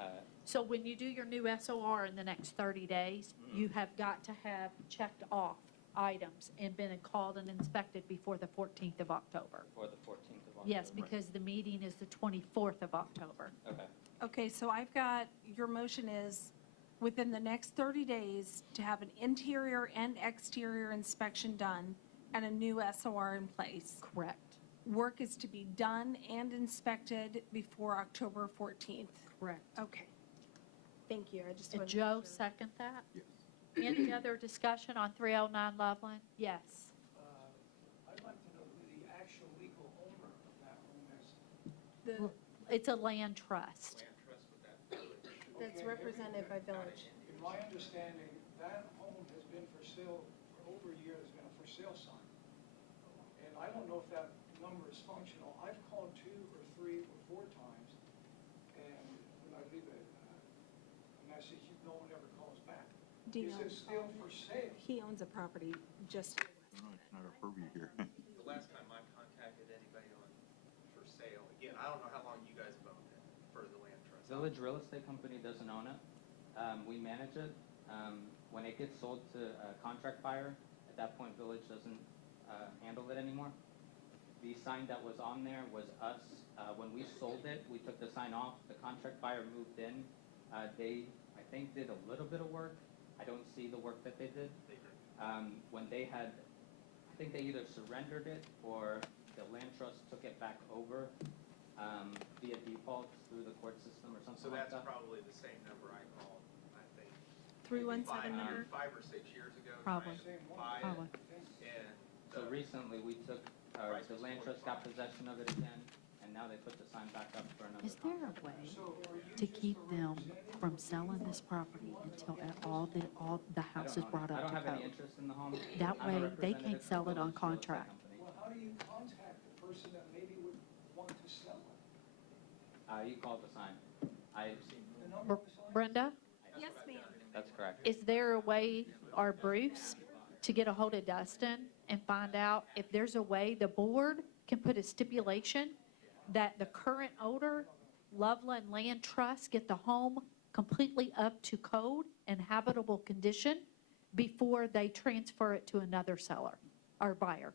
So when you do your new SOR in the next 30 days, you have got to have checked off items and been called and inspected before the 14th of October. for the 14th of October? Yes, because the meeting is the 24th of October. Okay. Okay, so I've got, your motion is within the next 30 days to have an interior and exterior inspection done and a new SOR in place. Correct. Work is to be done and inspected before October 14th. Correct. Okay. Thank you. I just Did wanted to Joe make sure. second that? Yes. Any other discussion on 309 Loveland? Yes. I'd like to know who the actual legal owner of that home is. The- It's a land trust. Land trust with that village. That's Okay, represented by Village. In my understanding, that home has been for sale for over a year, there's been a for sale sign. And I don't know if that number is functional. I've called 2 or 3 or 4 times, and when I leave a message, no one ever calls back. Is Dino. it still for sale? He owns a property just to the west. No, it's not our purview here. The last time I contacted anybody on for sale, again, I don't know how long you guys have owned it for the land trust. Village Real Estate Company doesn't own it. We manage it. When it gets sold to a contract buyer, at that point, Village doesn't handle it anymore. The sign that was on there was us. When we sold it, we took the sign off. The contract buyer moved in. They, I think, did a little bit of work. I don't see the work that they did. When they had, I think they either surrendered it or the land trust took it back over via default through the court system or something So like that's that. probably the same number I called, I think. 317 maybe number? 5 or 6 years ago. Probably. Trying to buy Probably. it. And So recently, we took, Price the was land trust got 45. possession of it again, and now they put the sign back up for another Is there a contract. way So are you to just keep a them representative, from or selling do you this own- property until all the I house don't is own brought it. I up don't to have any code? interest in the home. That I'm a way, they representative can't for sell it on Village Real Estate contract. Company. Well, how do you contact the person that maybe would want to sell it? You called the sign. The number of the sign? Brenda, Yes, ma'am. That's correct. is there a way, or Bruce, to get a hold of Dustin and find out if there's a way the board can put a stipulation that the current owner, Loveland Land Trust, get the home completely up to code and habitable condition before they transfer it to another seller or buyer?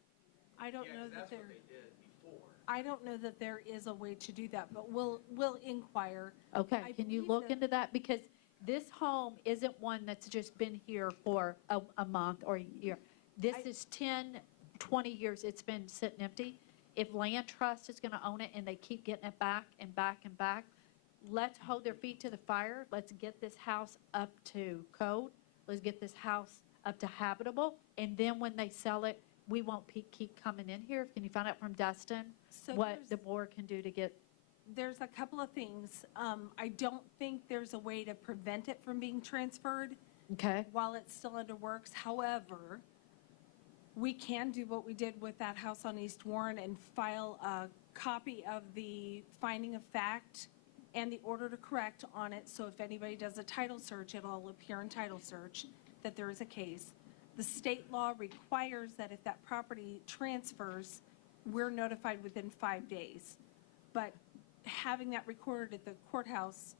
I don't yeah, know 'cause that that's what there, they did before. I don't know that there is a way to do that, but we'll inquire. Okay, I can you believe look that- into that? Because this home isn't one that's just been here for a month or a year. This is 10, 20 years it's been sitting empty. If Land Trust is going to own it and they keep getting it back and back and back, let's hold their feet to the fire. Let's get this house up to code. Let's get this house up to habitable. And then when they sell it, we won't keep coming in here. Can you find out from Dustin So what there's- the board can do to get? There's a couple of things. I don't think there's a way to prevent it from being transferred Okay. while it's still under works. However, we can do what we did with that house on East Warren and file a copy of the finding of fact and the order to correct on it. So if anybody does a title search, it'll appear in title search that there is a case. The state law requires that if that property transfers, we're notified within 5 days. But having that recorded at the courthouse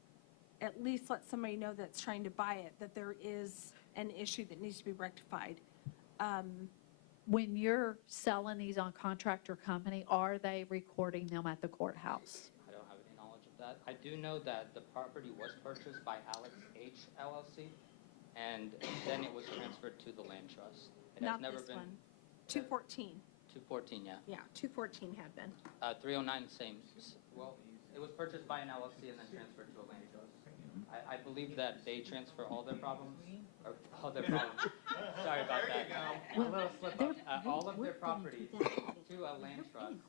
at least lets somebody know that's trying to buy it, that there is an issue that needs to be rectified. When you're selling these on contract or company, are they recording them at the courthouse? I don't have any knowledge of that. I do know that the property was purchased by Alex H. LLC, and then it was transferred to the land trust. It has Not never this been. one. 214. 214, yeah. Yeah, 214 had been. 309, same. Well, it was purchased by an LLC and then transferred to a land trust. I believe that they transfer all their problems, or all their problems. Sorry about that. A little slip up. All of their properties to a land trust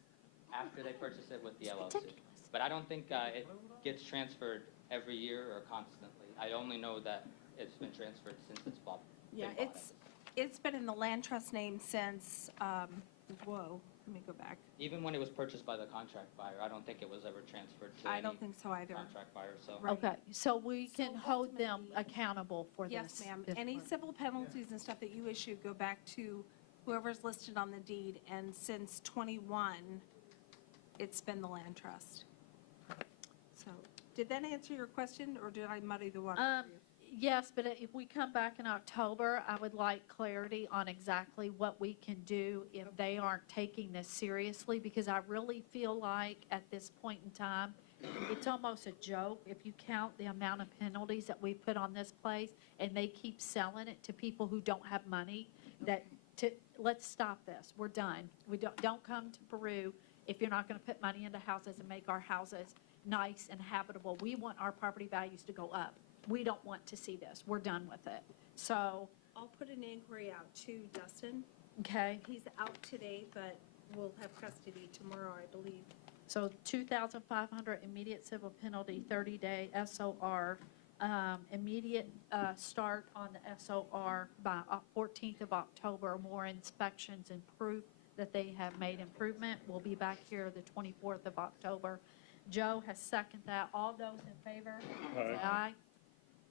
after they purchase it with the LLC. But I don't think it gets transferred every year or constantly. I only know that it's been transferred since it's bought. Yeah, they bought it's been in the land trust name since, whoa, let me go back. Even when it was purchased by the contract buyer, I don't think it was ever transferred to I any don't think so either. contract buyer, so. Right. Okay, so we can So hold them ultimately- accountable for this. Yes, ma'am. this Any work. civil penalties and stuff that you issue go back to whoever's listed on the deed, and since '21, it's been the land trust. So, did that answer your question, or did I muddy the water for you? Yes, but if we come back in October, I would like clarity on exactly what we can do if they aren't taking this seriously, because I really feel like at this point in time, it's almost a joke if you count the amount of penalties that we put on this place, and they keep selling it to people who don't have money, let's stop this. We're done. We don't come to Peru if you're not going to put money into houses and make our houses nice and habitable. We want our property values to go up. We don't want to see this. We're done with it. So, I'll put an inquiry out to Dustin. okay, He's out today, but we'll have custody tomorrow, I believe. so 2,500 immediate civil penalty, 30-day SOR, immediate start on the SOR by 14th of October, more inspections and proof that they have made improvement. We'll be back here the 24th of October. Joe has seconded that. All those in favor? Say aye.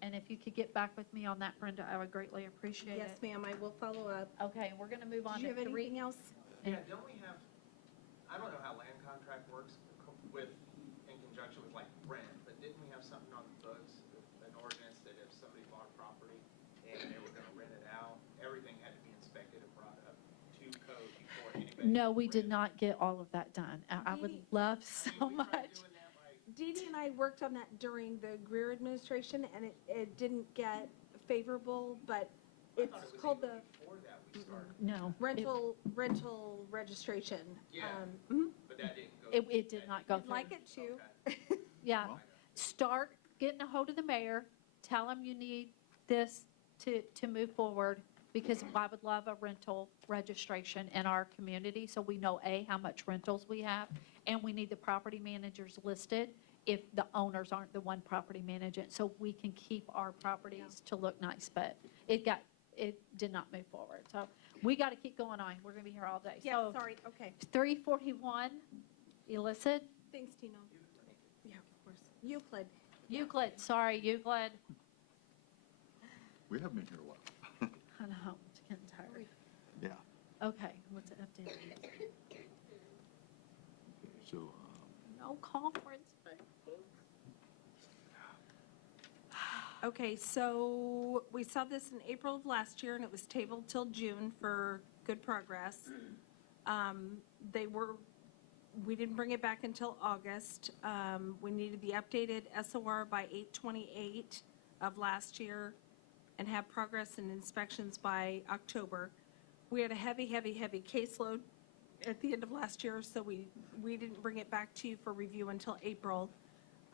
And if you could get back with me on that, Brenda, I would greatly appreciate it. Yes, ma'am, I will follow up. Okay, we're going to move on Do you to have three. anything else? Yeah, don't we have, I don't know how land contract works with, in conjunction with like rent, but didn't we have something on the books, an ordinance that if somebody bought a property and they were gonna rent it out, everything had to be inspected and brought up to code before anybody? No, we could did rent? not get all of that done. I would love so much. Dee Dee and I worked on that during the Greer administration, and it didn't get favorable, but I thought it it's was called even the before that we started. No. rental registration. Yeah. Mhm. But that didn't go. It did not go I'd through. like it to. Yeah. Start getting a hold of the mayor, tell him you need this to move forward, because I would love a rental registration in our community, so we know, A, how much rentals we have, and we need the property managers listed if the owners aren't the one property managing, so we can keep our properties to look nice, but it did not move forward. So we got to keep going on. We're going to be here all day. Yeah, So sorry, okay. 341, illicit. Thanks, Tino. Yeah, of course. Euclid. Euclid, sorry, Euclid. We haven't been here a while. I know, it's getting tired. Yeah. Okay, what's the update? Okay, so, No conference, but. Okay, so we saw this in April of last year, and it was tabled till June for good progress. We didn't bring it back until August. We needed the updated SOR by 8/28 of last year and have progress and inspections by October. We had a heavy caseload at the end of last year, so we didn't bring it back to you for review until April.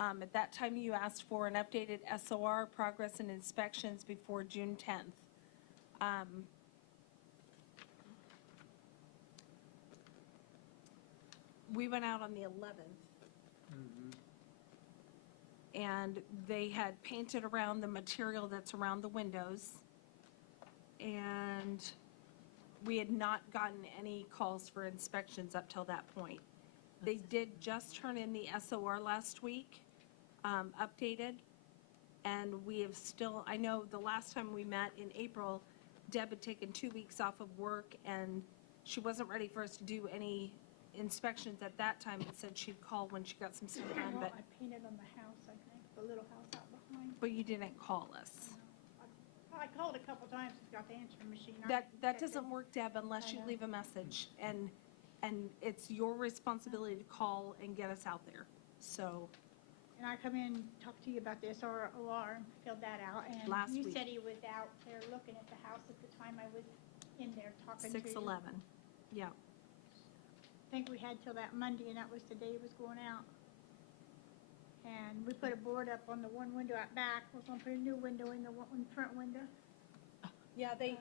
At that time, you asked for an updated SOR, progress and inspections before June 10th. We went out on the 11th. And they had painted around the material that's around the windows. And we had not gotten any calls for inspections up till that point. They did just turn in the SOR last week, updated, and we have still, I know the last time we met in April, Deb had taken 2 weeks off of work, and she wasn't ready for us to do any inspections at that time, and said she'd call when she got some stuff done, Well, but, I painted on the house, I think, the little house out behind. but you didn't call us. I called a couple times, got the answering machine. That doesn't work, Deb, unless you leave a message, and it's your responsibility to call and get us out there, so. And I come in, talked to you about this OR and filled that out. Last And you week. said he was out there looking at the house at the time I was in there talking to you. 6/11, yeah. I think we had till that Monday, and that was the day he was going out. And we put a board up on the one window out back. We're gonna put a new window in the one, front window. Yeah, they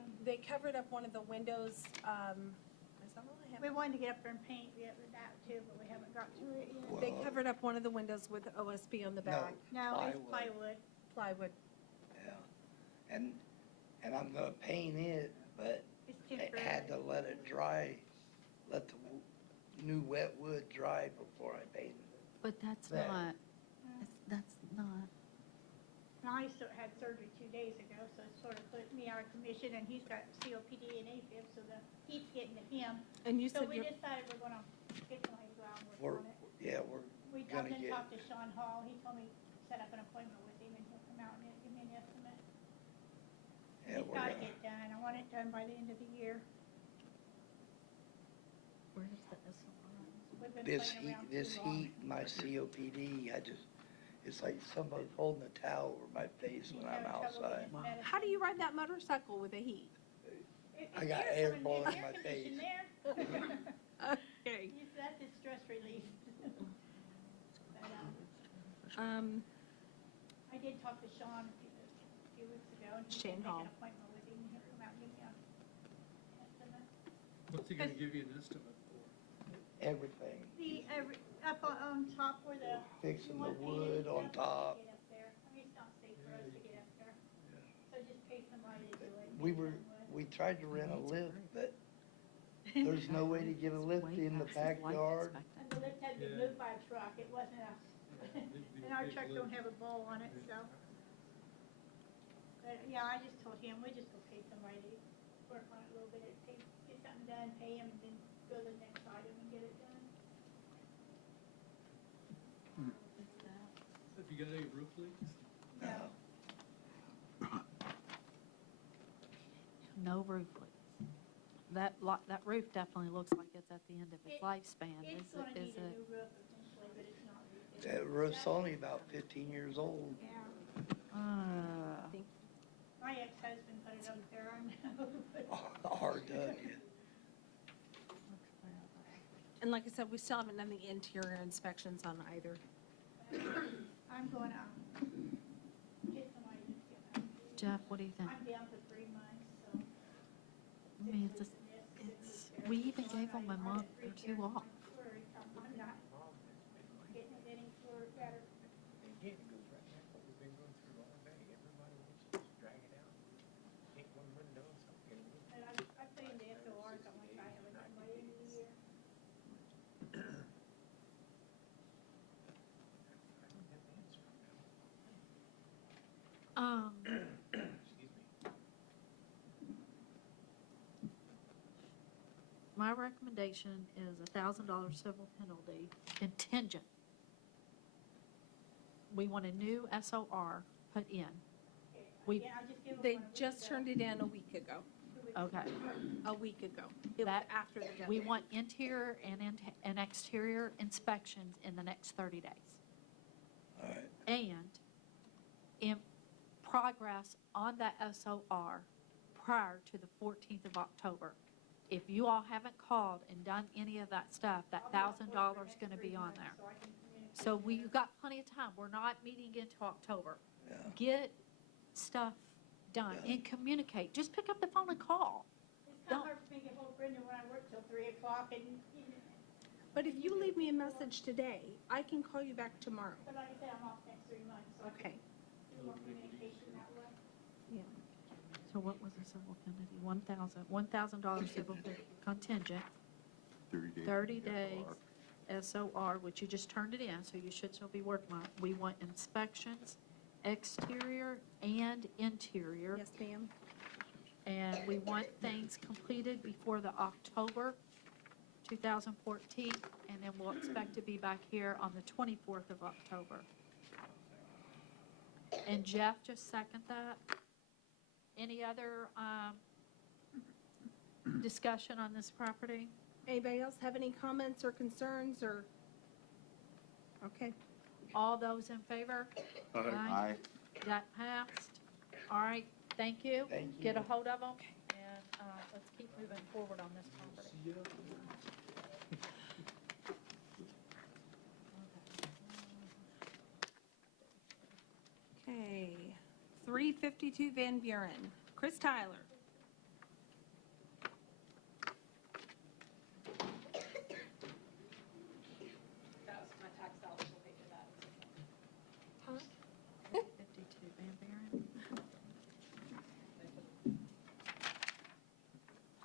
covered up one of the windows, is that all I have? We wanted to get up there and paint the other that too, but we haven't got to it yet. They covered up one of the windows with OSB on the back. No, it's plywood. Plywood. Yeah, and I'm gonna paint it, but It's I had to temporary. let it dry, let the new wet wood dry before I paint it. But that's That- not, that's not, And I still had surgery 2 days ago, so it sort of put me out of commission, and he's got COPD and AFib, so the heat's getting to him. And you So said we you're, decided we're gonna get somebody to go out and work We're, on it. yeah, we're We gonna talked and get, talked to Sean Hall. He told me set up an appointment with him, and he'll come out and give me an estimate. yeah, It's we're gotta gonna, get done. I want it done by the end of the year. where is the SLR? We've been this playing heat, around this too long. heat, my COPD, it's like somebody's holding a towel over my face when I'm outside. how do you ride that motorcycle with the heat? I got air blowing in my face. There. Okay. That's his stress relief. But, I did talk to Sean a few weeks ago, and he Shane said make Hall. an appointment with him, and he'll come out and give me an estimate. What's he gonna give you an estimate for? Everything, Up on top where the. Fixing you want the painted wood and on stuff, top. Get up there. I mean, it's not safe for us to get up there. So just pay somebody to do it. we tried to rent a lift, but there's no way to get a lift in the backyard. And the lift had to be moved by a truck, it wasn't a, and our truck don't have a bowl on it, so. But, yeah, I just told him, we just go pay somebody to work on it a little bit, get something done, pay him, and then go to the next item and get it done. Have you got any roof leaks? No. No roof leaks. That roof definitely looks like it's at the end of its lifespan. It's gonna need a new roof eventually, but it's not. That roof's only about 15 years old. Yeah, Uh, my ex-husband put it up there, I know. RW. And like I said, we still haven't done the interior inspections on either. I'm gonna get somebody to get back. Jeff, what do you think? I'm down for 3 months, so. I mean, we even gave them a month or two off. I'm not getting it any better. Again, it goes right back to what we've been going through all day. Everybody wants to just drag it out. Ain't one window, something. And I put in the SORs, I'm gonna try to have it done by the end of the year. Excuse me. My recommendation is $1,000 civil penalty contingent. We want a new SOR put in. We, Yeah, I just give them They one a week just ago. turned it in a week ago, 2 weeks okay. ago. a week ago. It was That- after the deadline. We want interior and exterior inspections in the next 30 days. All right. And in progress on that SOR prior to the 14th of October. If you all haven't called and done any of that stuff, that $1,000 is going to be on there. So I can communicate. So we've got plenty of time. We're not meeting into October. Yeah. Get stuff done Yeah. and communicate. Just pick up the phone and call. It's kind of hard for me to get hold of Brenda when I work till 3 o'clock and, But if you leave me a message today, I can call you back tomorrow. but like I said, I'm off next 3 months, so I Okay. can do more communication that way. Yeah. So what was the civil penalty? $1,000 civil contingent, 30 days. 30 days SOR, which you just turned it in, so you should still be working on it. We want inspections, exterior and interior. Yes, ma'am. And we want things completed before the October 2014, and then we'll expect to be back here on the 24th of October. And Jeff just second that. Any other discussion on this property? Anybody else have any comments or concerns or? Okay. All those in favor? Aye. That passed. All right, thank you. Thank you. Get a hold of them, and let's keep moving forward on this property. 352 Van Buren. Chris Tyler. That was my tax dollars, will pay for that. Huh? 52 Van Buren.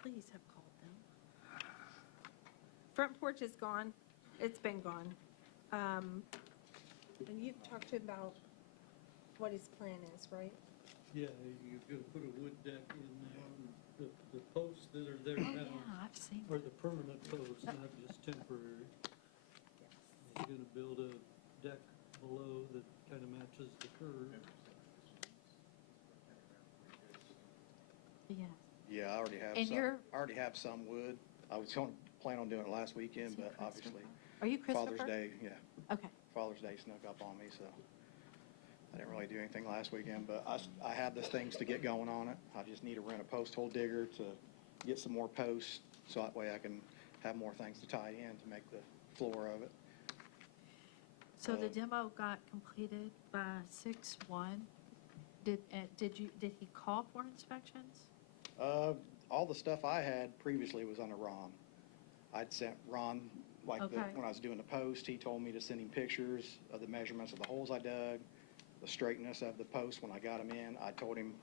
Please have called them. Front porch is gone. It's been gone. And you talked to him about what his plan is, right? Yeah, you're gonna put a wood deck in there, and the posts that are there Oh, now yeah, I've seen are the permanent posts, not just temporary. You're gonna build a deck below that kind of matches the curve. Yes. Yeah, I already have And some, you're- I already have some wood. I was going to plan on doing it last weekend, but obviously. Are you Christopher? Father's Day, yeah. Okay. Father's Day snuck up on me, so I didn't really do anything last weekend, but I have the things to get going on it. I just need to rent a post hole digger to get some more posts, so that way I can have more things to tie in to make the floor of it. So the demo got completed by 6/1. Did he call for inspections? All the stuff I had previously was under Ron. I'd sent Ron, Okay. when I was doing the post, he told me to send him pictures of the measurements of the holes I dug, the straightness of the post when I got them in. I told him,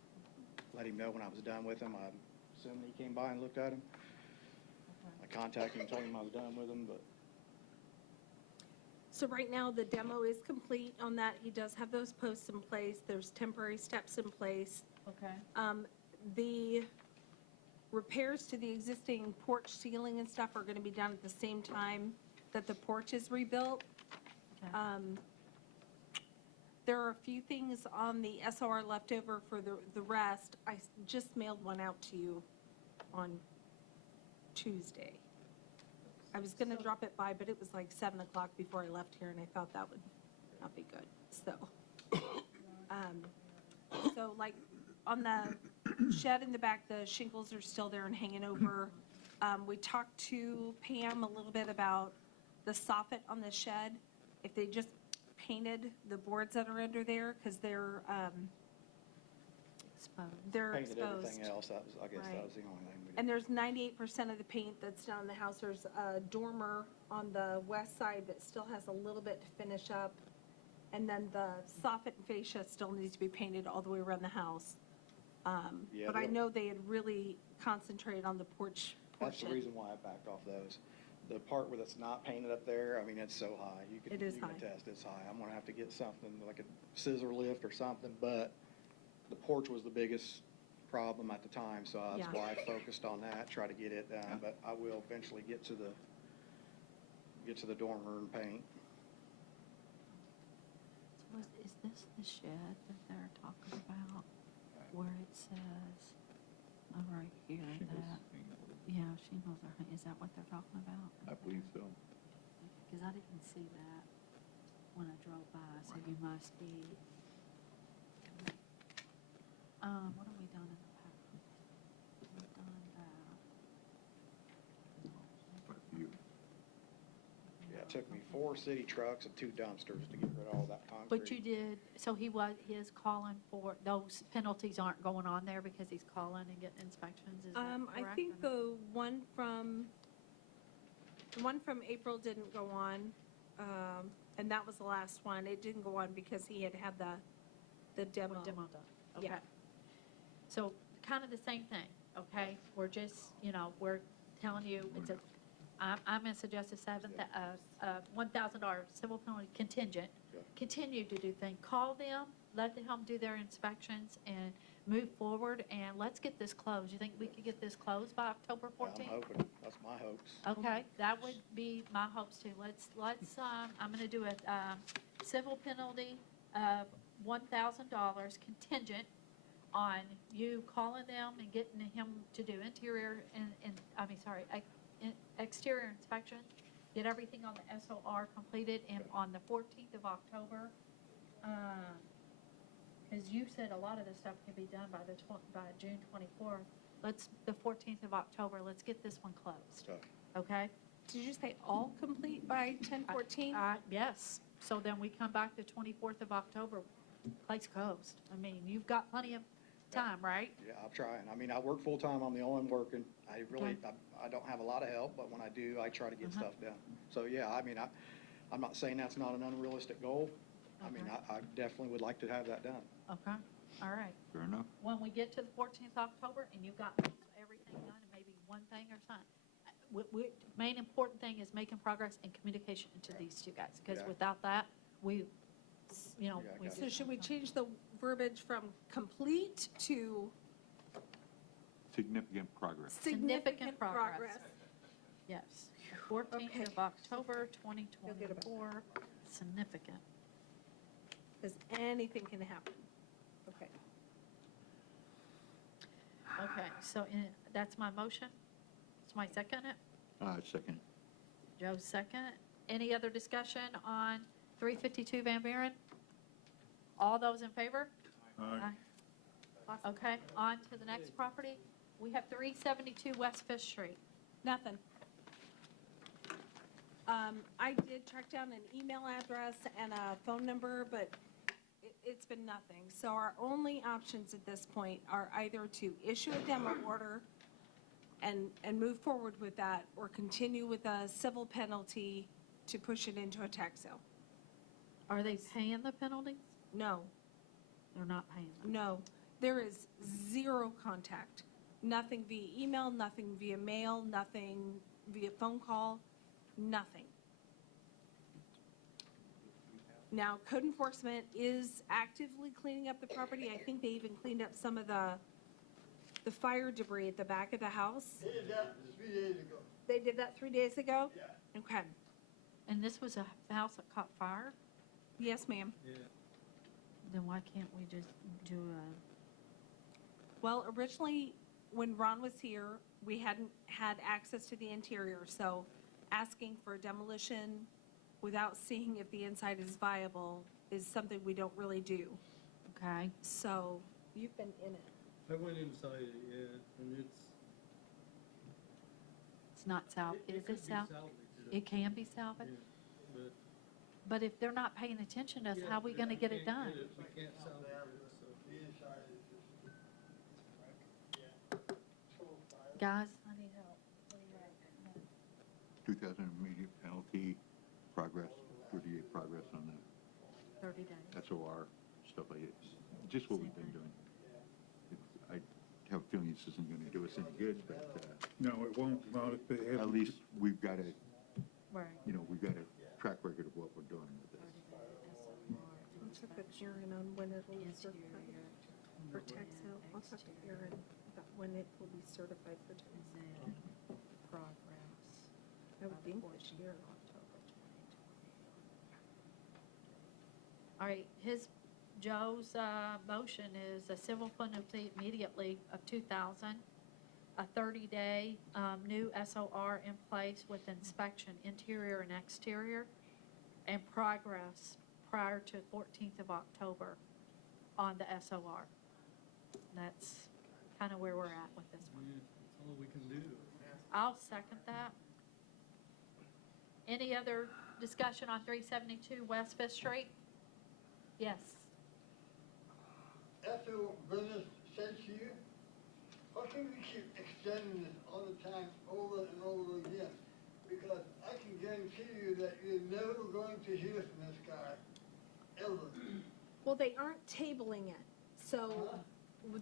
let him know when I was done with them. I'm assuming he came by and looked at them. I contacted him and told him I was done with them, but So right now, the demo is complete on that. He does have those posts in place. There's temporary steps in place. Okay. The repairs to the existing porch ceiling and stuff are going to be done at the same time that the porch is rebuilt. There are a few things on the SOR left over for the rest. I just mailed one out to you on Tuesday. I was going to drop it by, but it was like 7 o'clock before I left here, and I thought that would not be good, so. So like, on the shed in the back, the shingles are still there and hanging over. We talked to Pam a little bit about the soffit on the shed, if they just painted the boards that are under there, because they're Exposed. they're painted exposed. everything else. I guess that Right. was the only thing we did. And there's 98% of the paint that's done in the house. There's a dormer on the west side that still has a little bit to finish up. And then the soffit and fascia still needs to be painted all the way around the house. Yeah, But I they'll- know they had really concentrated on the porch That's the portion. reason why I backed off those. The part where it's not painted up there, I mean, it's so high. You It is you can high. attest it's high. I'm gonna have to get something like a scissor lift or something, but the porch was the biggest problem at the time, so that's Yeah. why I focused on that, try to get it done, but I will eventually get to the dormer and paint. So is this the shed that they're talking about, where it says, right here, that, yeah, shingles are, is that what they're talking about? I believe so. Because I didn't see that when I drove by, so you must be. What have we done in the past? We've done that. Quite a few. Yeah, it took me 4 city trucks and 2 dumpsters to get rid of all that concrete. But you did, so he is calling for, those penalties aren't going on there because he's calling and getting inspections, is that correct? I think the one from April didn't go on, and that was the last one. It didn't go on because he had the demo. Demo done, Yeah. okay. So kind of the same thing, okay? We're just, we're telling you, I'm going to suggest a $1,000 civil penalty contingent. Continue to do things. Call them, let them do their inspections, and move forward, and let's get this closed. You think we could get this closed by October 14th? I'm hoping, that's my hopes. Okay, that would be my hopes too. I'm going to do a civil penalty of $1,000 contingent on you calling them and getting him to do interior exterior inspection, get everything on the SOR completed, and on the 14th of October, because you said a lot of this stuff can be done by June 24th. The 14th of October, let's get this one closed, okay? Did you say all complete by 10/14? Yes, so then we come back the 24th of October. place closed. I mean, you've got plenty of time, right? Yeah, I'm trying. I mean, I work full-time, I'm the only one working. I really, Okay. I don't have a lot of help, but when I do, I try to get Uh-huh. stuff done. So, yeah, I mean, I'm not saying that's not an unrealistic goal. I mean, Okay. I definitely would like to have that done. Okay, all right. Fair enough. When we get to the 14th October and you've got everything done and maybe one thing or something, main important thing is making progress and communication to these two guys, because Yeah. without that, we, you know. Yeah, I we got So should we change the verbiage from complete to Significant progress. significant progress? Yes. 14th of October, 2024, significant. Because anything can happen. Okay. Okay, so that's my motion. It's my second it. Second. Joe's second. Any other discussion on 352 Van Buren? All those in favor? Aye. Okay, on to the next property. We have 372 West Fifth Street. Nothing. I did track down an email address and a phone number, but it's been nothing. So our only options at this point are either to issue a demo order and move forward with that, or continue with a civil penalty to push it into a tax sale. Are they paying the penalties? No, They're not paying them. no. There is zero contact. Nothing via email, nothing via mail, nothing via phone call, nothing. Now, code enforcement is actively cleaning up the property. I think they even cleaned up some of the fire debris at the back of the house. They did that 3 days ago. They did that 3 days ago? Yeah. Okay. And this was a house that caught fire? Yes, ma'am. Yeah. Then why can't we just do a, Well, originally, when Ron was here, we hadn't had access to the interior, so asking for demolition without seeing if the inside is viable is something we don't really do. okay? So, you've been in it. I went inside it, yeah, and it's. It's not salvaged. It Is could it be salvaged? salvaged. It can be Yeah, salvaged? but. But if they're not paying attention to us, Yeah, how are we going to we get it can't done? We can't salvage it, so. The inside is just, yeah. Total fire. Guys, I need help. What do you reckon? 2,000 immediate penalty, progress, 38 progress on the 30 days. SOR, stuff like it. Just what we've been doing. I have a feeling this isn't going to do us any good, but No, it won't, not if they have. at least we've got a, Right. we've got a track record of what we're doing with this. I'll check with Aaron on when it will be certified for tax sale. I'll talk to Aaron about when it will be certified for tax sale. Progress. I would think this year. All right, Joe's motion is a civil penalty immediately of 2,000, a 30-day new SOR in place with inspection, interior and exterior, and progress prior to 14th of October on the SOR. That's kind of where we're at with this one. Yeah, that's all we can do. I'll second that. Any other discussion on 372 West Fifth Street? Yes. After business said to you, how can we keep extending this all the time, over and over again? Because I can guarantee you that you're never going to hear from this guy, ever. Well, they aren't tabling it, so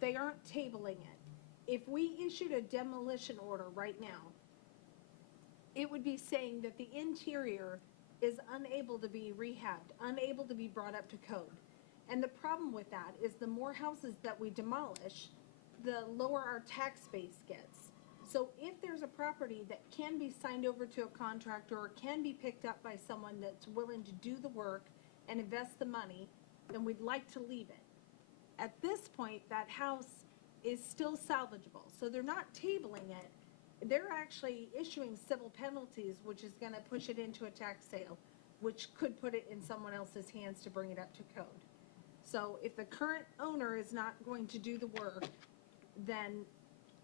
they aren't tabling it. If we issued a demolition order right now, it would be saying that the interior is unable to be rehabbed, unable to be brought up to code. And the problem with that is the more houses that we demolish, the lower our tax base gets. So if there's a property that can be signed over to a contractor or can be picked up by someone that's willing to do the work and invest the money, then we'd like to leave it. At this point, that house is still salvageable, so they're not tabling it. They're actually issuing civil penalties, which is going to push it into a tax sale, which could put it in someone else's hands to bring it up to code. So if the current owner is not going to do the work, then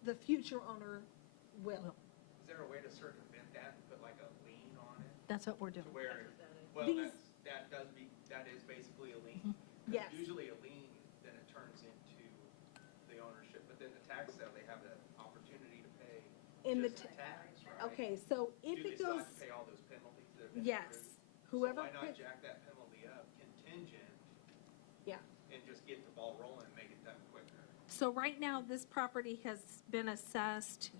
the future owner will. Is there a way to circumvent that and put like a lien on it? That's what we're To doing. where, well, These- that is basically a lien. Yes. Usually a lien, then it turns into the ownership, but then the tax sale, they have the opportunity to pay In the just the ta- tax, right? Okay, so if Do they it still have to goes, pay all those penalties that have been yes, accrued? whoever So why not picks- jack that penalty up contingent yeah. and just get the ball rolling and make it done quicker? So right now, this property has been assessed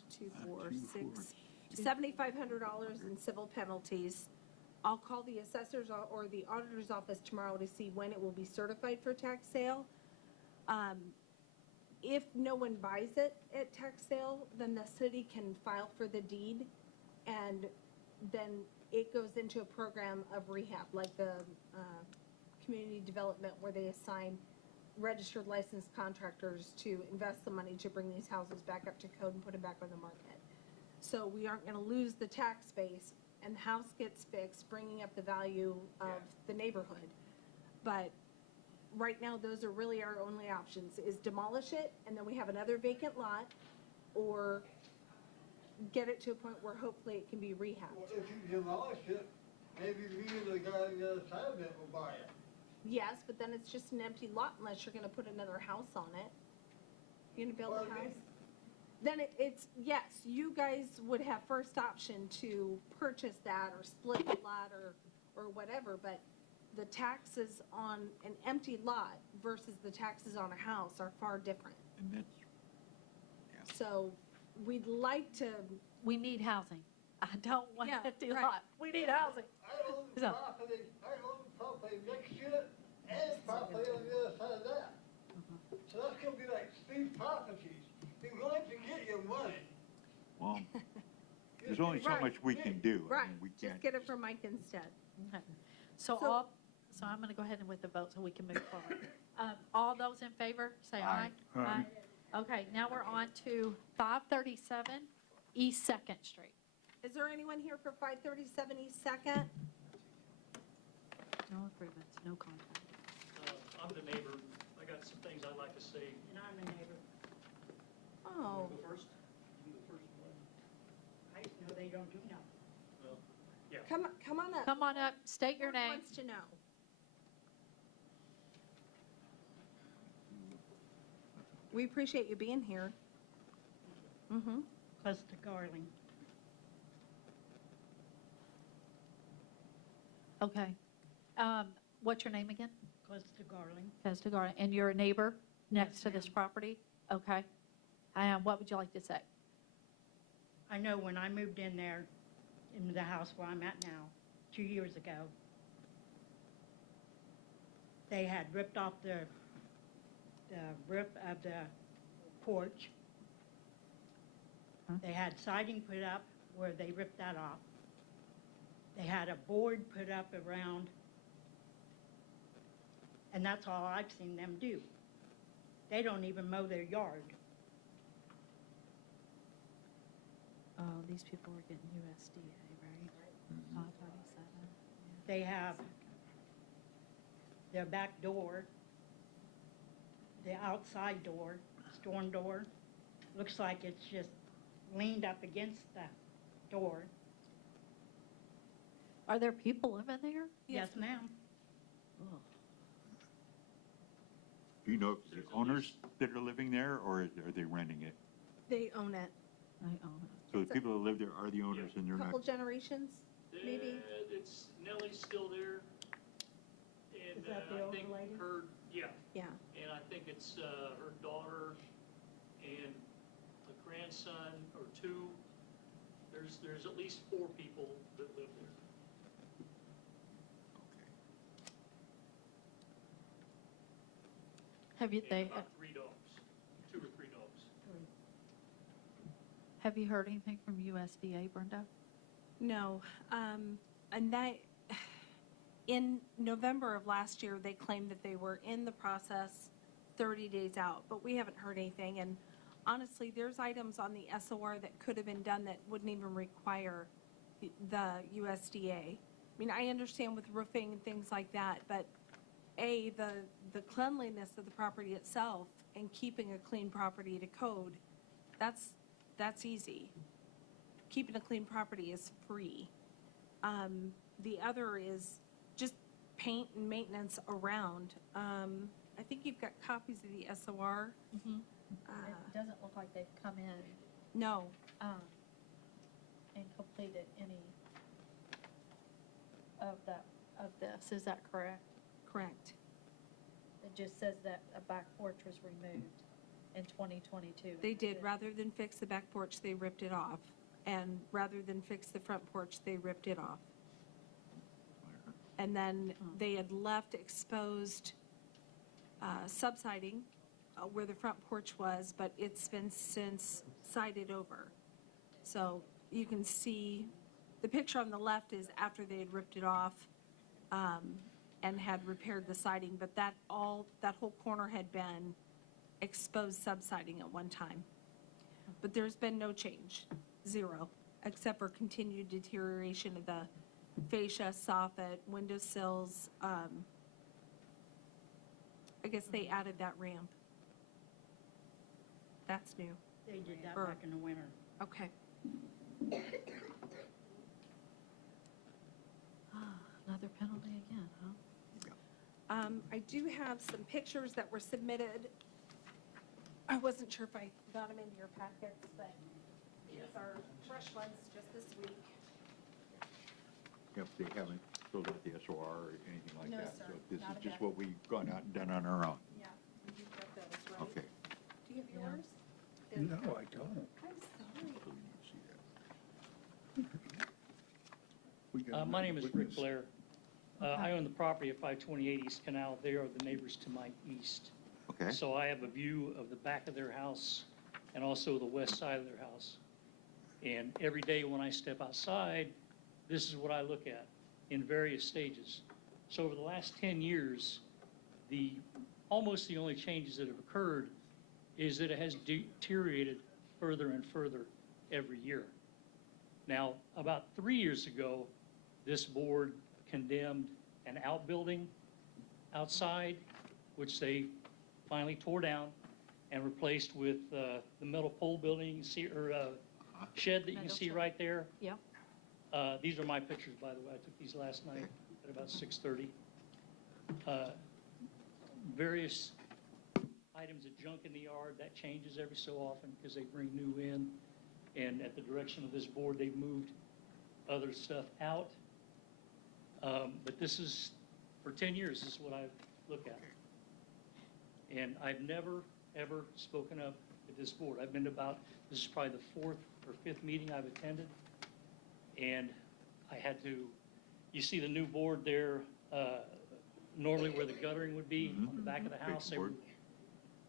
$7,500 in civil penalties. I'll call the assessors or the auditor's office tomorrow to see when it will be certified for tax sale. If no one buys it at tax sale, then the city can file for the deed, and then it goes into a program of rehab, like the community development, where they assign registered licensed contractors to invest the money to bring these houses back up to code and put them back on the market. So we aren't going to lose the tax base, and the house gets fixed, bringing up the value of the neighborhood. But right now, those are really our only options, is demolish it, and then we have another vacant lot, or get it to a point where hopefully it can be Well, rehabbed. if you demolish it, maybe me and the guy on the other side of it will buy it. Yes, but then it's just an empty lot unless you're gonna put another house on it. You're gonna build a Pardon me? house? Then it's, yes, you guys would have first option to purchase that or split the lot or whatever, but the taxes on an empty lot versus the taxes on a house are far different. And that's, So we'd like to, We need housing. I don't want Yeah, to do right. lot. We need housing. I own the So- property, I own the property next to it and property on the other side of that. So that's gonna be like 3 properties. You're going to get your money. well, there's only so Right. much we can do. I right, mean, we just can't. get it from Mike instead. Okay. So- So I'm going to go ahead and with the vote so we can move forward. All those in favor, say aye. Aye. Okay, now we're on to 537 East Second Street. Is there anyone here for 537 East Second? No improvements, no contact. I'm the neighbor. I got some things I'd like to say. And I'm a neighbor. Oh, first? You go first. I just know they don't do nothing. Well, yeah. come on up. Come on up, state your Board name. wants to know. We appreciate you being here. Mm-hmm. Close to Garling. Okay. What's your name again? Close to Garling. Costa Garden. And you're a neighbor next to this property? Okay. What would you like to say? I know when I moved in there, in the house where I'm at now, 2 years ago, they had ripped off the roof of the porch. They had siding put up where they ripped that off. They had a board put up around, and that's all I've seen them do. They don't even mow their yard. Oh, these people are getting USDA, right? 537. They have their back door, the outside door, storm door, looks like it's just leaned up against the door. Are there people living there? Yes, ma'am. Oh. Do you know if the owners that are living there, or are they renting it? They own it. I own So the people that live there are the owners, and they're Couple not, generations, maybe? It's, Nellie's still there. And Is that the I old think lady? her, yeah, Yeah. and I think it's her daughter and a grandson or two. There's at least 4 people that live there. Have you, And about 3 dogs, 2 or 3 dogs. have you heard anything from USDA, Brenda? No. And that, in November of last year, they claimed that they were in the process 30 days out, but we haven't heard anything. And honestly, there's items on the SOR that could have been done that wouldn't even require the USDA. I mean, I understand with roofing and things like that, but the cleanliness of the property itself and keeping a clean property to code, that's easy. Keeping a clean property is free. The other is just paint and maintenance around. I think you've got copies of the SOR. It doesn't look like they've come in No, and completed any of this. Is that correct? correct. It just says that a back porch was removed in 2022. They did, rather than fix the back porch, they ripped it off. And rather than fix the front porch, they ripped it off. And then they had left exposed subsiding where the front porch was, but it's been since sided over. So you can see, the picture on the left is after they had ripped it off and had repaired the siding, but that whole corner had been exposed subsiding at one time. But there's been no change, zero, except for continued deterioration of the fascia, soffit, window sills. I guess they added that ramp. That's new. They did that Or- back in the winter. Okay. Another penalty again, huh? I do have some pictures that were submitted. I wasn't sure if I got them into your packets, but these are fresh ones just this week. If they haven't filled out the SOR or anything like No, that. sir, So this not is a just bit. what we've gone out and done on our own. Yeah, you've got those, right? Okay. Do you have yours? No, I don't. I'm sorry. So we need to see that. We got My name is Rick witness. Blair. I own the property at 528 East Canal. They are the neighbors to my east. Okay. So I have a view of the back of their house and also the west side of their house. And every day when I step outside, this is what I look at in various stages. So over the last 10 years, almost the only changes that have occurred is that it has deteriorated further and further every year. Now, about 3 years ago, this board condemned an outbuilding outside, which they finally tore down and replaced with the metal pole building, you see, or shed that you can Metal see shed. right there. Yep. These are my pictures, by the way. I took these last night at about 6:30. Various items of junk in the yard, that changes every so often because they bring new in. And at the direction of this board, they've moved other stuff out. But this is, for 10 years, this is what I've looked at. And I've never, ever spoken up at this board. I've been to about, this is probably the fourth or fifth meeting I've attended. And I had to, you see the new board there, normally where the guttering would be on the back of the house. They were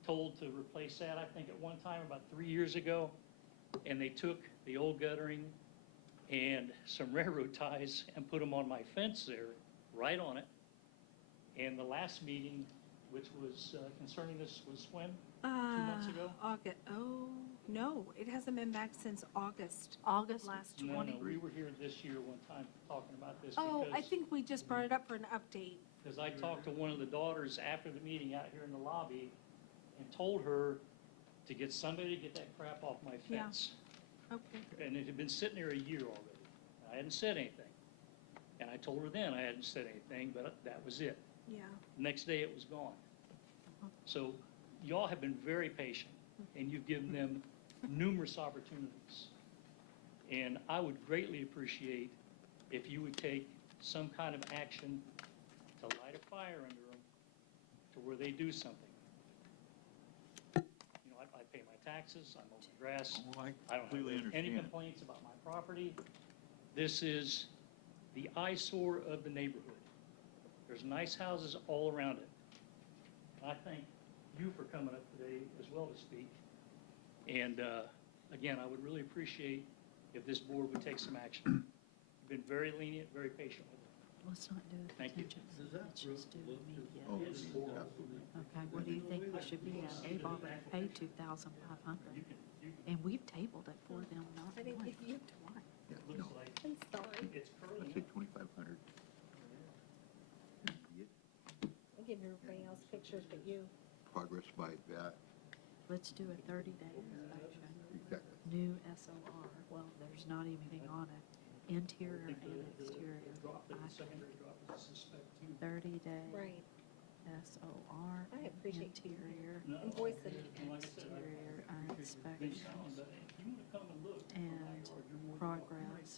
told to replace that, I think, at one time, about 3 years ago. And they took the old guttering and some railroad ties and put them on my fence there, right on it. And the last meeting, which was concerning this, was when? 2 months ago? August, oh, no, it hasn't been back since August. August Last No, 20. no, we were here this year one time talking about this Oh, I because, think we just brought it up for an update. because I talked to one of the daughters after the meeting out here in the lobby and told her to get somebody to get that crap off my Yeah. fence. Okay. And it had been sitting there a year already. I hadn't said anything. And I told her then I hadn't said anything, but that was it. Yeah. Next day, it was gone. So y'all have been very patient, and you've given them numerous opportunities. And I would greatly appreciate if you would take some kind of action to light a fire under them to where they do something. You know, I pay my taxes, I mow the grass. Oh, I I don't completely have any understand. complaints about my property. This is the eyesore of the neighborhood. There's nice houses all around it. And I thank you for coming up today as well to speak. And again, I would really appreciate if this board would take some action. You've been very lenient, very patient with it. Let's not do it. Thank you. Let's just do immediate. Oh, Okay, what do you think we should be at? They've already paid $2,500. And we've tabled it for them, not I didn't once. give you Twice. Yeah, Looks no, like I'm sorry. it's I curly. say 2,500. I give everybody else pictures but you. Progress by that. Let's do a 30-day inspection. Exactly. New SOR. Well, there's not even anything on it. interior I think and the exterior. drop, the I secondary think drop is a suspect too. 30-day Right. SOR, I appreciate you interior, No, invoicing. and like I said, exterior I appreciate your inspection, opinion, but if you want to come and look from my and yard, you're more than welcome. progress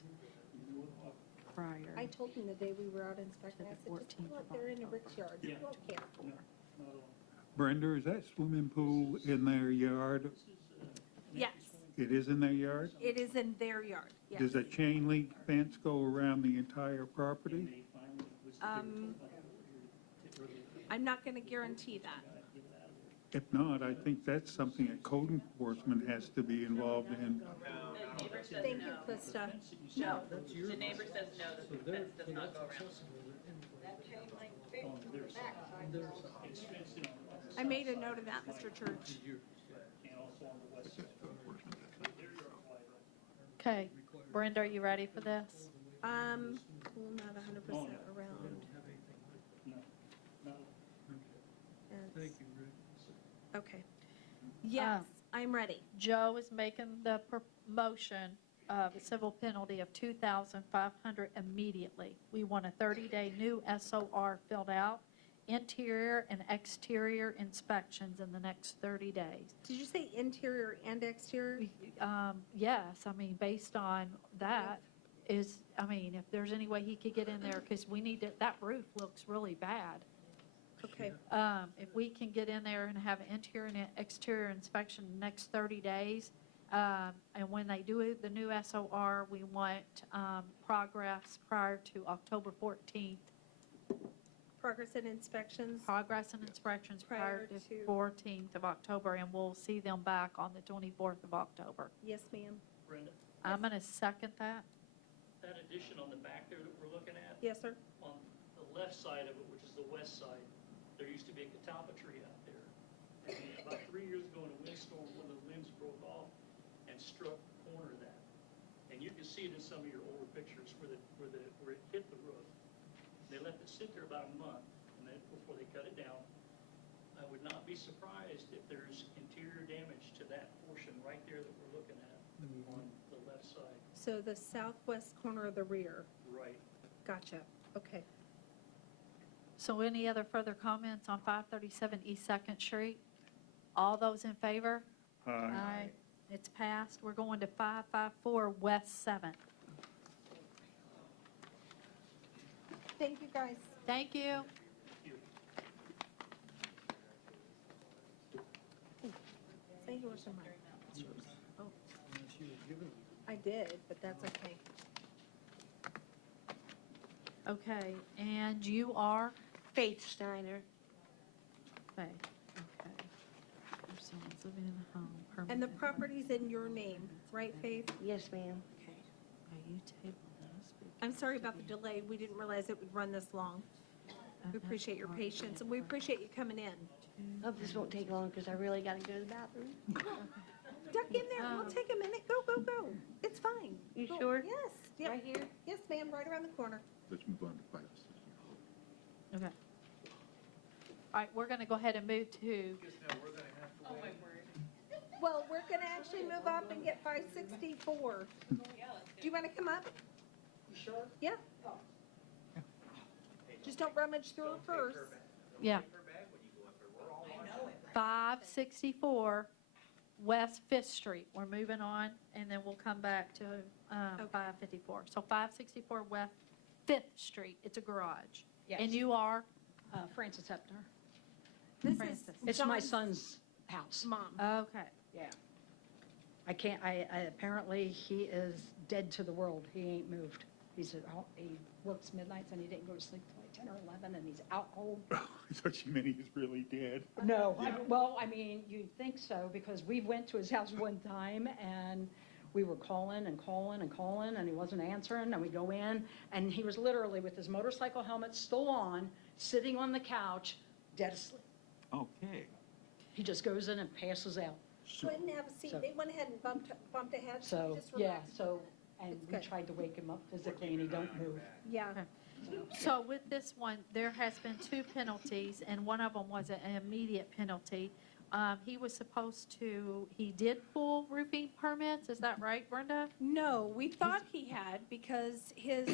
You're more than welcome. prior. I told him the day we were out inspecting, I To the said, just 14th go of out there in October. Rick's yard, Yeah. you won't care. No, not at all. Brenda, is that swimming pool in their yard? This is, an Yes. empty swimming It is in their yard? It is in their yard, yes. Does a chain link fence go around the entire pool, property? and they finally was they were told by the lawyer I'm not gonna guarantee that. to get it out of there. If not, I think that's something that code enforcement has to be involved in. The neighbor says Thank you, no. Krista. Fence that you see, No. that's your The neighbor fence. says no, the So they're- fence does so not that's go around. accessible to That chain link fence on on their the side. backside. Their side. It's fenced in on the I made a south note of that, side, Mr. like, Church. to yours, and also on the west side. But their yard's wide open. Okay, Brenda, are you ready for this? Well, not 100% around. No, no. Yes. Thank you, Rick. Okay. Yes, I'm ready. Joe is making the motion of a civil penalty of $2,500 immediately. We want a 30-day new SOR filled out, interior and exterior inspections in the next 30 days. Did you say interior and exterior? Yes, I mean, based on that is, I mean, if there's any way he could get in there, because we need to, that roof looks really bad. Okay. If we can get in there and have an interior and exterior inspection in the next 30 days, and when they do the new SOR, we want progress prior to October 14th. Progress and inspections? Progress and inspections prior Prior to to- 14th of October, and we'll see them back on the 24th of October. Yes, ma'am. Brenda, I'm going to second that. that addition on the back there that we're looking at, Yes, sir. on the left side of it, which is the west side, there used to be a catalpa tree out there. And about 3 years ago in a windstorm, one of the limbs broke off and struck the corner of that. And you can see it in some of your older pictures where it hit the roof. They left it sit there about a month and then before they cut it down. I would not be surprised if there's interior damage to that portion right there that we're looking at on the left side. So the southwest corner of the rear. Right. Gotcha. Okay. So any other further comments on 537 East Second Street? All those in favor? Aye. It's passed. We're going to 554 West 7th. Thank you, guys. Thank you. Say yours or mine. It's yours. Oh, Unless you had given me. I did, but that's okay. Okay, and you are? Faith Steiner. Faye. Okay. If someone's living in a home. And the permanent- property's in your name, right, Faith? Yes, ma'am. Okay. Are you tabling this? I'm sorry about the delay. We didn't realize it would run this long. We appreciate your patience, and we appreciate you coming in. Hope this won't take long because I really got to go to the bathroom. Duck in there. We'll take a minute. Go, go, go. It's fine. You Go. sure? Yes. Yep. Right here? Yes, ma'am, right around the corner. Let's move on to 564. Okay. All right, we're going to go ahead and move to, Oh, my word. Well, we're going to actually move up and get 564. Yeah, let's Do you want to come up? You sure? Yeah. Just don't rummage through her purse. yeah, Take her bag when you go up there. We're all watching. 564 West Fifth Street. We're moving on, and then we'll come back to 554. So 564 West Fifth Street, it's a garage. Yes. And you are? Francis Hepner. This Francis. is It's my John's son's house. mom. Okay. Yeah. I can't, apparently he is dead to the world. He ain't moved. He works midnights and he didn't go to sleep till like 10 or 11 and he's out cold. I thought you meant he was really dead. No, well, I mean, you'd think so because we went to his house one time and we were calling and calling and calling and he wasn't answering and we go in and he was literally with his motorcycle helmet still on, sitting on the couch, dead asleep. Okay. He just goes in and passes out. Go ahead and have a seat. So- They went ahead and bumped ahead. So, Just yeah, relax. so, and It's we good. tried to wake him up physically and he don't move. Yeah. So with this one, there has been 2 penalties, and one of them was an immediate penalty. He was supposed to, he did pull roofing permits, is that right, Brenda? No, we thought he had because his,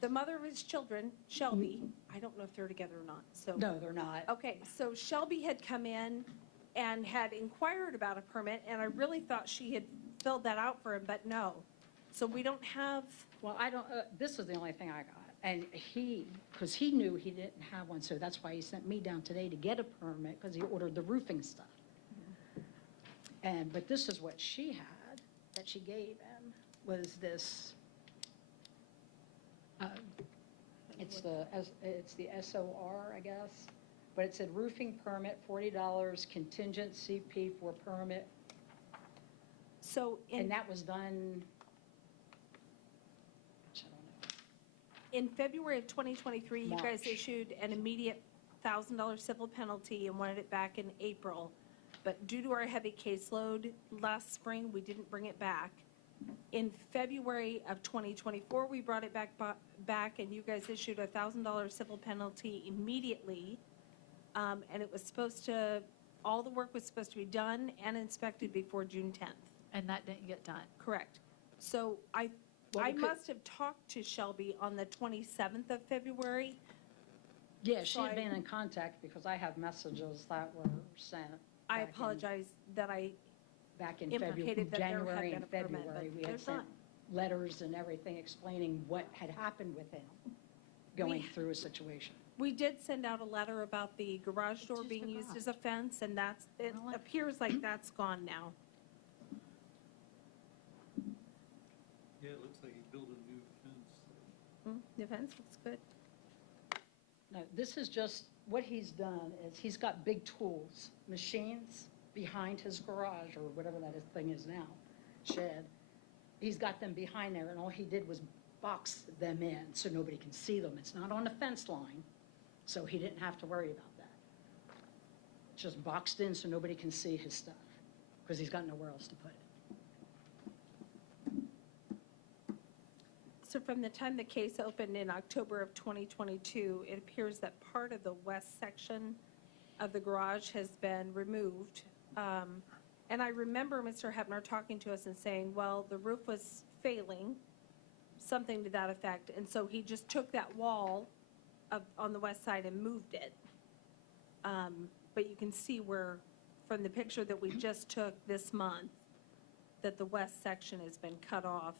the mother of his children, Shelby, I don't know if they're together or not, so. No, they're not. Okay, so Shelby had come in and had inquired about a permit, and I really thought she had filled that out for him, but no. So we don't have, Well, I don't, this is the only thing I got. And he, because he knew he didn't have one, so that's why he sent me down today to get a permit, because he ordered the roofing stuff. But this is what she had, that she gave him, was this, it's the SOR, I guess, but it said roofing permit, $40, contingent CP for permit, so and in, that was done, I don't know. in February of 2023, you guys March. issued an immediate $1,000 civil penalty and wanted it back in April. But due to our heavy caseload last spring, we didn't bring it back. In February of 2024, we brought it back, and you guys issued a $1,000 civil penalty immediately. And it was supposed to, all the work was supposed to be done and inspected before June 10th. And that didn't get done. Correct. So I must have talked to Shelby on the 27th of February. Yeah, she So had I- been in contact because I have messages that were sent. I back in- apologize that I Back in implicated that there had January been and a permit, February, but we had there's sent not. letters and everything explaining what had happened with him, going We- through a situation. We did send out a letter about the garage door just being a used garage. as a fence, and it appears like that's gone now. Yeah, it looks like he built a new fence. The fence looks good. No, this is just, what he's done is he's got big tools, machines behind his garage, or whatever that thing is now, shed. He's got them behind there, and all he did was box them in so nobody can see them. It's not on the fence line, so he didn't have to worry about that. It's just boxed in so nobody can see his stuff, because he's got nowhere else to put it. So from the time the case opened in October of 2022, it appears that part of the west section of the garage has been removed. And I remember Mr. Hebner talking to us and saying, well, the roof was failing, something to that effect. And so he just took that wall on the west side and moved it. But you can see where, from the picture that we just took this month, that the west section has been cut off.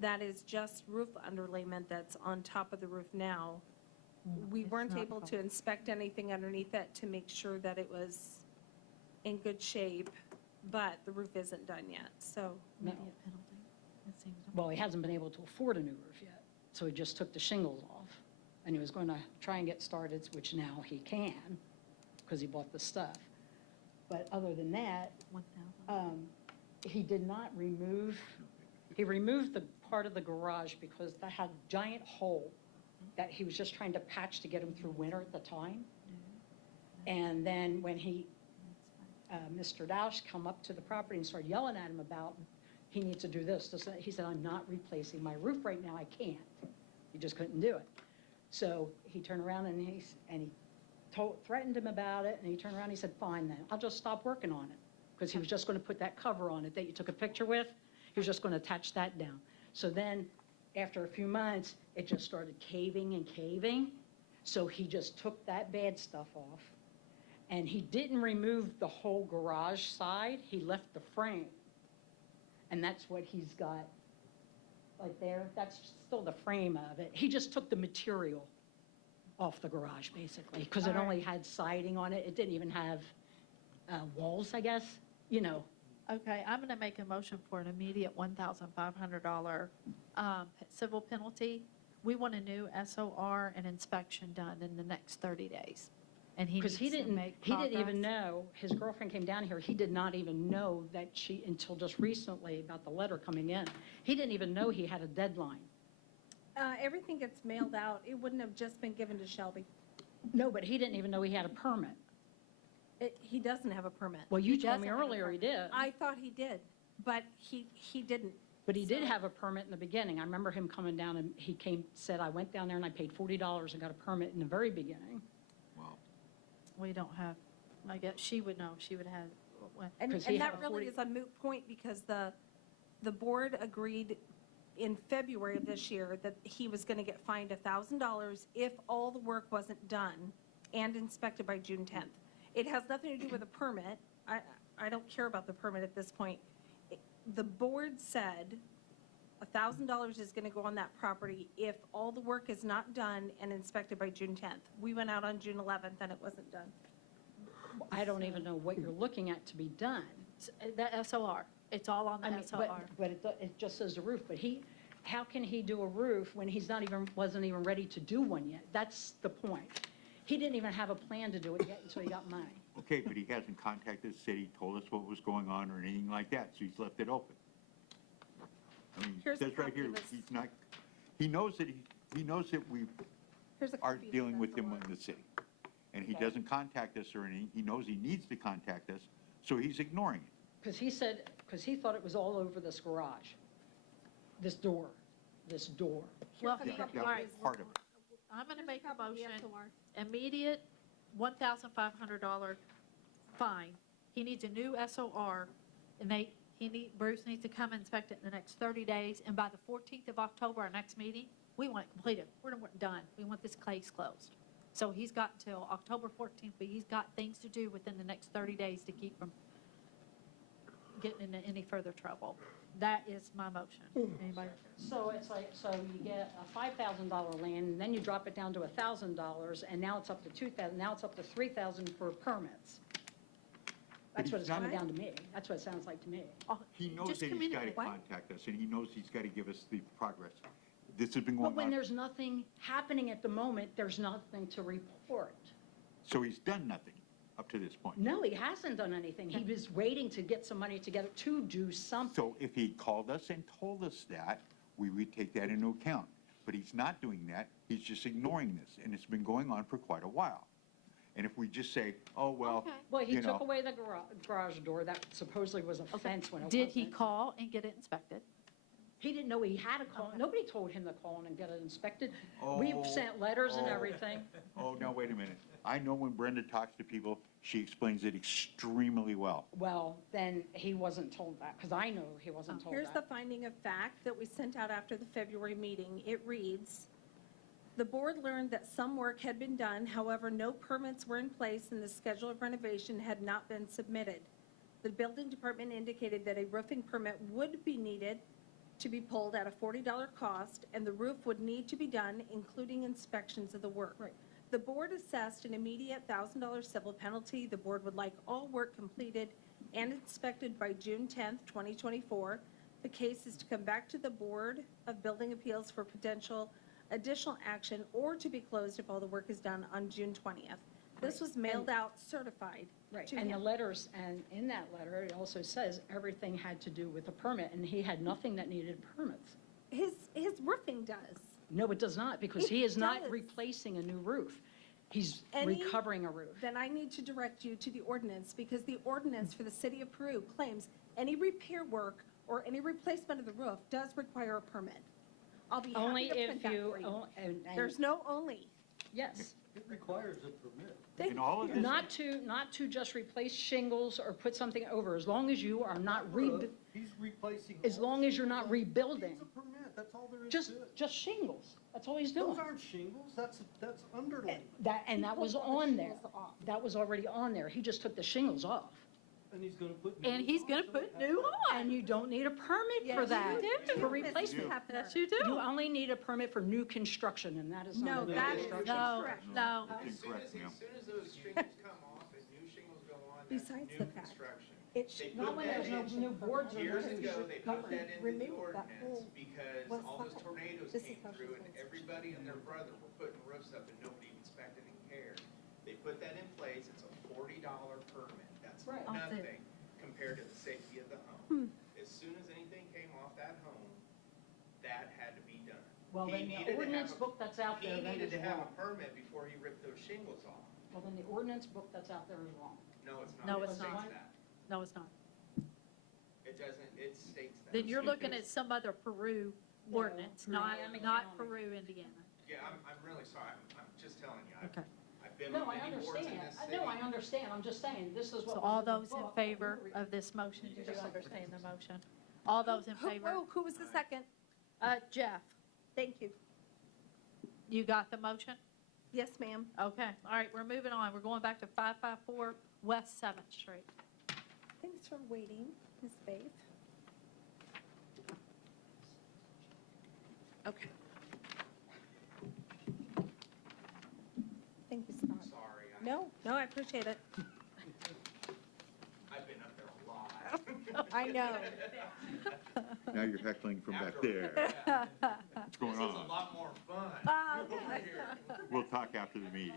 That is just roof underlayment that's on top of the roof now. We It's weren't not able to covered. inspect anything underneath it to make sure that it was in good shape, but the roof isn't done yet, so. No. Immediate penalty. It seems. Well, he hasn't been able to afford a new roof yet, so he just took the shingles off. And he was going to try and get started, which now he can, because he bought the stuff. But other than that, 1,000. he did not remove, he removed the part of the garage because that had a giant hole that he was just trying to patch to get him through winter at the time. And then when Mr. Dausch come up to the property and started yelling at him about, he needs to do this, that, he said, I'm not replacing my roof right now, I can't. He just couldn't do it. So he turned around and he threatened him about it, and he turned around and he said, fine then, I'll just stop working on it. Because he was just going to put that cover on it that you took a picture with, he was just going to attach that down. So then, after a few months, it just started caving and caving. So he just took that bad stuff off. And he didn't remove the whole garage side, he left the frame. And that's what he's got, like there, that's still the frame of it. He just took the material off the garage, basically, because it only had siding on it. It didn't even have walls, I guess, you know. Okay, I'm going to make a motion for an immediate $1,500 civil penalty. We want a new SOR and inspection done in the next 30 days. And he Because needs to make he didn't even progress. know, his girlfriend came down here, he did not even know that until just recently about the letter coming in. He didn't even know he had a deadline. Everything gets mailed out. It wouldn't have just been given to Shelby. No, but he didn't even know he had a permit. He doesn't have a permit. Well, you He told me doesn't have a earlier he did. I thought he did, but he didn't. But he did have a permit in the beginning. I remember him coming down and he said, I went down there and I paid $40 and got a permit in the very beginning. We don't have, I guess she would know, she would have. And 'cause he and had that a really 40 is a moot point because the board agreed in February of this year that he was going to get fined $1,000 if all the work wasn't done and inspected by June 10th. It has nothing to do with a permit. I don't care about the permit at this point. The board said $1,000 is going to go on that property if all the work is not done and inspected by June 10th. We went out on June 11th and it wasn't done. I don't even know what you're looking at to be done. The SOR, it's all on I the mean, SOR. but it just says the roof, but how can he do a roof when he's wasn't even ready to do one yet? That's the point. He didn't even have a plan to do it yet until he got money. Okay, but he hasn't contacted the city, told us what was going on or anything like that, so he's left it open. I mean, it Here's a says right copy here, of this. he's not, he knows that we Here's a are copy of dealing the with him SOR. in the city. And he Okay. doesn't contact us or anything, he knows he needs to contact us, so he's ignoring it. Because he thought it was all over this garage, this door. Well, Here's a Yeah, copy all of right. his- part of it. I'm going to make a Copy of the motion, SOR. immediate $1,500 fine. He needs a new SOR, and Bruce needs to come inspect it in the next 30 days, and by the 14th of October, our next meeting, we want it completed. We're done. We want this case closed. So he's got until October 14th, but he's got things to do within the next 30 days to keep from getting into any further trouble. That is my motion. Anybody? So it's like, so you get a $5,000 land, and then you drop it down to $1,000, and now it's up to $2,000, now it's up to $3,000 for permits. That's what it's coming down to me. That's what it sounds like to me. He knows Just that he's got to communicate. contact us, and he knows he's got to give us the progress. This has been But going when on, there's nothing happening at the moment, there's nothing to report. so he's done nothing up to this point. No, he hasn't done anything. He was waiting to get some money together to do something. So if he called us and told us that, we would take that into account. But he's not doing that, he's just ignoring this, and it's been going on for quite a while. And if we just say, oh, well, Okay. Well, he you took know, away the garage door that supposedly was a fence when it wasn't. Did he call and get it inspected? He didn't know he had to call. Nobody told him to call in and get it inspected. Oh, We've sent letters and oh. everything. oh, no, wait a minute. I know when Brenda talks to people, she explains it extremely well. Well, then he wasn't told that, because I know he wasn't told Here's the that. finding of fact that we sent out after the February meeting. It reads, "The board learned that some work had been done, however, no permits were in place and the schedule of renovation had not been submitted. The building department indicated that a roofing permit would be needed to be pulled at a $40 cost, and the roof would need to be done, including inspections of the work. Right. The board assessed an immediate $1,000 civil penalty. The board would like all work completed and inspected by June 10th, 2024. The case is to come back to the Board of Building Appeals for potential additional action or to be closed if all the work is done on June 20th. This was mailed out certified Right, to and the him. letters, and in that letter, it also says everything had to do with the permit, and he had nothing that needed permits. His roofing does. No, it does not, because he It is not does. replacing a new roof. He's Any- recovering a roof. Then I need to direct you to the ordinance, because the ordinance for the city of Peru claims any repair work or any replacement of the roof does require a permit. I'll be Only happy to if print that you, for you. and- There's no only. Yes. It requires a permit. And all of this, Not to just replace shingles or put something over, as long as you are not He's replacing. as long as you're not Needs a rebuilding. permit, that's all there is to it. Just shingles. That's all he's Those doing. aren't shingles, that's underlayment. That was on there. That was already on there. He just took the shingles off. And he's gonna put. And he's going to put new on. And you don't need a permit for Yes, that. you do. For replacement. Yes, you do. You only need a permit for new construction, and that is No, not. a that is construction. incorrect. No. That's incorrect, ma'am. As soon as those shingles come off and new shingles go on, that's Besides new the fact, construction. it They should- put Not when that there's no in- new boards or Years nothing. ago, they put that into the Remove that ordinance whole because west all those side. tornadoes This is came how she through and holds it. everybody and their brother were putting roofs up and nobody inspected and cared. They put that in place, it's a $40 permit, that's Right. nothing compared to the safety of the home. As soon as anything came off that home, that had to be done. Well, He then needed to the have ordinance a- book that's out there, He that needed is to have a wrong. permit before he ripped those shingles off. Well, then the ordinance book that's out there is wrong. No, it's not. No, It it's states not. that. No, it's not. It doesn't, it states that. Then you're looking at some other Peru ordinance, Miami not County. Peru, Indiana. Yeah, I'm really sorry. I'm just telling you. Okay. I've I've been No, on I many boards in understand. this I city. know, I understand. I'm just saying, this is what. So was all in the those in book. favor of this motion, do you understand the motion? All those in favor? Who was the second? Jeff, Thank you. you got the motion? Yes, ma'am. Okay, all right, we're moving on. We're going back to 554 West 7th Street. Thanks for waiting, Ms. Faith. Okay. Thank you, Scott. Sorry. No, I appreciate it. I've been up there a lot. I know. Now you're heckling from back there. What's going This is a on? lot more fun Ah, over here. We'll talk after the meeting.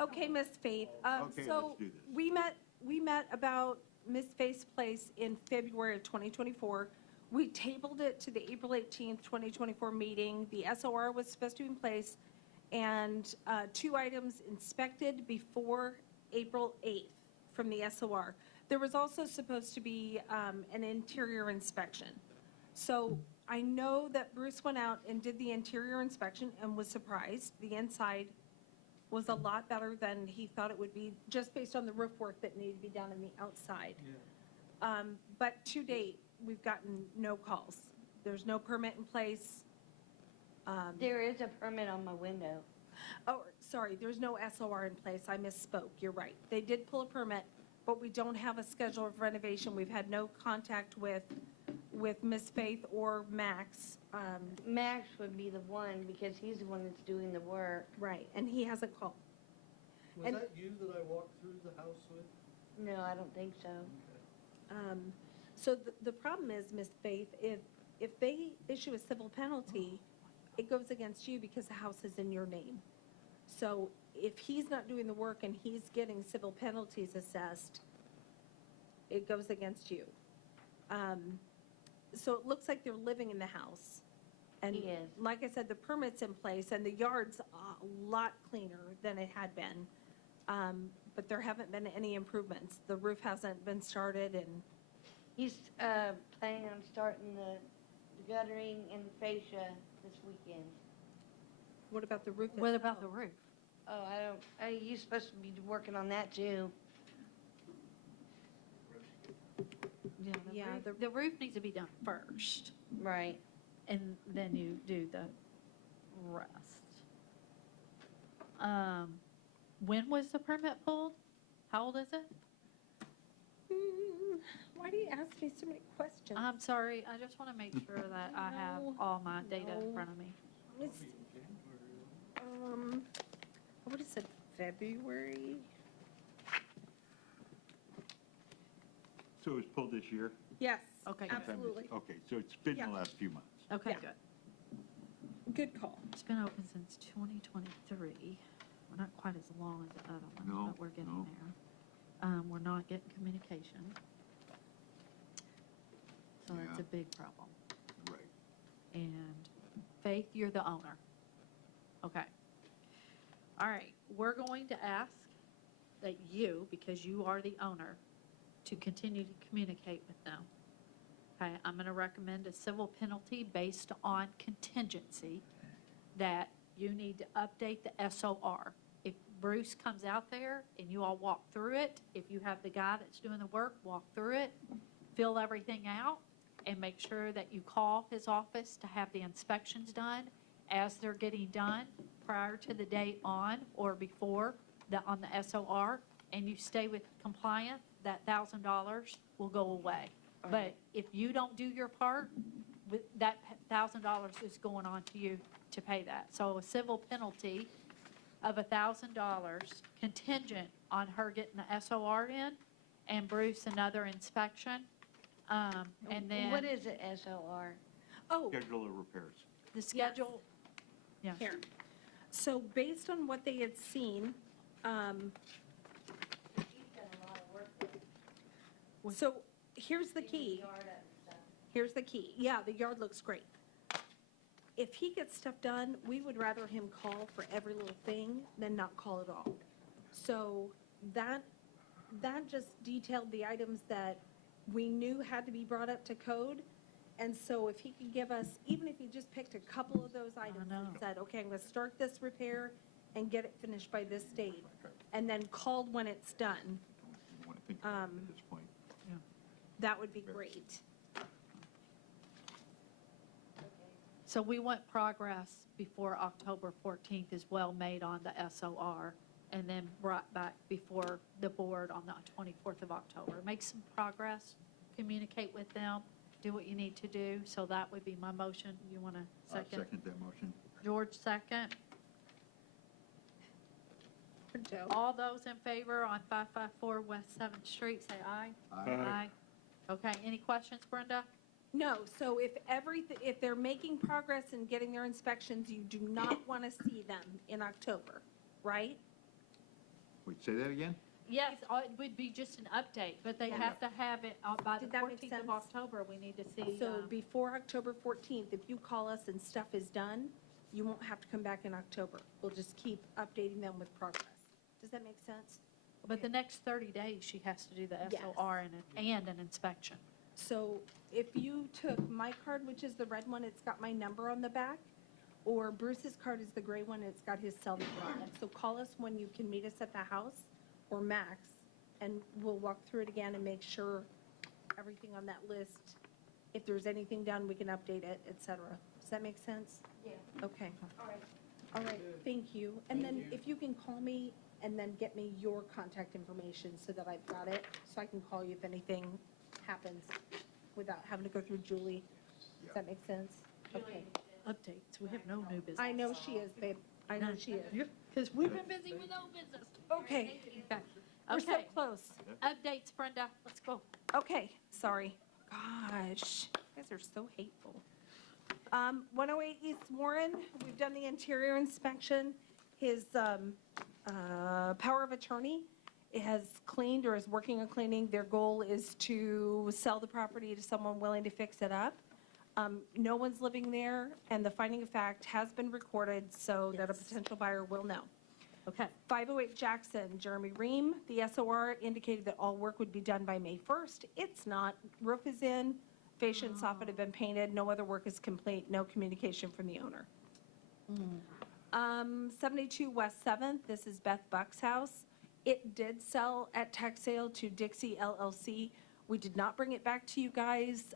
Okay, Ms. Faith. Okay, So let's do this. we met about Ms. Faith's place in February of 2024. We tabled it to the April 18th, 2024 meeting. The SOR was supposed to be in place, and 2 items inspected before April 8th from the SOR. There was also supposed to be an interior inspection. So I know that Bruce went out and did the interior inspection and was surprised. The inside was a lot better than he thought it would be, just based on the roof work that needed to be done on the outside. But to date, we've gotten no calls. There's no permit in place. There is a permit on my window. Oh, sorry, there's no SOR in place. I misspoke. You're right. They did pull a permit, but we don't have a schedule of renovation. We've had no contact with Ms. Faith or Max. Max would be the one because he's the one that's doing the work. Right, and he hasn't called. Was And- that you that I walked through the house with? No, I don't think so. So the problem is, Ms. Faith, if they issue a civil penalty, it goes against you because the house is in your name. So if he's not doing the work and he's getting civil penalties assessed, it goes against you. So it looks like they're living in the house. And He is. like I said, the permit's in place and the yard's a lot cleaner than it had been. But there haven't been any improvements. The roof hasn't been started and He's planning on starting the guttering and fascia this weekend. what about the roof? What about the roof? Oh, you're supposed to be working on that too. Yeah, The roof needs to be done first, Right. and then you do the rest. When was the permit pulled? How old is it? Why do you ask me so many questions? I'm sorry, I just want to make sure that I have all my data in front of me. It's, I would have said February. So it was pulled this year? Yes, Okay. absolutely. Okay, so it's been in the Yeah. last few months. Okay, Yeah. good. Good call. It's been open since 2023. We're not quite as long as the other ones, No, but we're getting no. there. We're not getting communication. So that's Yeah. a big problem. Right. And Faith, you're the owner. Okay. All right, we're going to ask that you, because you are the owner, to continue to communicate with them. Okay, I'm going to recommend a civil penalty based on contingency, that you need to update the SOR. If Bruce comes out there and you all walk through it, if you have the guy that's doing the work, walk through it, fill everything out, and make sure that you call his office to have the inspections done as they're getting done prior to the date on or before on the SOR, and you stay with compliant, that $1,000 will go away. But if you don't do your part, that $1,000 is going on to you to pay that. So a civil penalty of $1,000 contingent on her getting the SOR in and Bruce another inspection. And then. What is it, SOR? Oh, Schedule of repairs. The schedule, yeah. here. So based on what they had seen, so here's the key. Here's the key. Yeah, the yard looks great. If he gets stuff done, we would rather him call for every little thing than not call at all. So that just detailed the items that we knew had to be brought up to code. And so if he could give us, even if he just picked a couple of those items and said, okay, I'm going to start this repair and get it finished by this date, and then called when it's done, I want to think about it at this point. that would be great. So we want progress before October 14th is well made on the SOR, and then brought back before the board on the 24th of October. Make some progress, communicate with them, do what you need to do. So that would be my motion. You want to I'll second? second that motion. George, second. Joe? All those in favor on 554 West 7th Street, say aye. Aye. Okay, any questions, Brenda? No, so if they're making progress in getting their inspections, you do not want to see them in October, right? Wait, say that again? Yes, it would be just an update, but they have to have it by the Did that make 14th sense? of October. We need to see. So before October 14th, if you call us and stuff is done, you won't have to come back in October. We'll just keep updating them with progress. Does that make sense? But the next 30 days, she has to do the Yes. SOR and an inspection. So if you took my card, which is the red one, it's got my number on the back, or Bruce's card is the gray one, it's got his cell number on it. So call us when you can meet us at the house, or Max, and we'll walk through it again and make sure everything on that list, if there's anything done, we can update it, et cetera. Does that make sense? Yeah. Okay. All right. All right, thank you. And then if you can call me and then get me your contact information so that I've got it, so I can call you if anything happens without having to go through Julie. Does that make sense? Okay. Updates, we have no new business. I know she is, babe. I know she is. Because we've been busy with no business. Okay. Okay. We're so close. Updates, Brenda, let's go. Okay, sorry. Gosh, you guys are so hateful. 108 East Warren, we've done the interior inspection. His power of attorney has cleaned or is working on cleaning. Their goal is to sell the property to someone willing to fix it up. No one's living there, and the finding of fact has been recorded so that a potential buyer will know. Okay. 508 Jackson, Jeremy Ream, the SOR indicated that all work would be done by May 1st. It's not. Roof is in, fascia and soffit have been painted, no other work is complete, no communication from the owner. 72 West 7th, this is Beth Buck's house. It did sell at tax sale to Dixie LLC. We did not bring it back to you guys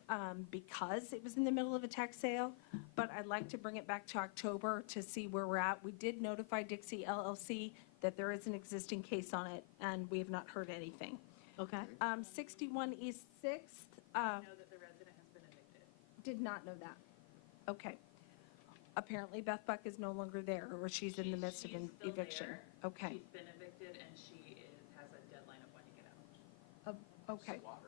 because it was in the middle of a tax sale, but I'd like to bring it back to October to see where we're at. We did notify Dixie LLC that there is an existing case on it, and we have not heard anything. Okay. 61 East 6th. I know that the resident has been evicted. Did not know that. Okay. Apparently Beth Buck is no longer there, or she's in the midst of an She's still eviction. there. Okay. She's been evicted, and she has a deadline of when to get out. Okay. Water.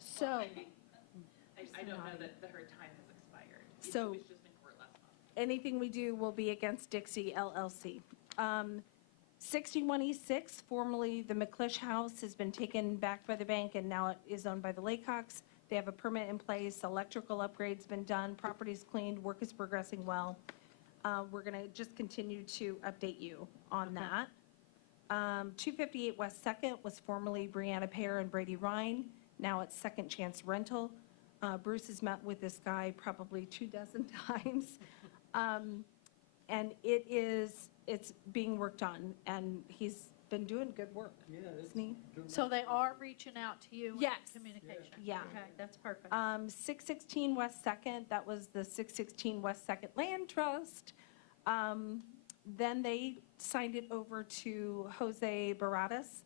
So, I don't know that her time has expired. So- It was just in court last month. anything we do will be against Dixie LLC. 61 East 6th, formerly the McClish House, has been taken back by the bank, and now it is owned by the Laycocks. They have a permit in place, electrical upgrades been done, property's cleaned, work is progressing well. We're going to just continue to update you on that. 258 West 2nd was formerly Brianna Pear and Brady Ryan. Now it's Second Chance Rental. Bruce has met with this guy probably 24 times. And it's being worked on, and he's been doing good work. Yeah, Isn't he? So they are reaching out to you? in Yes. Communication? Yeah. Okay, that's perfect. 616 West 2nd, that was the 616 West 2nd Land Trust. Then they signed it over to Jose Baradas,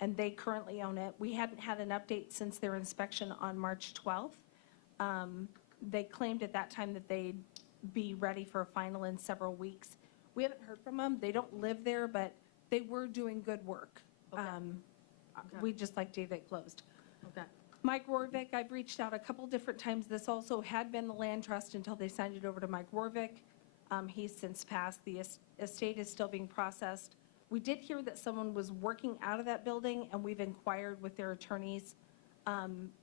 and they currently own it. We hadn't had an update since their inspection on March 12th. They claimed at that time that they'd be ready for a final in several weeks. We haven't heard from them. They don't live there, but they were doing good work. We'd just like to get closed. Okay. Mike Rorvik, I've reached out a couple different times. This also had been the land trust until they signed it over to Mike Rorvik. He's since passed. The estate is still being processed. We did hear that someone was working out of that building, and we've inquired with their attorneys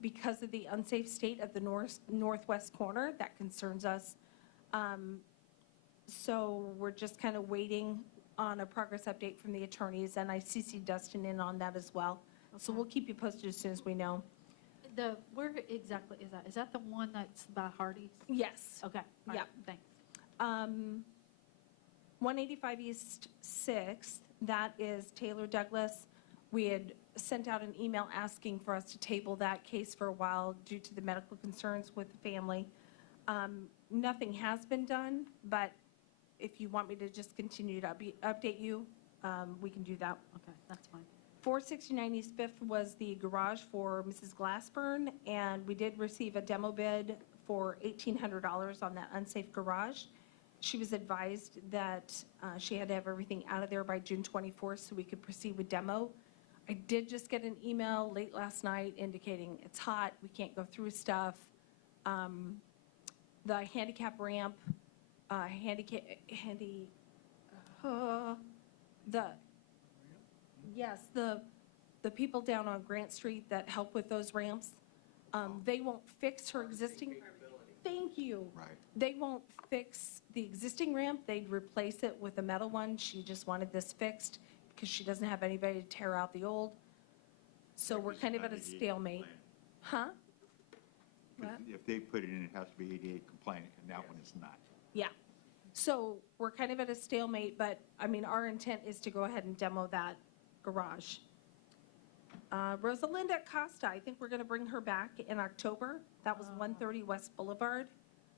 because of the unsafe state of the northwest corner. That concerns us. So we're just kind of waiting on a progress update from the attorneys, and I CC Dustin in on that as well. So we'll keep you posted as soon as we know. Where exactly is that? Is that the one that's by Hardee's? Yes. Okay. All right, Yeah. Thanks. 185 East 6th, that is Taylor Douglas. We had sent out an email asking for us to table that case for a while due to the medical concerns with the family. Nothing has been done, but if you want me to just continue to update you, we can do that. Okay, that's fine. 469 East 5th was the garage for Mrs. Glassburn, and we did receive a demo bid for $1,800 on that unsafe garage. She was advised that she had to have everything out of there by June 24th so we could proceed with demo. I did just get an email late last night indicating it's hot, we can't go through stuff. The handicap ramp, the people down on Grant Street that help with those ramps, they won't fix her existing. Thank you. Right. They won't fix the existing ramp, they'd replace it with a metal one. She just wanted this fixed because she doesn't have anybody to tear out the old. So we're kind of at a stalemate. Huh? What? If they put it in, it has to be ADA compliant, and that one is not. Yeah. So we're kind of at a stalemate, but, I mean, our intent is to go ahead and demo that garage. Rosalinda Costa, I think we're going to bring her back in October. That was 130 West Boulevard.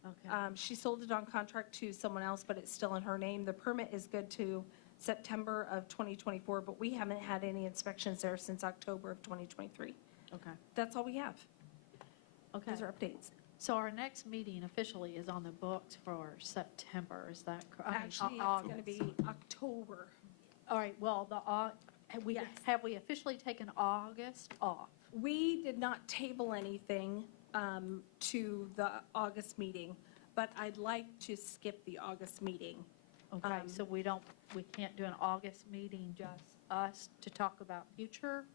Okay. She sold it on contract to someone else, but it's still in her name. The permit is good to September of 2024, but we haven't had any inspections there since October of 2023. Okay. That's all we have. Okay. Those are updates. So our next meeting officially is on the books for September, is that correct? Actually, it's going to be October. All right, well, have we officially taken August off? We did not table anything to the August meeting, but I'd like to skip the August meeting. Okay, so we can't do an August meeting, just us to talk about future?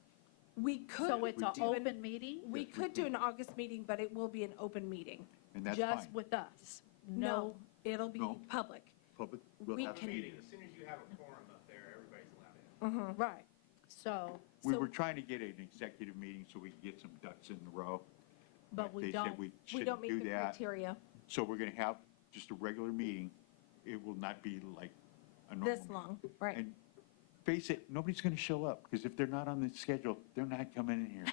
We could. So it's an do open meeting? We could do an August meeting, but it will be an open meeting. And that's Just fine. with us? No, it'll be No. public. Public We will have a can- meeting. As soon as you have a quorum up there, everybody's allowed in. Right, so, We were trying to get an executive meeting so we could get some ducks in the row. but we They don't. said we We don't shouldn't meet do the that. criteria So we're going to have just a regular meeting. It will not be like a normal this meeting. long, right? And face it, nobody's going to show up, because if they're not on the schedule, they're not coming in here.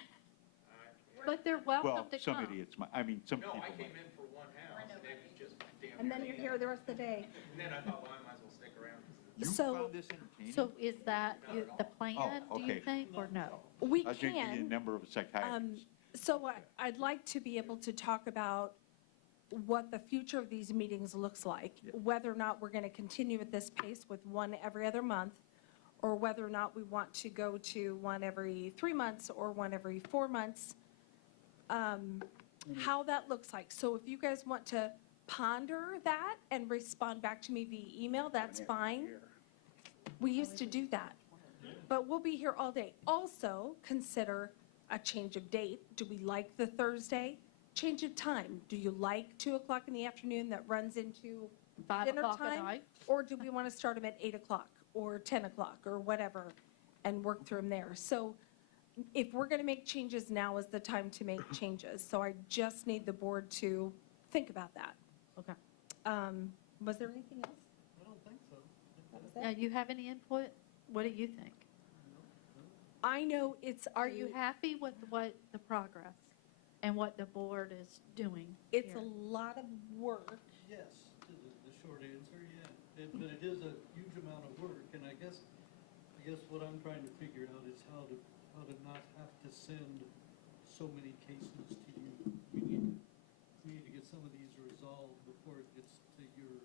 But they're Well, welcome to some come. idiots, some No, people I might. came in for one house, and it was just damn. And then you're here the rest of the day. And then I thought, well, I might as well stick around. 'cause You So- found this entertaining? So is that the plan, Oh, do you okay. think, or no? We I was thinking the can. number of psychiatrists. So I'd like to be able to talk about what the future of these meetings looks like, whether or not we're going to continue at this pace with one every other month, or whether or not we want to go to one every 3 months or one every 4 months, how that looks like. So if you guys want to ponder that and respond back to me via email, that's fine. We used to do that, but we'll be here all day. Also, consider a change of date. Do we like the Thursday? Change of time. Do you like 2 o'clock in the afternoon that runs into 5 dinner o'clock at time? night? Or do we want to start them at 8 o'clock or 10 o'clock or whatever and work through them there? So if we're going to make changes, now is the time to make changes. So I just need the board to think about that. Okay. Was there anything else? I don't think so. That was Now, it? you have any input? What do you think? I know it's. Are you happy with what the progress and what the board is doing? It's here? a lot of work. Yes, is the short answer, yeah. But it is a huge amount of work, and I guess what I'm trying to figure out is how to not have to send so many cases to you. We need to get some of these resolved before it gets to your.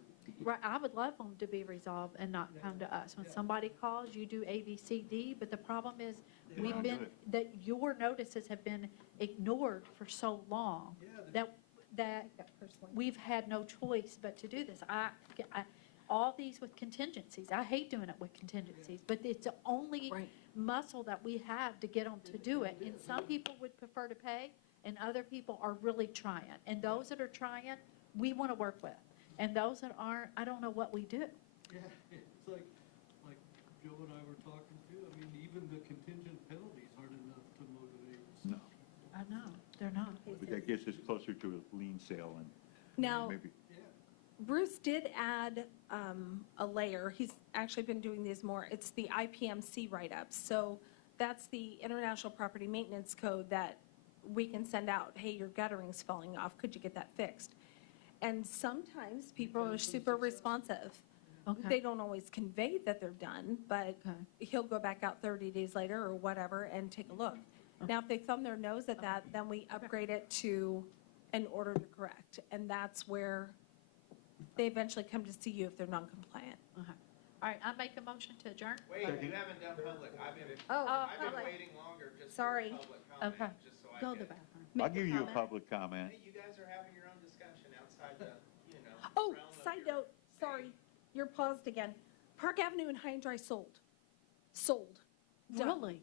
Right, I would love them to be resolved and not come to us. When somebody calls, you do A, B, C, D, but the problem is, that your notices have been ignored for so long, that we've had no choice but to do this. All these with contingencies, I hate doing it with contingencies, but it's the only muscle that we have to get them to do it. And some people would prefer to pay, and other people are really trying. And those that are trying, we want to work with. And those that aren't, I don't know what we do. Yeah, it's like Joe and I were talking too. I mean, even the contingent penalties aren't enough to motivate. No. I know, they're not. But that gets us closer to a lien sale and Now, maybe. Bruce did add a layer. He's actually been doing these more. It's the IPMC write-ups. So that's the International Property Maintenance Code that we can send out. Hey, your guttering's falling off. Could you get that fixed? And sometimes people are super responsive. Okay. They don't always convey that they're done, but he'll go back out 30 days later or whatever and take a look. Now, if they thumb their nose at that, then we upgrade it to an order to correct. And that's where they eventually come to see you if they're non-compliant. Okay. All right, I make a motion to adjourn. Wait, you haven't done public. I've been public. waiting longer just Sorry. for public comment, Okay. just so I Go to could. the bathroom. I'll Make give a you a comment. public comment. Hey, you guys are having your own discussion outside the, Oh, realm of side your- note, sorry, you're paused again. Park Avenue and High and Dry sold. Sold. Done. Really?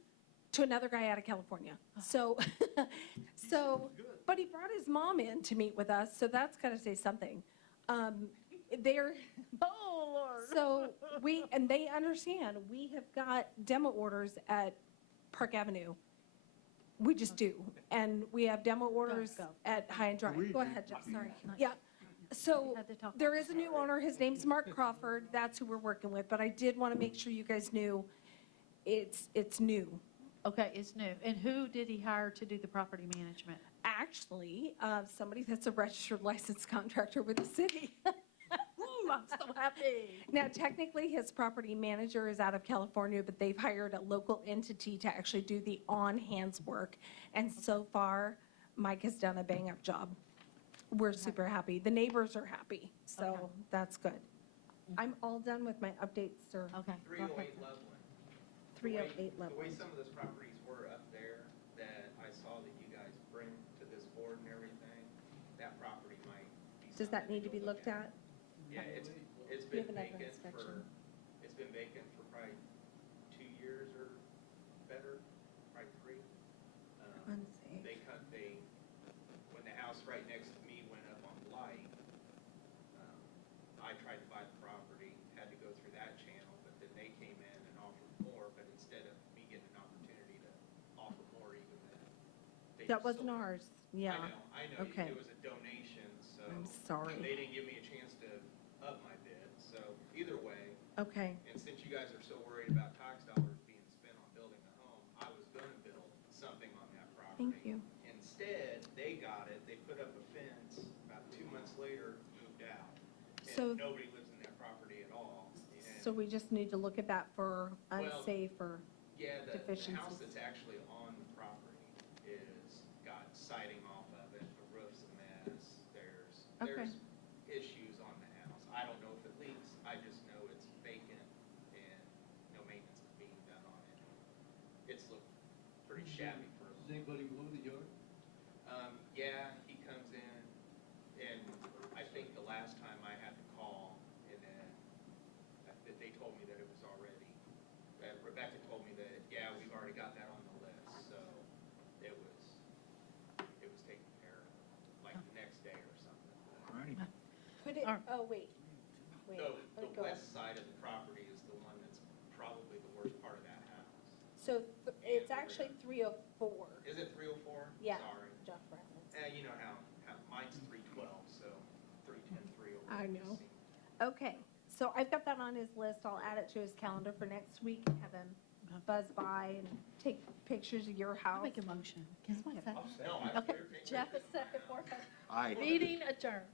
To another guy out of California. So, but he brought his mom in to meet with us, so that's gotta say something. They're, Oh, Lord. so and they understand, we have got demo orders at Park Avenue. We just do. And we have demo orders go. at High and Dry. We Go do. ahead, Jeff, sorry. Yeah. So Had to talk. there is a new owner. His name's Mark Crawford. That's who we're working with. But I did want to make sure you guys knew it's new. Okay, it's new. And who did he hire to do the property management? Actually, somebody that's a registered licensed contractor with the city. Ooh, I'm so happy. Now, technically, his property manager is out of California, but they've hired a local entity to actually do the on-hands work. And so far, Mike has done a bang-up job. We're super happy. The neighbors are happy, so Okay. that's good. I'm all done with my updates, sir. Okay. go ahead. 308 Loveland. 308 The way Loveland. some of those properties were up there that I saw that you guys bring to this board and everything, that property might be. Does that something need to be go look looked at? Yeah, it's We been have another vacant inspection. it's been vacant for probably 2 years or better, probably 3. Unsafe. When the house right next to me went up on blight, I tried to buy the property, had to go through that channel, but then they came in and offered more, but instead of me getting an opportunity to offer more even then. they That just wasn't sold it. ours. Yeah. I know, Okay. it was a donation, so. I'm sorry. They didn't give me a chance to up my bid, so either way, Okay. and since you guys are so worried about tax dollars being spent on building a home, I was gonna build something on that property. Thank you. Instead, they got it, they put up a fence, about 2 months later, moved out. So- And nobody lives in that property at all. And, So we just need to look at that for unsafe or yeah, the house deficiencies. that's actually on the property got siding off of it, the roof's a mess, Okay. there's issues on the house. I don't know if it leaks, I just know it's vacant and no maintenance is being done on it. It's looked pretty shabby for. Does anybody mow the yard? Yeah, he comes in, and I think the last time I had to call, and then they told me that it was already, Rebecca told me that, yeah, we've already got that on the list, so it was taken care of, like the next day or something. All righty. Put it, oh, wait. Wait. The let it go. west side of the property is the one that's probably the worst part of that house. So it's actually 304. Is it 304? Yeah. Sorry. Jeff Reynolds. You know how mine's 312, so 310, 304. I know. Okay, so I've got that on his list. I'll add it to his calendar for next week and have him buzz by and take pictures of your I'll house. make a motion. Can I second? No, I- Okay, Jeff, a second, Martha. Aye. Meeting adjourned.